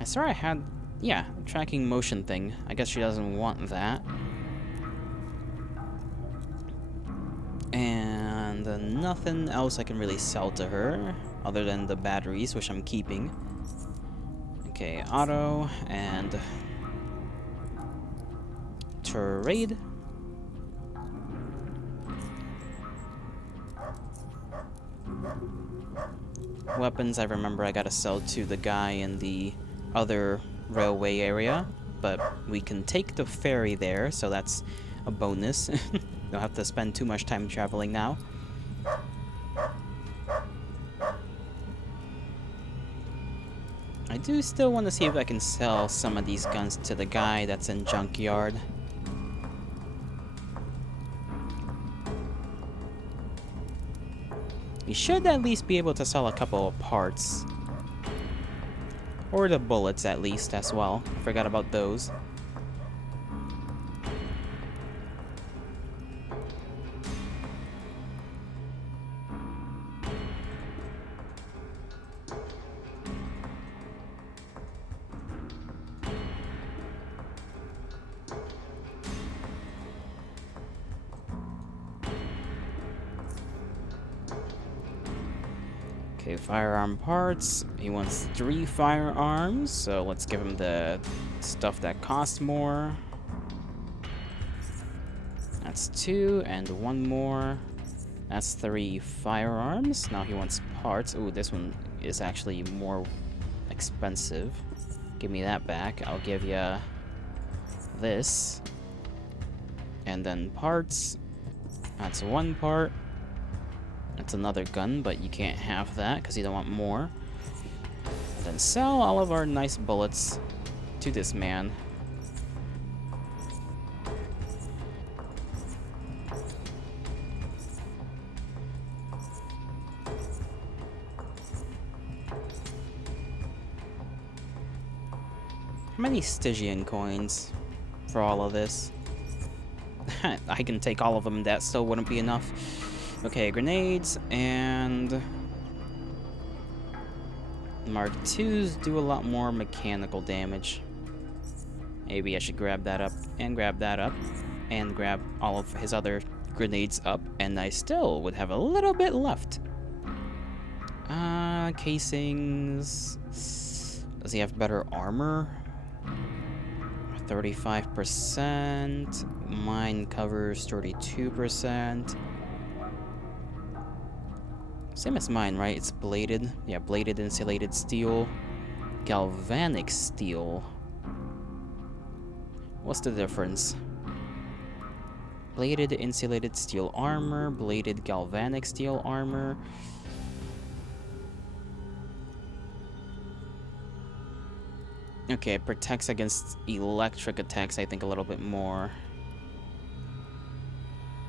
I saw I had... Yeah, tracking motion thing. I guess she doesn't want that. And nothing else I can really sell to her, other than the batteries, which I'm keeping. Okay, auto, and... trade. Weapons, I remember I gotta sell to the guy in the other railway area, but we can take the ferry there, so that's a bonus. Don't have to spend too much time traveling now. I do still want to see if I can sell some of these guns to the guy that's in Junkyard. We should at least be able to sell a couple of parts. Or the bullets, at least, as well. I forgot about those. Okay, firearm parts. He wants 3 firearms, so let's give him the stuff that costs more. That's 2, and 1 more. That's 3 firearms. Now he wants parts. Ooh, this one is actually more expensive. Give me that back. I'll give you this. And then parts. That's 1 part. That's another gun, but you can't have that because you don't want more. And then sell all of our nice bullets to this man. How many Stygian coins for all of this? I can take all of them, that still wouldn't be enough. Okay, grenades, and... Mark IIs do a lot more mechanical damage. Maybe I should grab that up, and grab that up, and grab all of his other grenades up, and I still would have a little bit left. Casings... Does he have better armor? 35%. Mine covers 32%. Same as mine, right? It's bladed. Yeah, bladed insulated steel. Galvanic steel. What's the difference? Bladed insulated steel armor, bladed galvanic steel armor. Okay, it protects against electric attacks, I think, a little bit more.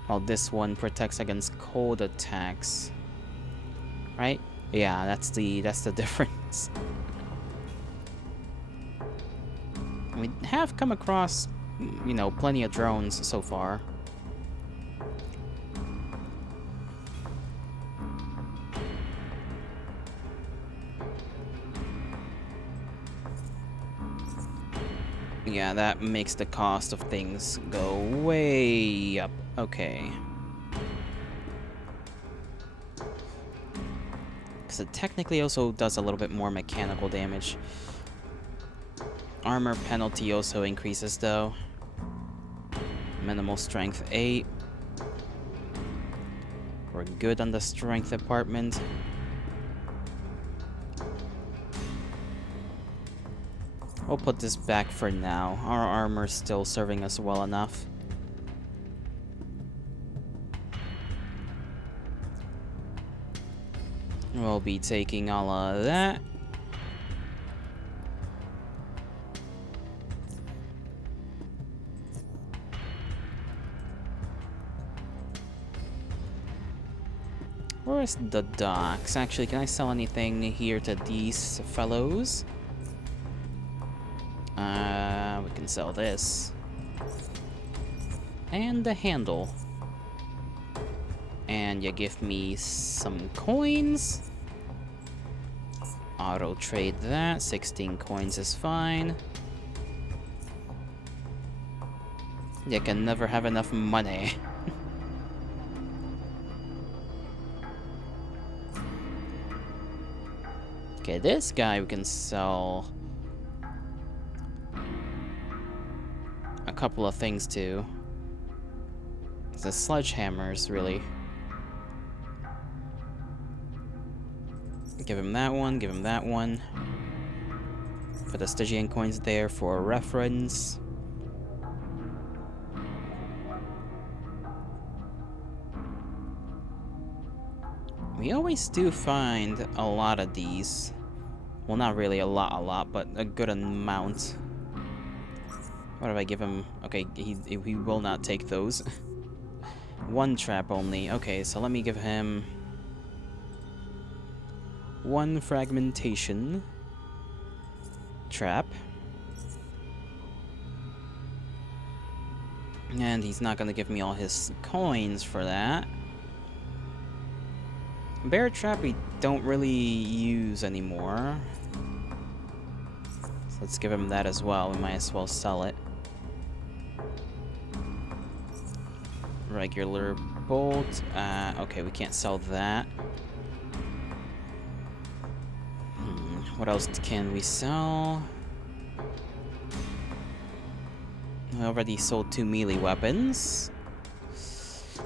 While this one protects against cold attacks. Right? Yeah, that's the difference. We have come across, you know, plenty of drones so far. Yeah, that makes the cost of things go way up. Okay. Because it technically also does a little bit more mechanical damage. Armor penalty also increases, though. Minimal strength 8. We're good on the strength department. We'll put this back for now. Our armor's still serving us well enough. We'll be taking all of that. Where's the docks? Actually, can I sell anything here to these fellows? We can sell this. And the handle. And you give me some coins. Auto trade that. 16 coins is fine. You can never have enough money. Okay, this guy we can sell a couple of things to. The sledgehammers, really. Give him that one, give him that one. Put the Stygian coins there for reference. We always do find a lot of these. Well, not really a lot, but a good amount. What if I give him... Okay, he will not take those. One trap only. Okay, so let me give him... one fragmentation trap. And he's not gonna give me all his coins for that. Bear trap we don't really use anymore. So let's give him that as well. We might as well sell it. Regular bolt. Okay, we can't sell that. What else can we sell? I already sold 2 melee weapons.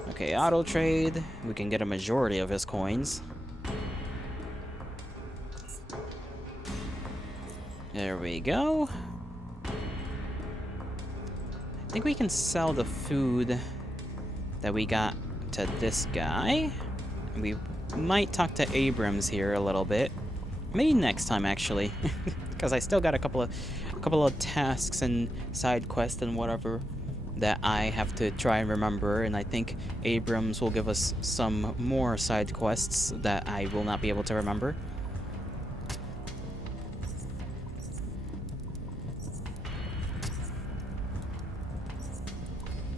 Okay, auto trade. We can get a majority of his coins. There we go. I think we can sell the food that we got to this guy. We might talk to Abrams here a little bit. Maybe next time, actually, because I still got a couple of tasks and side quests and whatever that I have to try and remember, and I think Abrams will give us some more side quests that I will not be able to remember.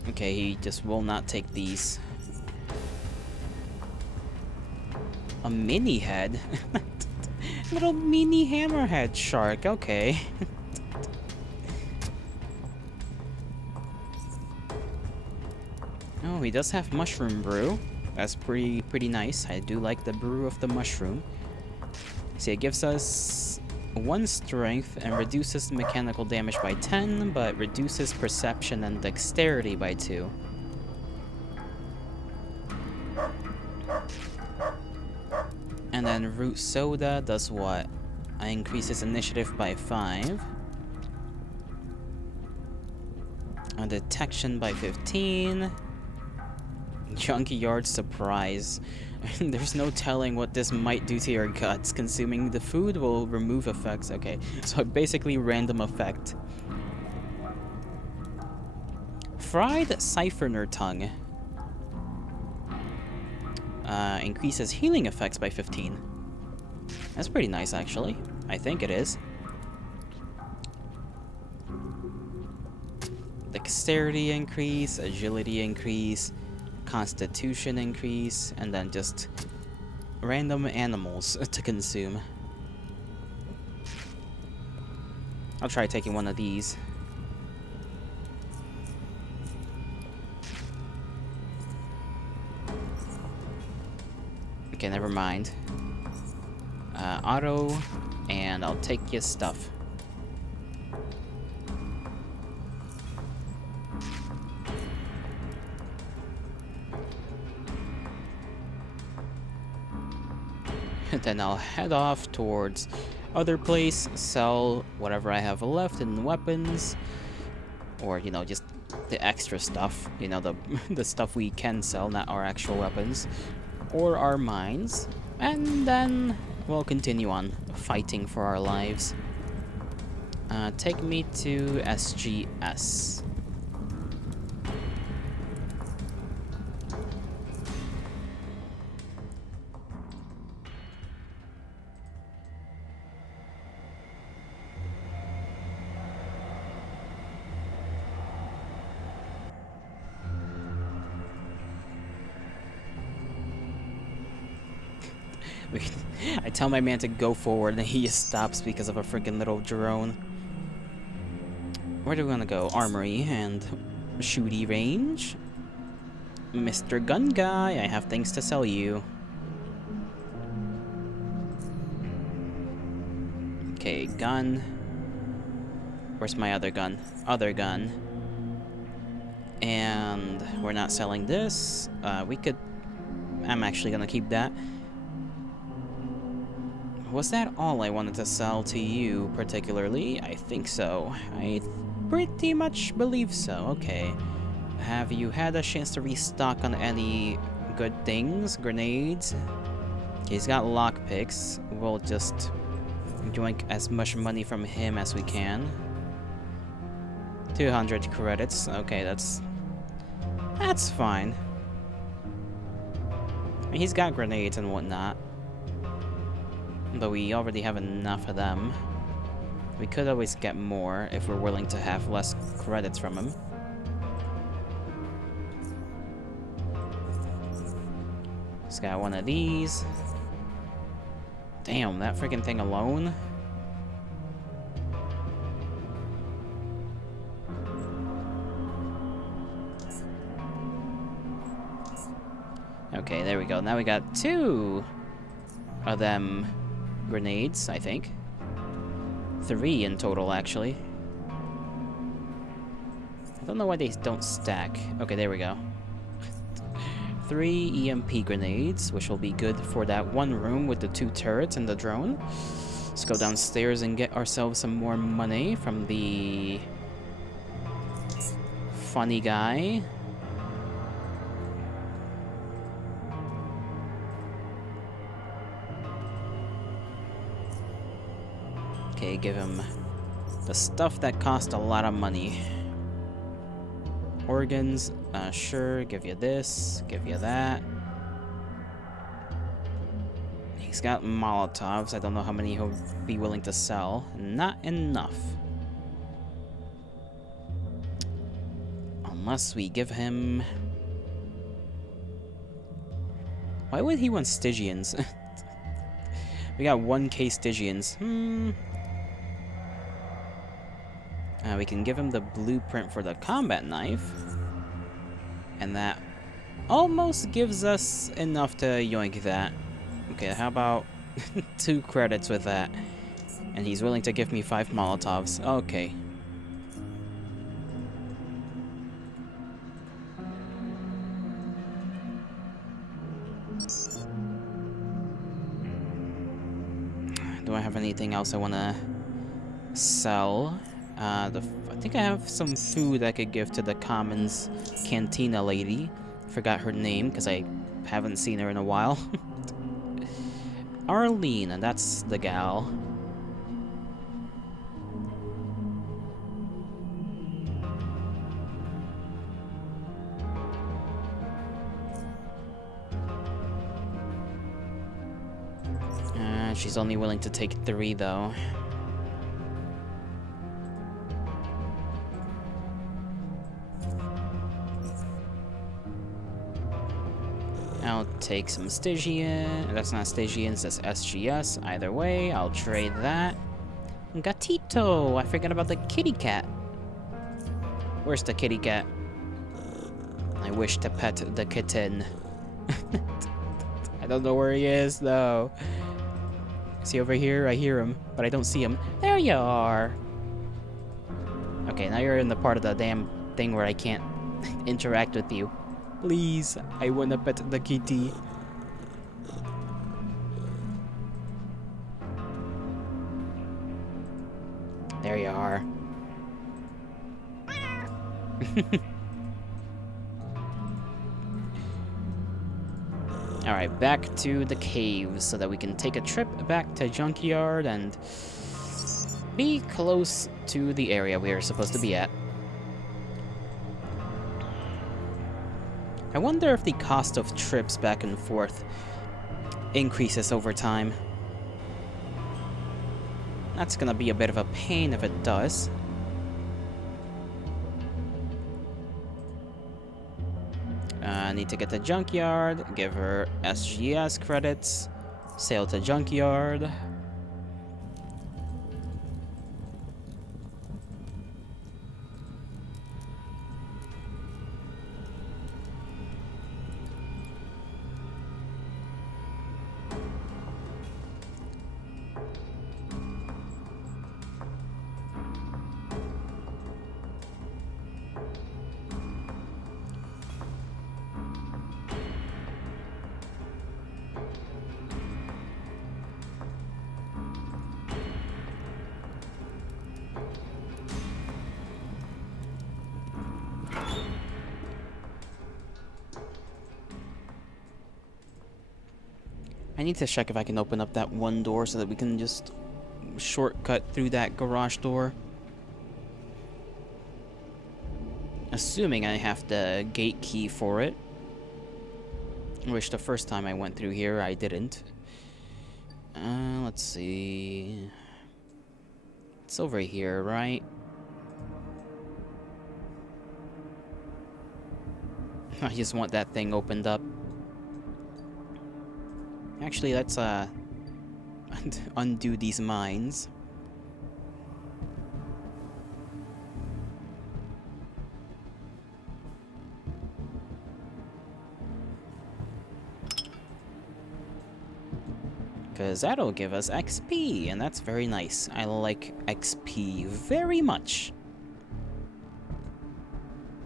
Okay, he just will not take these. A mini head? Little mini hammerhead shark, okay. Oh, he does have mushroom brew. That's pretty nice. I do like the brew of the mushroom. See, it gives us 1 strength and reduces mechanical damage by 10, but reduces perception and dexterity by 2. And then root soda does what? Increases initiative by 5. Detection by 15. Junkyard surprise. There's no telling what this might do to your guts. Consuming the food will remove effects. Okay, so basically random effect. Fried siphoner tongue. Increases healing effects by 15. That's pretty nice, actually. I think it is. Dexterity increase, agility increase, constitution increase, and then just random animals to consume. I'll try taking one of these. Okay, never mind. Auto, and I'll take your stuff. Then I'll head off towards other place, sell whatever I have left in weapons, or, you know, just the extra stuff, you know, the the stuff we can sell, not our actual weapons, or our mines, and then we'll continue on fighting for our lives. Take me to SGS. I tell my man to go forward and he just stops because of a freaking little drone. Where do we want to go? Armory and shooty range. Mr. Gun Guy, I have things to sell you. Okay, gun. Where's my other gun? Other gun. And we're not selling this. We could... I'm actually gonna keep that. Was that all I wanted to sell to you, particularly? I think so. I pretty much believe so. Okay. Have you had a chance to restock on any good things? Grenades? Okay, he's got lockpicks. We'll just yoink as much money from him as we can. 200 credits. Okay, that's fine. I mean, he's got grenades and whatnot. But we already have enough of them. We could always get more if we're willing to have less credits from him. He's got one of these. Damn, that freaking thing alone. Okay, there we go. Now we got 2 of them grenades, I think. 3 in total, actually. I don't know why they don't stack. Okay, there we go. 3 EMP grenades, which will be good for that one room with the 2 turrets and the drone. Let's go downstairs and get ourselves some more money from the funny guy. Okay, give him the stuff that cost a lot of money. Organs, sure, give you this, give you that. He's got Molotovs, I don't know how many he'll be willing to sell. Not enough. Unless we give him... Why would he want Stygians? We got 1k Stygians. We can give him the blueprint for the combat knife. And that almost gives us enough to yoink that. Okay, how about 2 credits with that? And he's willing to give me 5 Molotovs. Okay. Do I have anything else I want to sell? I think I have some food I could give to the Commons Cantina lady. Forgot her name because I haven't seen her in a while. Arlene, and that's the gal. She's only willing to take 3, though. I'll take some Stygian. That's not Stygians, that's SGS. Either way, I'll trade that. Gatito! I forgot about the kitty cat. Where's the kitty cat? I wish to pet the kitten. I don't know where he is, though. Is he over here? I hear him, but I don't see him. There you are! Okay, now you're in the part of the damn thing where I can't interact with you. Please, I wanna pet the kitty. There you are. Alright, back to the caves so that we can take a trip back to Junkyard and be close to the area we are supposed to be at. I wonder if the cost of trips back and forth increases over time. That's gonna be a bit of a pain if it does. I need to get to Junkyard, give her SGS credits, sail to Junkyard. I need to check if I can open up that one door so that we can just shortcut through that garage door. Assuming I have the gate key for it. Which the first time I went through here, I didn't. Let's see. It's over here, right? I just want that thing opened up. Actually, let's undo these mines. Because that'll give us XP, and that's very nice. I like XP very much.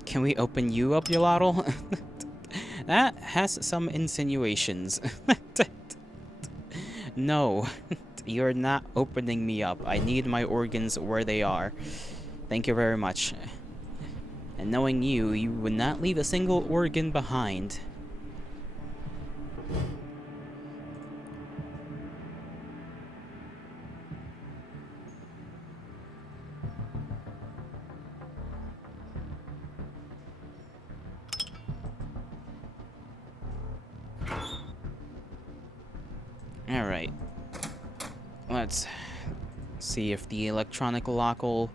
Can we open you up, Yolotl? That has some insinuations. No, you're not opening me up. I need my organs where they are. Thank you very much. And knowing you, you would not leave a single organ behind. Alright. Let's see if the electronic lock will...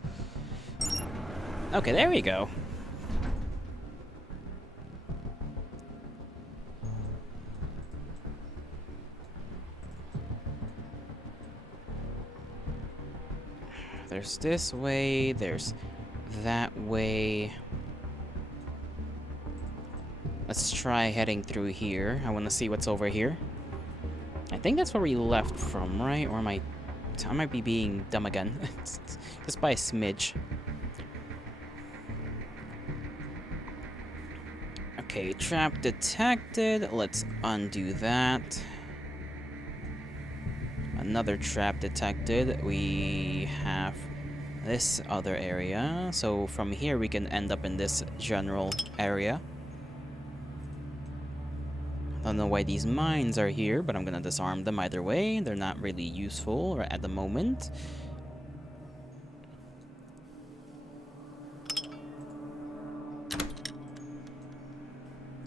Okay, there we go. There's this way, there's that way. Let's try heading through here. I want to see what's over here. I think that's where we left from, right? Or am I might be being dumb again. Just by a smidge. Okay, trap detected. Let's undo that. Another trap detected. We have this other area. So from here we can end up in this general area. I don't know why these mines are here, but I'm gonna disarm them either way. They're not really useful at the moment.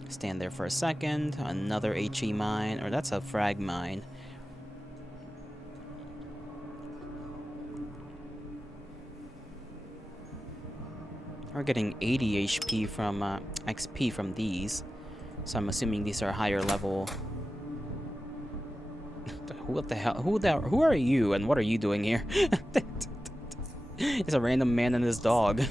Stand there for a second. Another HE mine, or that's a frag mine. We're getting 80 HP from XP from these, so I'm assuming these are higher level. What the hell? Who are you, and what are you doing here? It's a random man and his dog.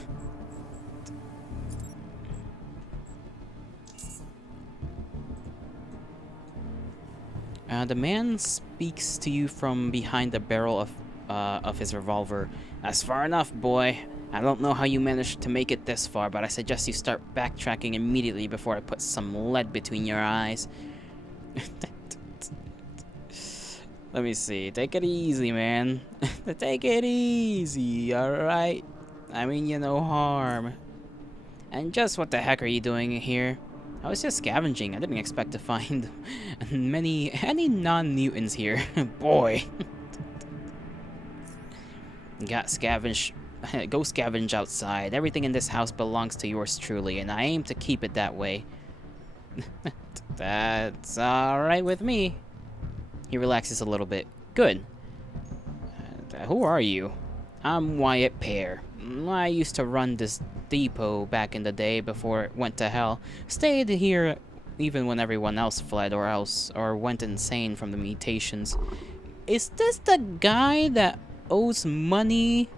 The man speaks to you from behind the barrel of his revolver. That's far enough, boy. I don't know how you managed to make it this far, but I suggest you start backtracking immediately before I put some lead between your eyes. Let me see. Take it easy, man. Take it easy, alright? I mean you no harm. And just what the heck are you doing here? I was just scavenging. I didn't expect to find any non-mutants here. Boy. Got scavenge. Go scavenge outside. Everything in this house belongs to yours truly, and I aim to keep it that way. That's alright with me. He relaxes a little bit. Good. Who are you? I'm Wyatt Pear. I used to run this depot back in the day before it went to hell. Stayed here even when everyone else fled or went insane from the mutations. Is this the guy that owes money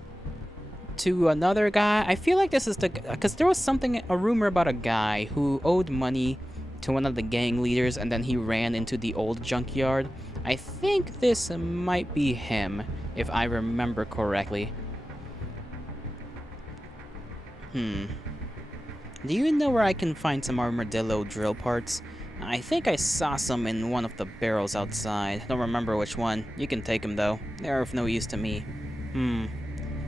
to another guy? I feel like this is because there was a rumor about a guy who owed money to one of the gang leaders and then he ran into the old junkyard. I think this might be him, if I remember correctly. Do you know where I can find some armadillo drill parts? I think I saw some in one of the barrels outside. Don't remember which one. You can take them though. They're of no use to me.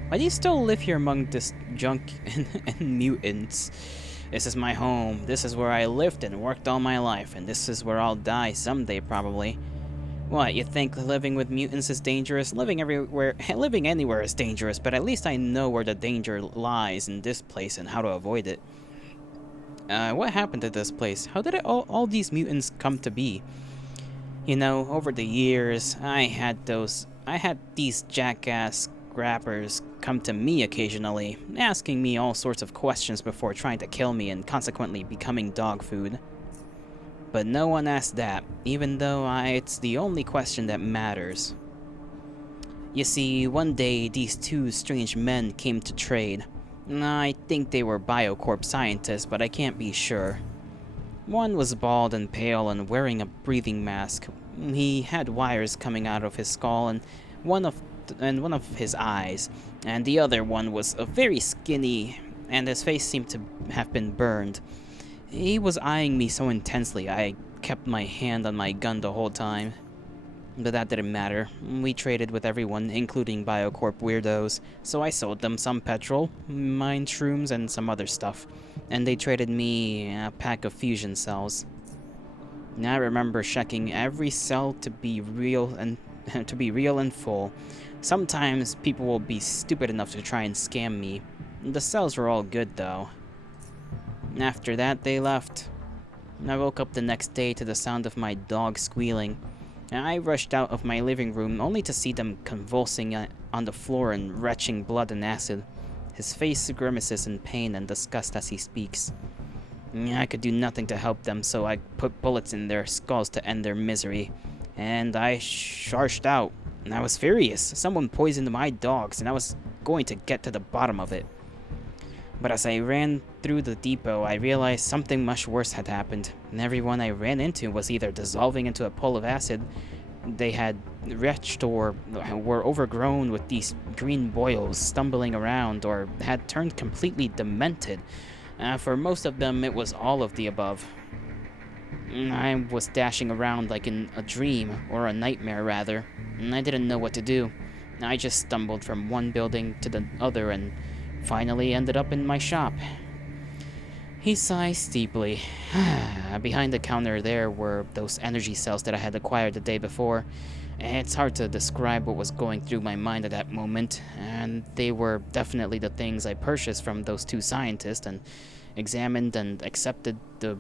Why do you still live here among this junk and mutants? This is my home. This is where I lived and worked all my life, and this is where I'll die someday probably. What, you think living with mutants is dangerous? Living anywhere is dangerous, but at least I know where the danger lies in this place and how to avoid it. What happened to this place? How did all these mutants come to be? You know, over the years, I had these jackass grabbers come to me occasionally, asking me all sorts of questions before trying to kill me and consequently becoming dog food. But no one asked that, even though it's the only question that matters. You see, one day these two strange men came to trade. I think they were Biocorp scientists, but I can't be sure. One was bald and pale and wearing a breathing mask. He had wires coming out of his skull and one of his eyes, and the other one was very skinny, and his face seemed to have been burned. He was eyeing me so intensely, I kept my hand on my gun the whole time. But that didn't matter. We traded with everyone, including Biocorp weirdos, so I sold them some petrol, mind shrooms, and some other stuff. And they traded me a pack of fusion cells. I remember checking every cell to be real and full. Sometimes people will be stupid enough to try and scam me. The cells were all good though. After that, they left. I woke up the next day to the sound of my dog squealing. I rushed out of my living room only to see them convulsing on the floor and retching blood and acid. His face grimaces in pain and disgust as he speaks. I could do nothing to help them, so I put bullets in their skulls to end their misery. And I charged out. And I was furious. Someone poisoned my dogs, and I was going to get to the bottom of it. But as I ran through the depot, I realized something much worse had happened, and everyone I ran into was either dissolving into a pool of acid they had retched, or were overgrown with these green boils stumbling around, or had turned completely demented. For most of them, it was all of the above. I was dashing around like in a dream, or a nightmare rather, and I didn't know what to do. I just stumbled from one building to the other and finally ended up in my shop. He sighs deeply. Behind the counter there were those energy cells that I had acquired the day before. It's hard to describe what was going through my mind at that moment, and they were definitely the things I purchased from those two scientists and examined and accepted to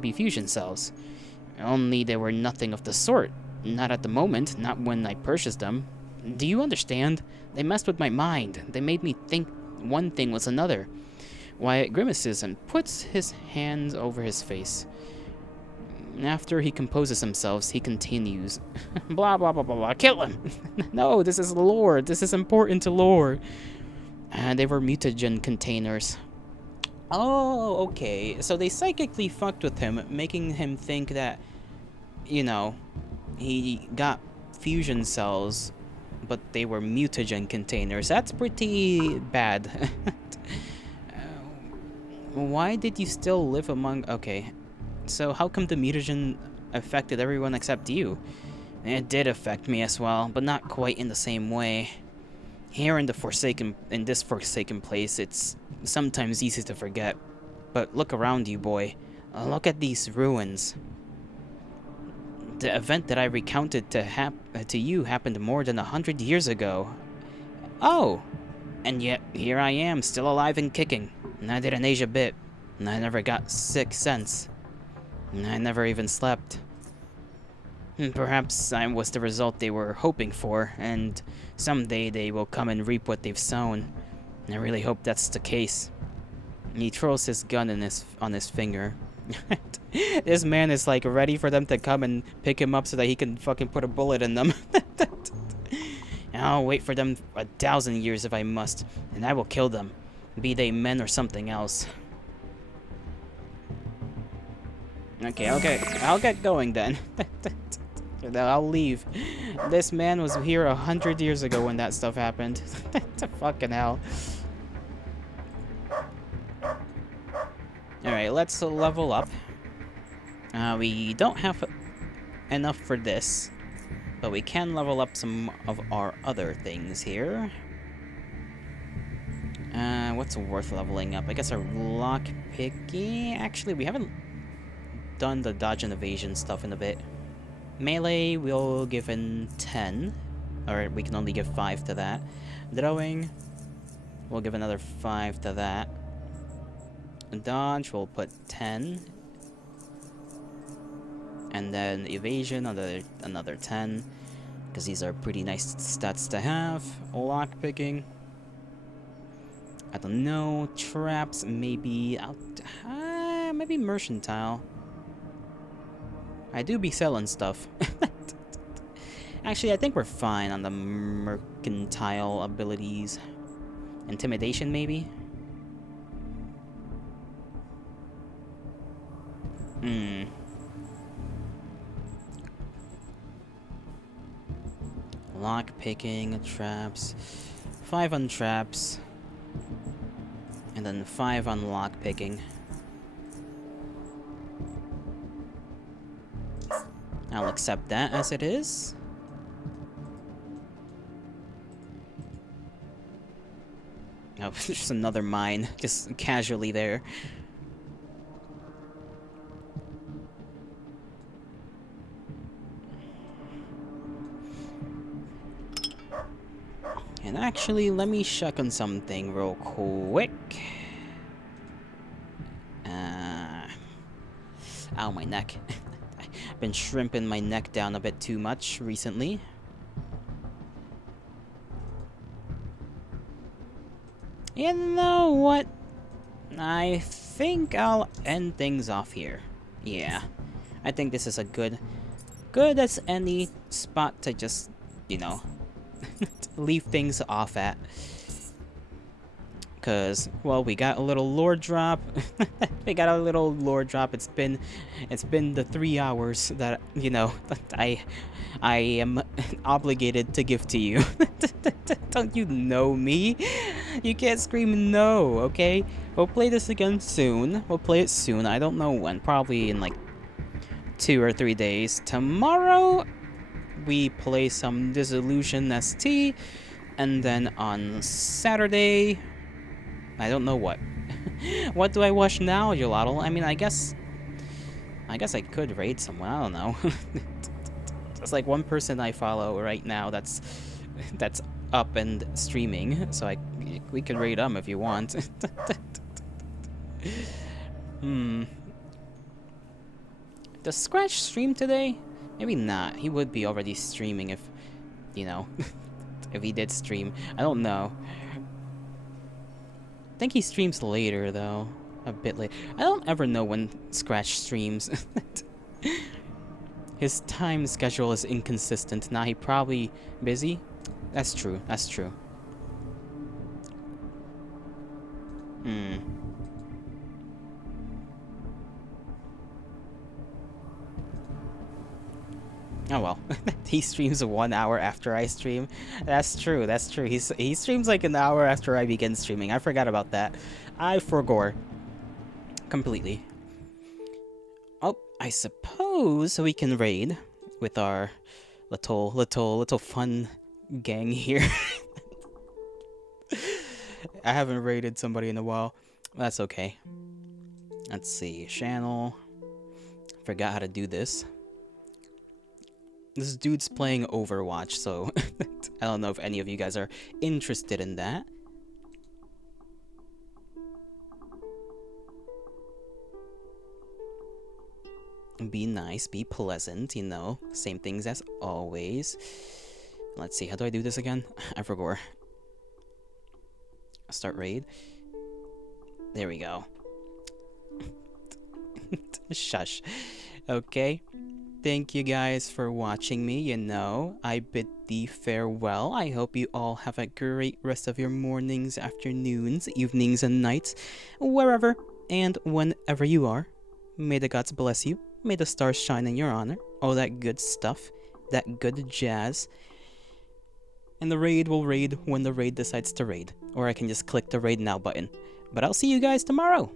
be fusion cells. Only they were nothing of the sort. Not at the moment, not when I purchased them. Do you understand? They messed with my mind. They made me think one thing was another. Wyatt grimaces and puts his hands over his face. After he composes himself, he continues. Blah, blah, blah, blah, blah. Kill him! No, this is lore. This is important to lore. And they were mutagen containers. Oh, okay. So they psychically fucked with him, making him think that, you know, he got fusion cells, but they were mutagen containers. That's pretty bad. Why did you still live among... Okay, so how come the mutagen affected everyone except you? It did affect me as well, but not quite in the same way. Here in this forsaken place, it's sometimes easy to forget. But look around you, boy. Look at these ruins. The event that I recounted to you happened more than 100 years ago. Oh! And yet, here I am, still alive and kicking. And I didn't age a bit. And I never got sick since. And I never even slept. Perhaps I was the result they were hoping for, and someday they will come and reap what they've sown. And I really hope that's the case. And he twirls his gun on his finger. This man is like ready for them to come and pick him up so that he can fucking put a bullet in them. I'll wait for them 1,000 years if I must, and I will kill them, be they men or something else. Okay, I'll get going then. I'll leave. This man was here 100 years ago when that stuff happened. Fucking hell. Alright, let's level up. We don't have enough for this, but we can level up some of our other things here. What's worth leveling up? I guess our lock picking. Actually, we haven't done the dodge and evasion stuff in a bit. Melee, we'll give in 10. Or we can only give 5 to that. Throwing, we'll give another 5 to that. Dodge, we'll put 10. And then evasion, another 10. Because these are pretty nice stats to have. Lockpicking, I don't know. Traps, maybe. Maybe mercantile. I do be selling stuff. Actually, I think we're fine on the mercantile abilities. Intimidation, maybe? Lock picking, traps. 5 on traps. And then 5 on lock picking. I'll accept that as it is. Oh, there's another mine, just casually there. And actually, let me check on something real quick. Ow, my neck. I've been shrimping my neck down a bit too much recently. You know what? I think I'll end things off here. Yeah. I think this is a good as any spot to just, you know, leave things off at. Cause, well, we got a little lore drop. We got a little lore drop. It's been the 3 hours that, you know, that I am obligated to give to you. Don't you know me? You can't scream no, okay? We'll play this again soon. We'll play it soon. I don't know when. Probably in like 2 or 3 days. Tomorrow, we play some Dissolution ST. And then on Saturday, I don't know what. What do I watch now, Gelato? I mean, I guess I could raid someone. I don't know. It's like one person I follow right now that's up and streaming, so we can raid them if you want. Does Scratch stream today? Maybe not. He would be already streaming if, you know, if he did stream. I don't know. I think he streams later, though. A bit late. I don't ever know when Scratch streams. His time schedule is inconsistent. Now he probably busy. That's true. That's true. Oh well. He streams 1 hour after I stream. That's true. That's true. He streams like an hour after I begin streaming. I forgot about that. I forgot completely. Oh, I suppose we can raid with our little fun gang here. I haven't raided somebody in a while. That's okay. Let's see. Channel. Forgot how to do this. This dude's playing Overwatch, so I don't know if any of you guys are interested in that. Be nice, be pleasant, you know. Same things as always. Let's see, how do I do this again? I forgot. Start raid. There we go. Shush. Okay. Thank you guys for watching me, you know. I bid thee farewell. I hope you all have a great rest of your mornings, afternoons, evenings, and nights, wherever and whenever you are. May the gods bless you. May the stars shine in your honor. All that good stuff. That good jazz. And the raid will raid when the raid decides to raid. Or I can just click the raid now button. But I'll see you guys tomorrow.